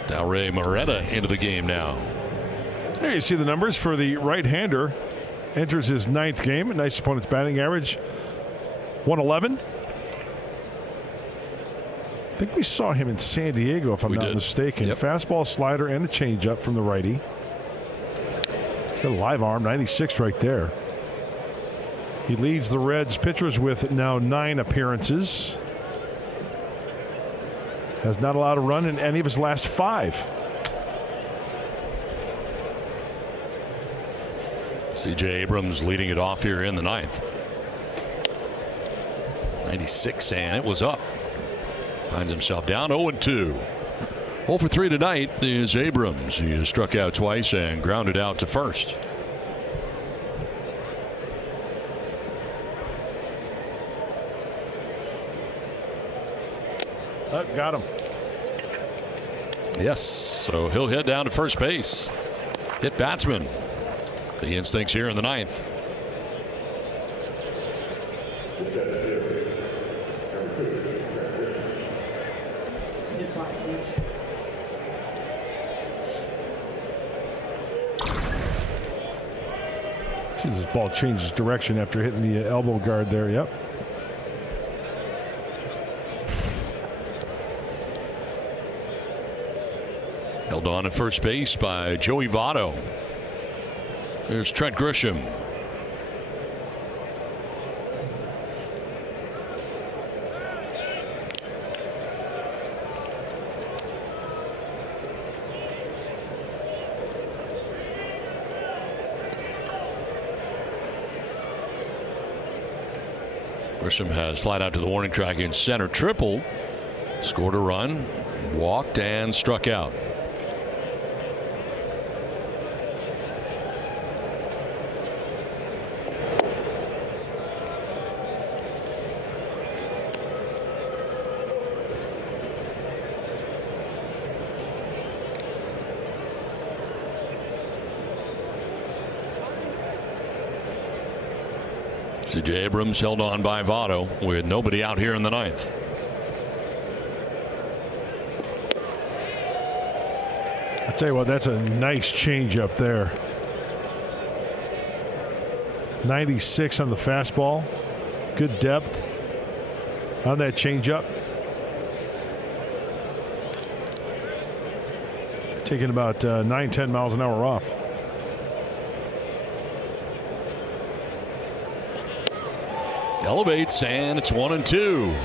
Dalray Moreta into the game now. There you see the numbers for the right-hander. Enters his 9th game. A nice opponent's batting average, 111. I think we saw him in San Diego, if I'm not mistaken. Yep. Fastball, slider, and a changeup from the righty. He's got a live arm, 96 right there. He leads the Reds pitchers with now 9 appearances. Has not allowed a run in any of his last 5. C.J. Abrams leading it off here in the 9th. 96, and it was up. Finds himself down 0-2. 0 for 3 tonight is Abrams. He has struck out twice and grounded out to first. Got him. Yes, so he'll head down to first base. Hit batsman. The instincts here in the 9th. Sees this ball changes direction after hitting the elbow guard there. Yep. Held on at first base by Joey Votto. There's Trent Grisham. Grisham has flied out to the warning track in center, triple, scored a run, walked, and struck out. C.J. Abrams held on by Votto with nobody out here in the 9th. I'll tell you what, that's a nice change up there. 96 on the fastball. Good depth on that changeup. Taking about 9-10 miles an hour off. Elevates, and it's 1-2.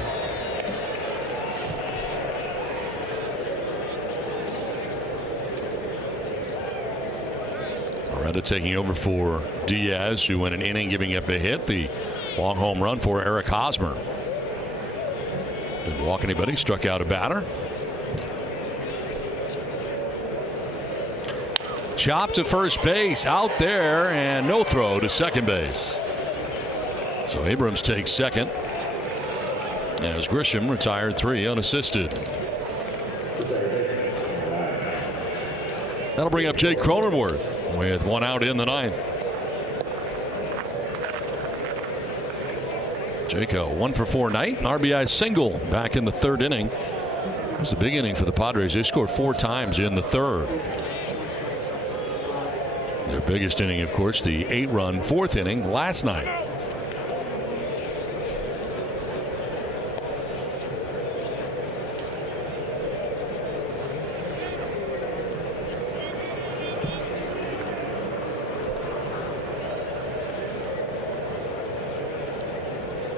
Moreta taking over for Diaz, who went an inning giving up a hit. The long home run for Eric Hosmer. Didn't walk anybody, struck out a batter. Chop to first base, out there, and no throw to second base. So Abrams takes second as Grisham retired 3 unassisted. That'll bring up Jake Cronenworth with 1 out in the 9th. Jake, a 1-for-4 night, an RBI single back in the 3rd inning. It was a big inning for the Padres. They scored 4 times in the 3rd. Their biggest inning, of course, the 8-run 4th inning last night.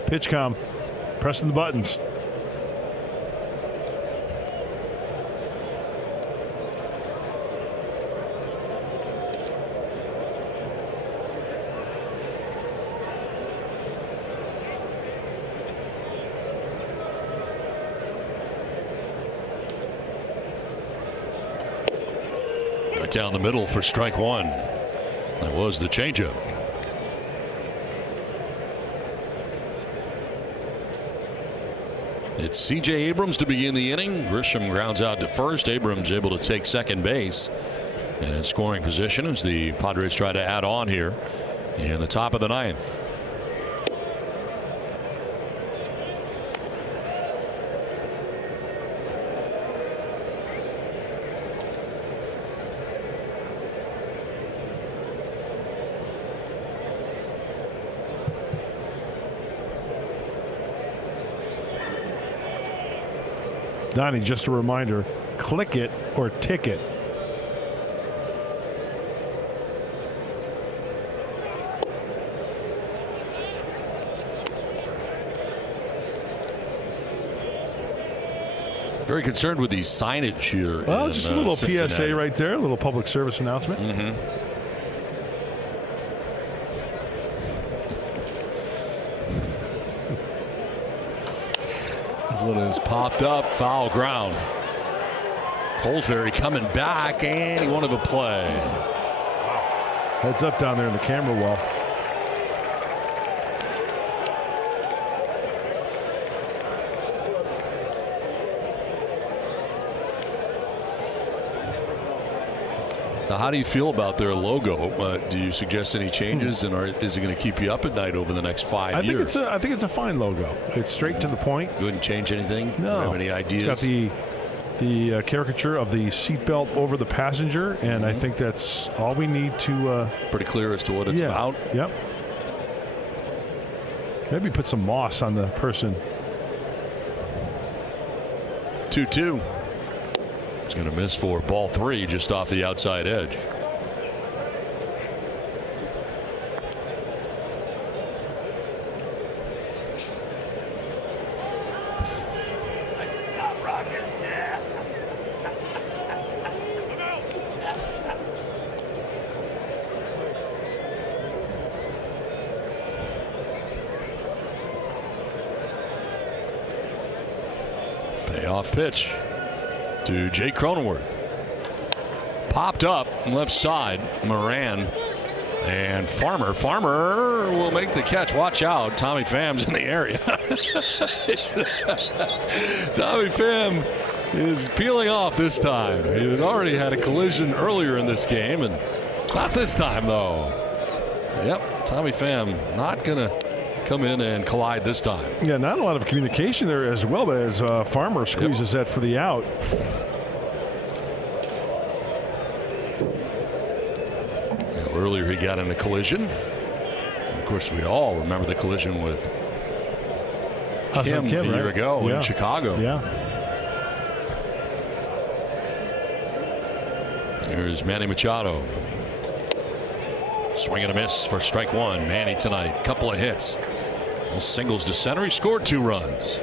Pitch com, pressing the buttons. Right down the middle for strike one. That was the changeup. It's C.J. Abrams to begin the inning. Grisham grounds out to first. Abrams able to take second base. And in scoring position as the Padres try to add on here in the top of the ninth. Donnie, just a reminder, click it or ticket. Very concerned with the signage here. Well, just a little Cincinnati. PSA right there, a little public service announcement. This one is popped up, foul ground. Colesbury coming back, and he wanted a play. Heads up down there in the camera wall. Now, how do you feel about their logo? Do you suggest any changes, and is it going to keep you up at night over the next 5 years? I think it's a fine logo. It's straight to the point. You wouldn't change anything? No. Do you have any ideas? It's got the caricature of the seatbelt over the passenger, and I think that's all we need to. Pretty clear as to what it's about. Yep. Maybe put some moss on the person. 2-2. It's going to miss for ball three, just off the outside edge. Payoff pitch to Jake Cronenworth. Popped up left side. Moran and Farmer. Farmer will make the catch. Watch out. Tommy Pham's in the area. Tommy Pham is peeling off this time. He had already had a collision earlier in this game, and not this time, though. Yep, Tommy Pham not going to come in and collide this time. Yeah, not a lot of communication there as well, but as Farmer squeezes that for the out. Earlier he got in a collision. Of course, we all remember the collision with Kim a year ago in Chicago. Yeah. Here's Manny Machado. Swing and a miss for strike one. Manny tonight, couple of hits. Those singles to center. He scored 2 runs.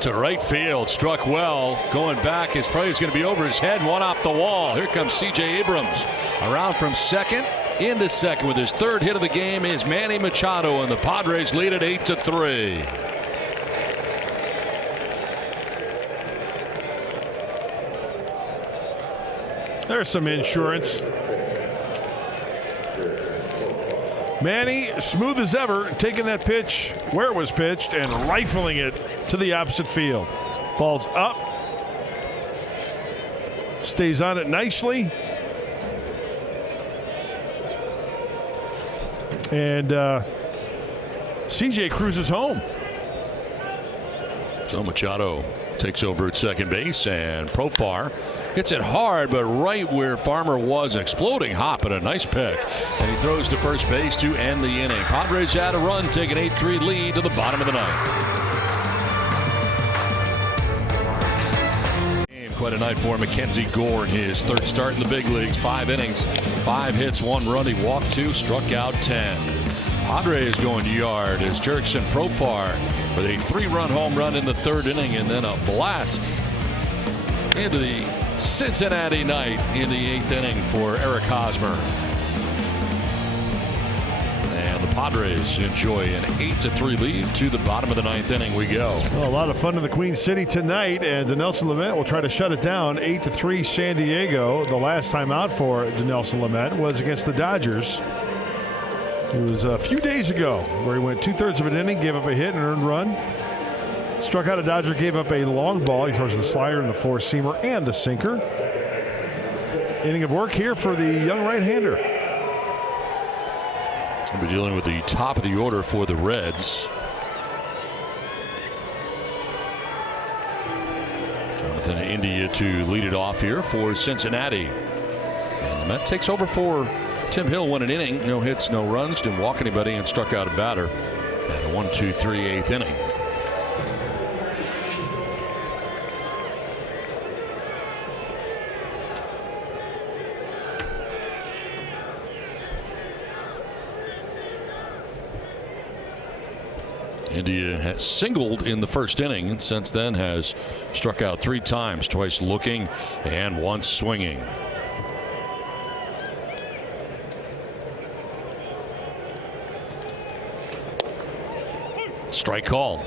To right field, struck well, going back. His play is going to be over his head, one off the wall. Here comes C.J. Abrams around from second into second with his 3rd hit of the game is Manny Machado, and the Padres lead it 8-3. There's some insurance. Manny, smooth as ever, taking that pitch where it was pitched and rifling it to the opposite field. Ball's up. Stays on it nicely. And CJ cruises home. So Machado takes over at second base, and Profar hits it hard, but right where Farmer was, exploding hop and a nice pick. And he throws to first base to end the inning. Padres add a run, take an 8-3 lead to the bottom of the ninth. Quite a night for Mackenzie Gore in his third start in the big leagues. 5 innings, 5 hits, 1 run. He walked 2, struck out 10. Padres going to yard as Jurickson Profar with a 3-run home run in the 3rd inning, and then a blast into the Cincinnati night in the 8th inning for Eric Hosmer. And the Padres enjoy an 8-3 lead. To the bottom of the 9th inning we go. Well, a lot of fun in the Queen City tonight, and Dinelson Lamet will try to shut it down. 8-3 San Diego. The last time out for Dinelson Lamet was against the Dodgers. It was a few days ago where he went 2/3 of an inning, gave up a hit and an earned run. Struck out a Dodger, gave up a long ball. He throws the slider and the 4-seamer and the sinker. Inning of work here for the young right-hander. We'll be dealing with the top of the order for the Reds. Jonathan India to lead it off here for Cincinnati. And the Met takes over for Tim Hill. 1 inning, no hits, no runs, didn't walk anybody, and struck out a batter. And a 1-2-3 8th inning. India has singled in the 1st inning, and since then has struck out 3 times, twice looking and once swinging. Strike call.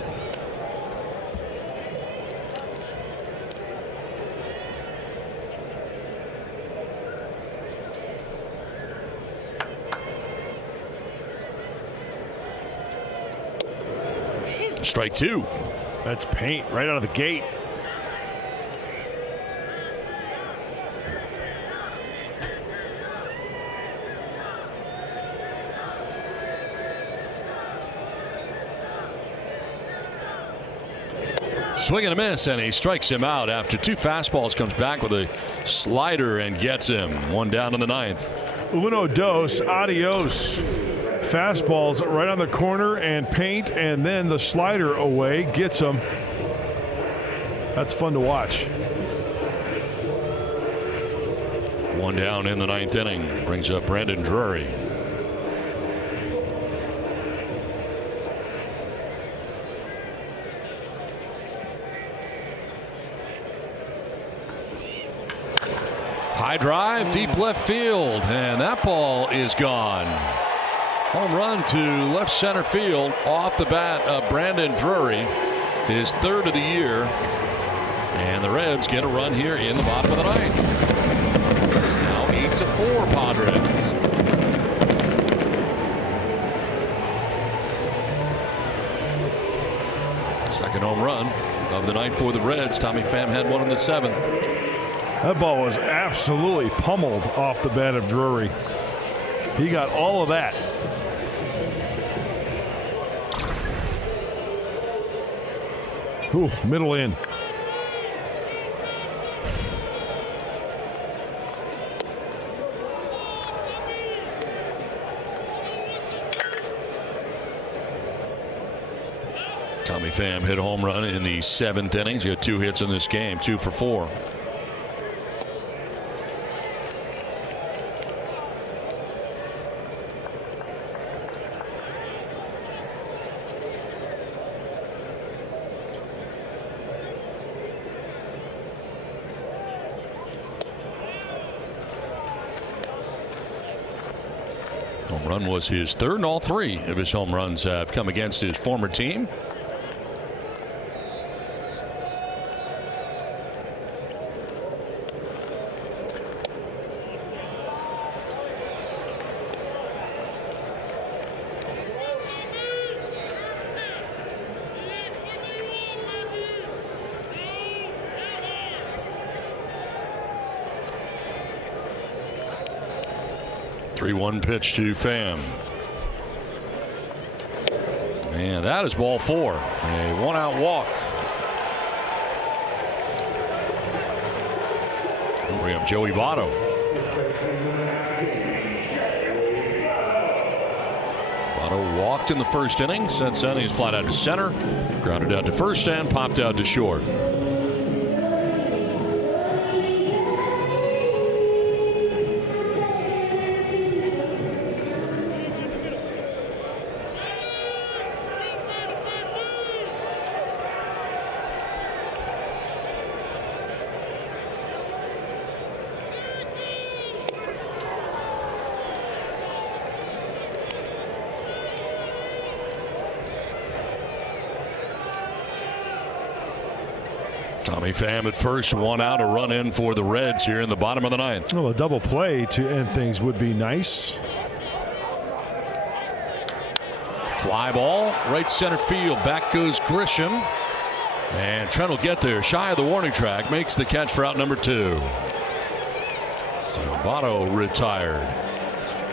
Strike 2. That's paint right out of the gate. Swing and a miss, and he strikes him out after 2 fastballs. Comes back with a slider and gets him. 1 down in the 9th. Uno, dos, adios. Fastballs right on the corner and paint, and then the slider away gets him. That's fun to watch. 1 down in the 9th inning. Brings up Brandon Drury. High drive, deep left field, and that ball is gone. Home run to left center field off the bat of Brandon Drury, his 3rd of the year. And the Reds get a run here in the bottom of the 9th. It's now 8-4 Padres. Second home run of the night for the Reds. Tommy Pham had one in the 7th. That ball was absolutely pummeled off the bat of Drury. He got all of that. Ooh, middle in. Tommy Pham hit a home run in the 7th inning. He had 2 hits in this game, 2 for 4. Home run was his 3rd, and all 3 of his home runs have come against his former team. One pitch to Pham. And that is ball 4. A 1-out walk. We'll bring up Joey Votto. Votto walked in the 1st inning. Since then, he's flat out to center, grounded out to 1st, and popped out to short. Tommy Pham at first, one out, a run in for the Reds here in the bottom of the ninth. Well, a double play to end things would be nice. Fly ball, right center field. Back goes Grisham. And Trent will get there, shy of the warning track, makes the catch for out number 2. So Votto retired.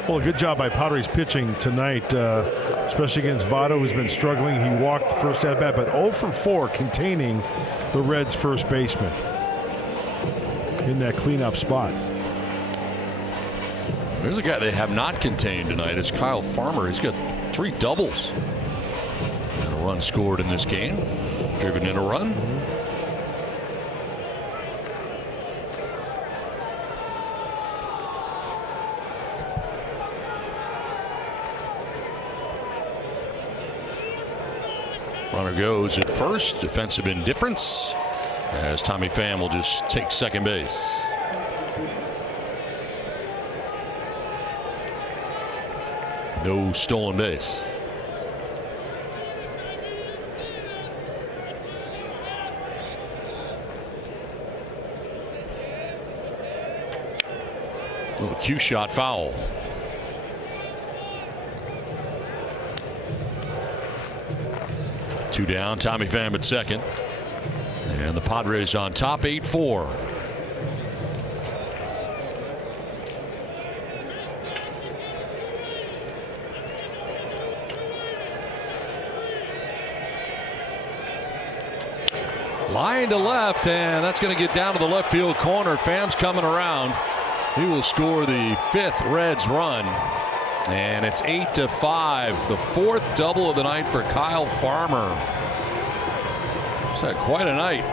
Well, a good job by Padres pitching tonight, especially against Votto, who's been struggling. He walked the first at bat, but 0 for 4 containing the Reds' first baseman in that cleanup spot. There's a guy they have not contained tonight. Is Kyle Farmer. He's got 3 doubles. And a run scored in this game. Driven in a run. Runner goes at first. Defensive indifference as Tommy Pham will just take second base. No stolen base. Little cue shot foul. Two down. Tommy Pham at second. And the Padres on top 8-4. Line to left, and that's going to get down to the left field corner. Pham's coming around. He will score the 5th Reds run. And it's 8-5. The 4th double of the night for Kyle Farmer. He's had quite a night.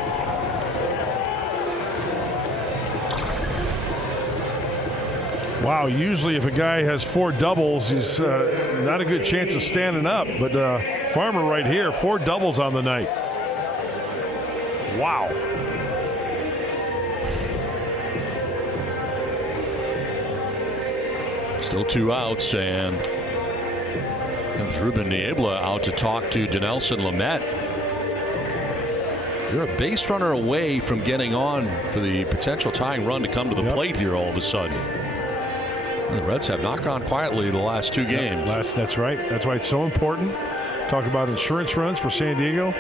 Wow, usually if a guy has 4 doubles, he's not a good chance of standing up. But Farmer right here, 4 doubles on the night. Wow. Still 2 outs, and comes Ruben Niebla out to talk to Dinelson Lamet. You're a base runner away from getting on for the potential tying run to come to the plate here all of a sudden. And the Reds have not gone quietly the last 2 games. That's right. That's why it's so important. Talk about insurance runs for San Diego.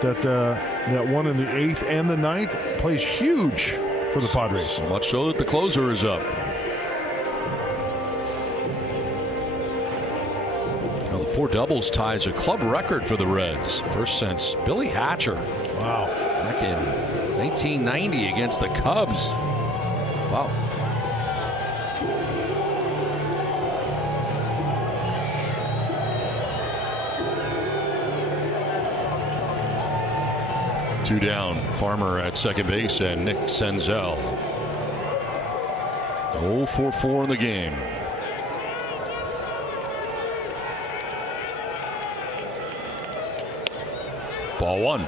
That one in the 8th and the 9th plays huge for the Padres. So much so that the closer is up. Well, the 4 doubles ties a club record for the Reds. First since Billy Hatcher. Wow. Back in 1990 against the Cubs. Wow. Two down. Farmer at second base and Nick Senzel. 0 for 4 in the game. Ball 1.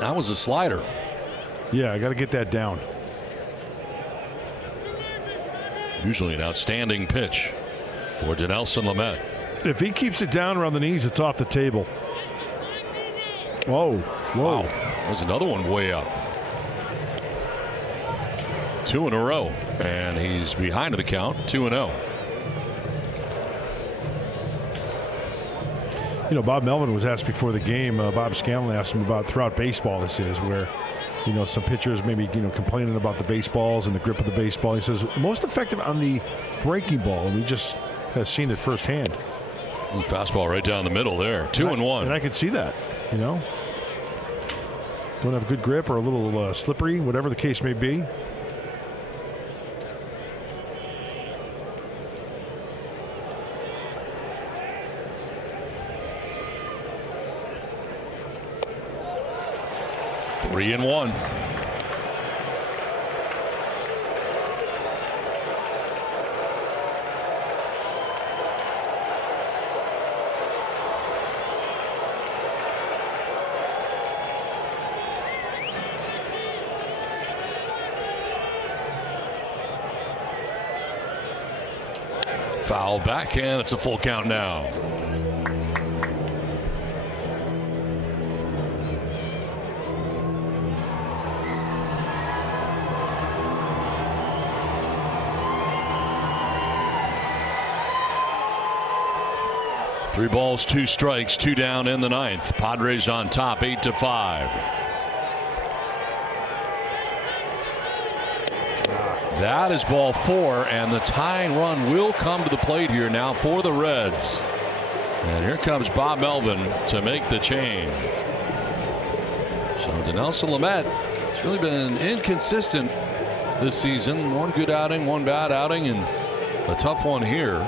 That was a slider. Yeah, I got to get that down. Usually an outstanding pitch for Dinelson Lamet. If he keeps it down around the knees, it's off the table. Whoa. Whoa. Wow. There's another one way up. 2 in a row. And he's behind the count. 2-0. You know, Bob Melvin was asked before the game. Bob Scanlon asked him about throughout baseball. This is where, you know, some pitchers maybe, you know, complaining about the baseballs and the grip of the baseball. He says most effective on the breaking ball, and we just have seen it firsthand. Ooh, fastball right down the middle there. 2-1. And I could see that. You know, don't have good grip or a little slippery, whatever the case may be. Three and 1. Foul back, and it's a full count now. 3 balls, 2 strikes, 2 down in the 9th. Padres on top, 8-5. That is ball 4, and the tying run will come to the plate here now for the Reds. And here comes Bob Melvin to make the change. So Dinelson Lamet has really been inconsistent this season. One good outing, one bad outing, and a tough one here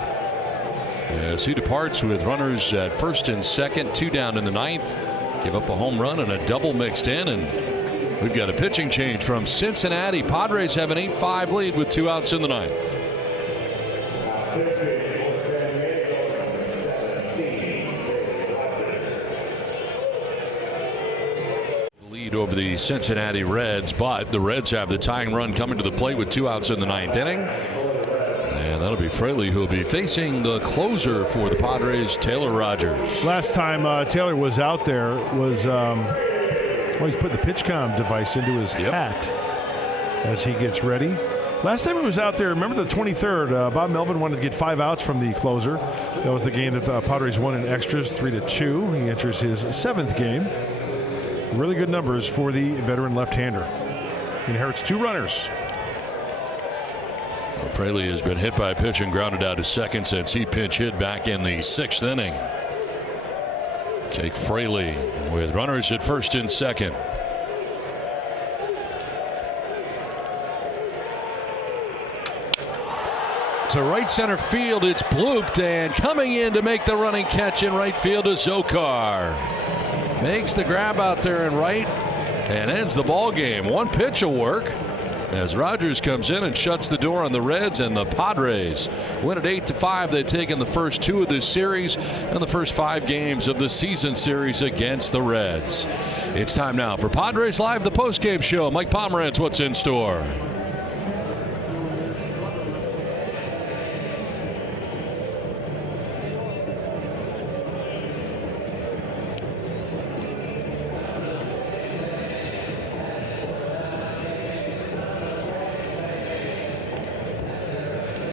as he departs with runners at first and second, 2 down in the 9th. Give up a home run and a double mixed in, and we've got a pitching change from Cincinnati. Padres have an 8-5 lead with 2 outs in the 9th. Lead over the Cincinnati Reds, but the Reds have the tying run coming to the plate with 2 outs in the 9th inning. And that'll be Fraley, who will be facing the closer for the Padres, Taylor Rogers. Last time Taylor was out there was he's put the PitchCom device into his hat as he gets ready. Last time he was out there, remember the 23rd, Bob Melvin wanted to get 5 outs from the closer. That was the game that the Padres won in extras, 3-2. He enters his 7th game. Really good numbers for the veteran left-hander. He inherits 2 runners. Fraley has been hit by a pitch and grounded out to second since he pinch hit back in the 6th inning. Jake Fraley with runners at first and second. To right center field, it's blooped, and coming in to make the running catch in right field is Zokar. Makes the grab out there in right and ends the ball game. 1 pitch will work as Rogers comes in and shuts the door on the Reds, and the Padres win at 8-5. They've taken the first 2 of this series and the first 5 games of the season series against the Reds. It's time now for Padres Live, the postgame show. Mike Pomerantz, what's in store?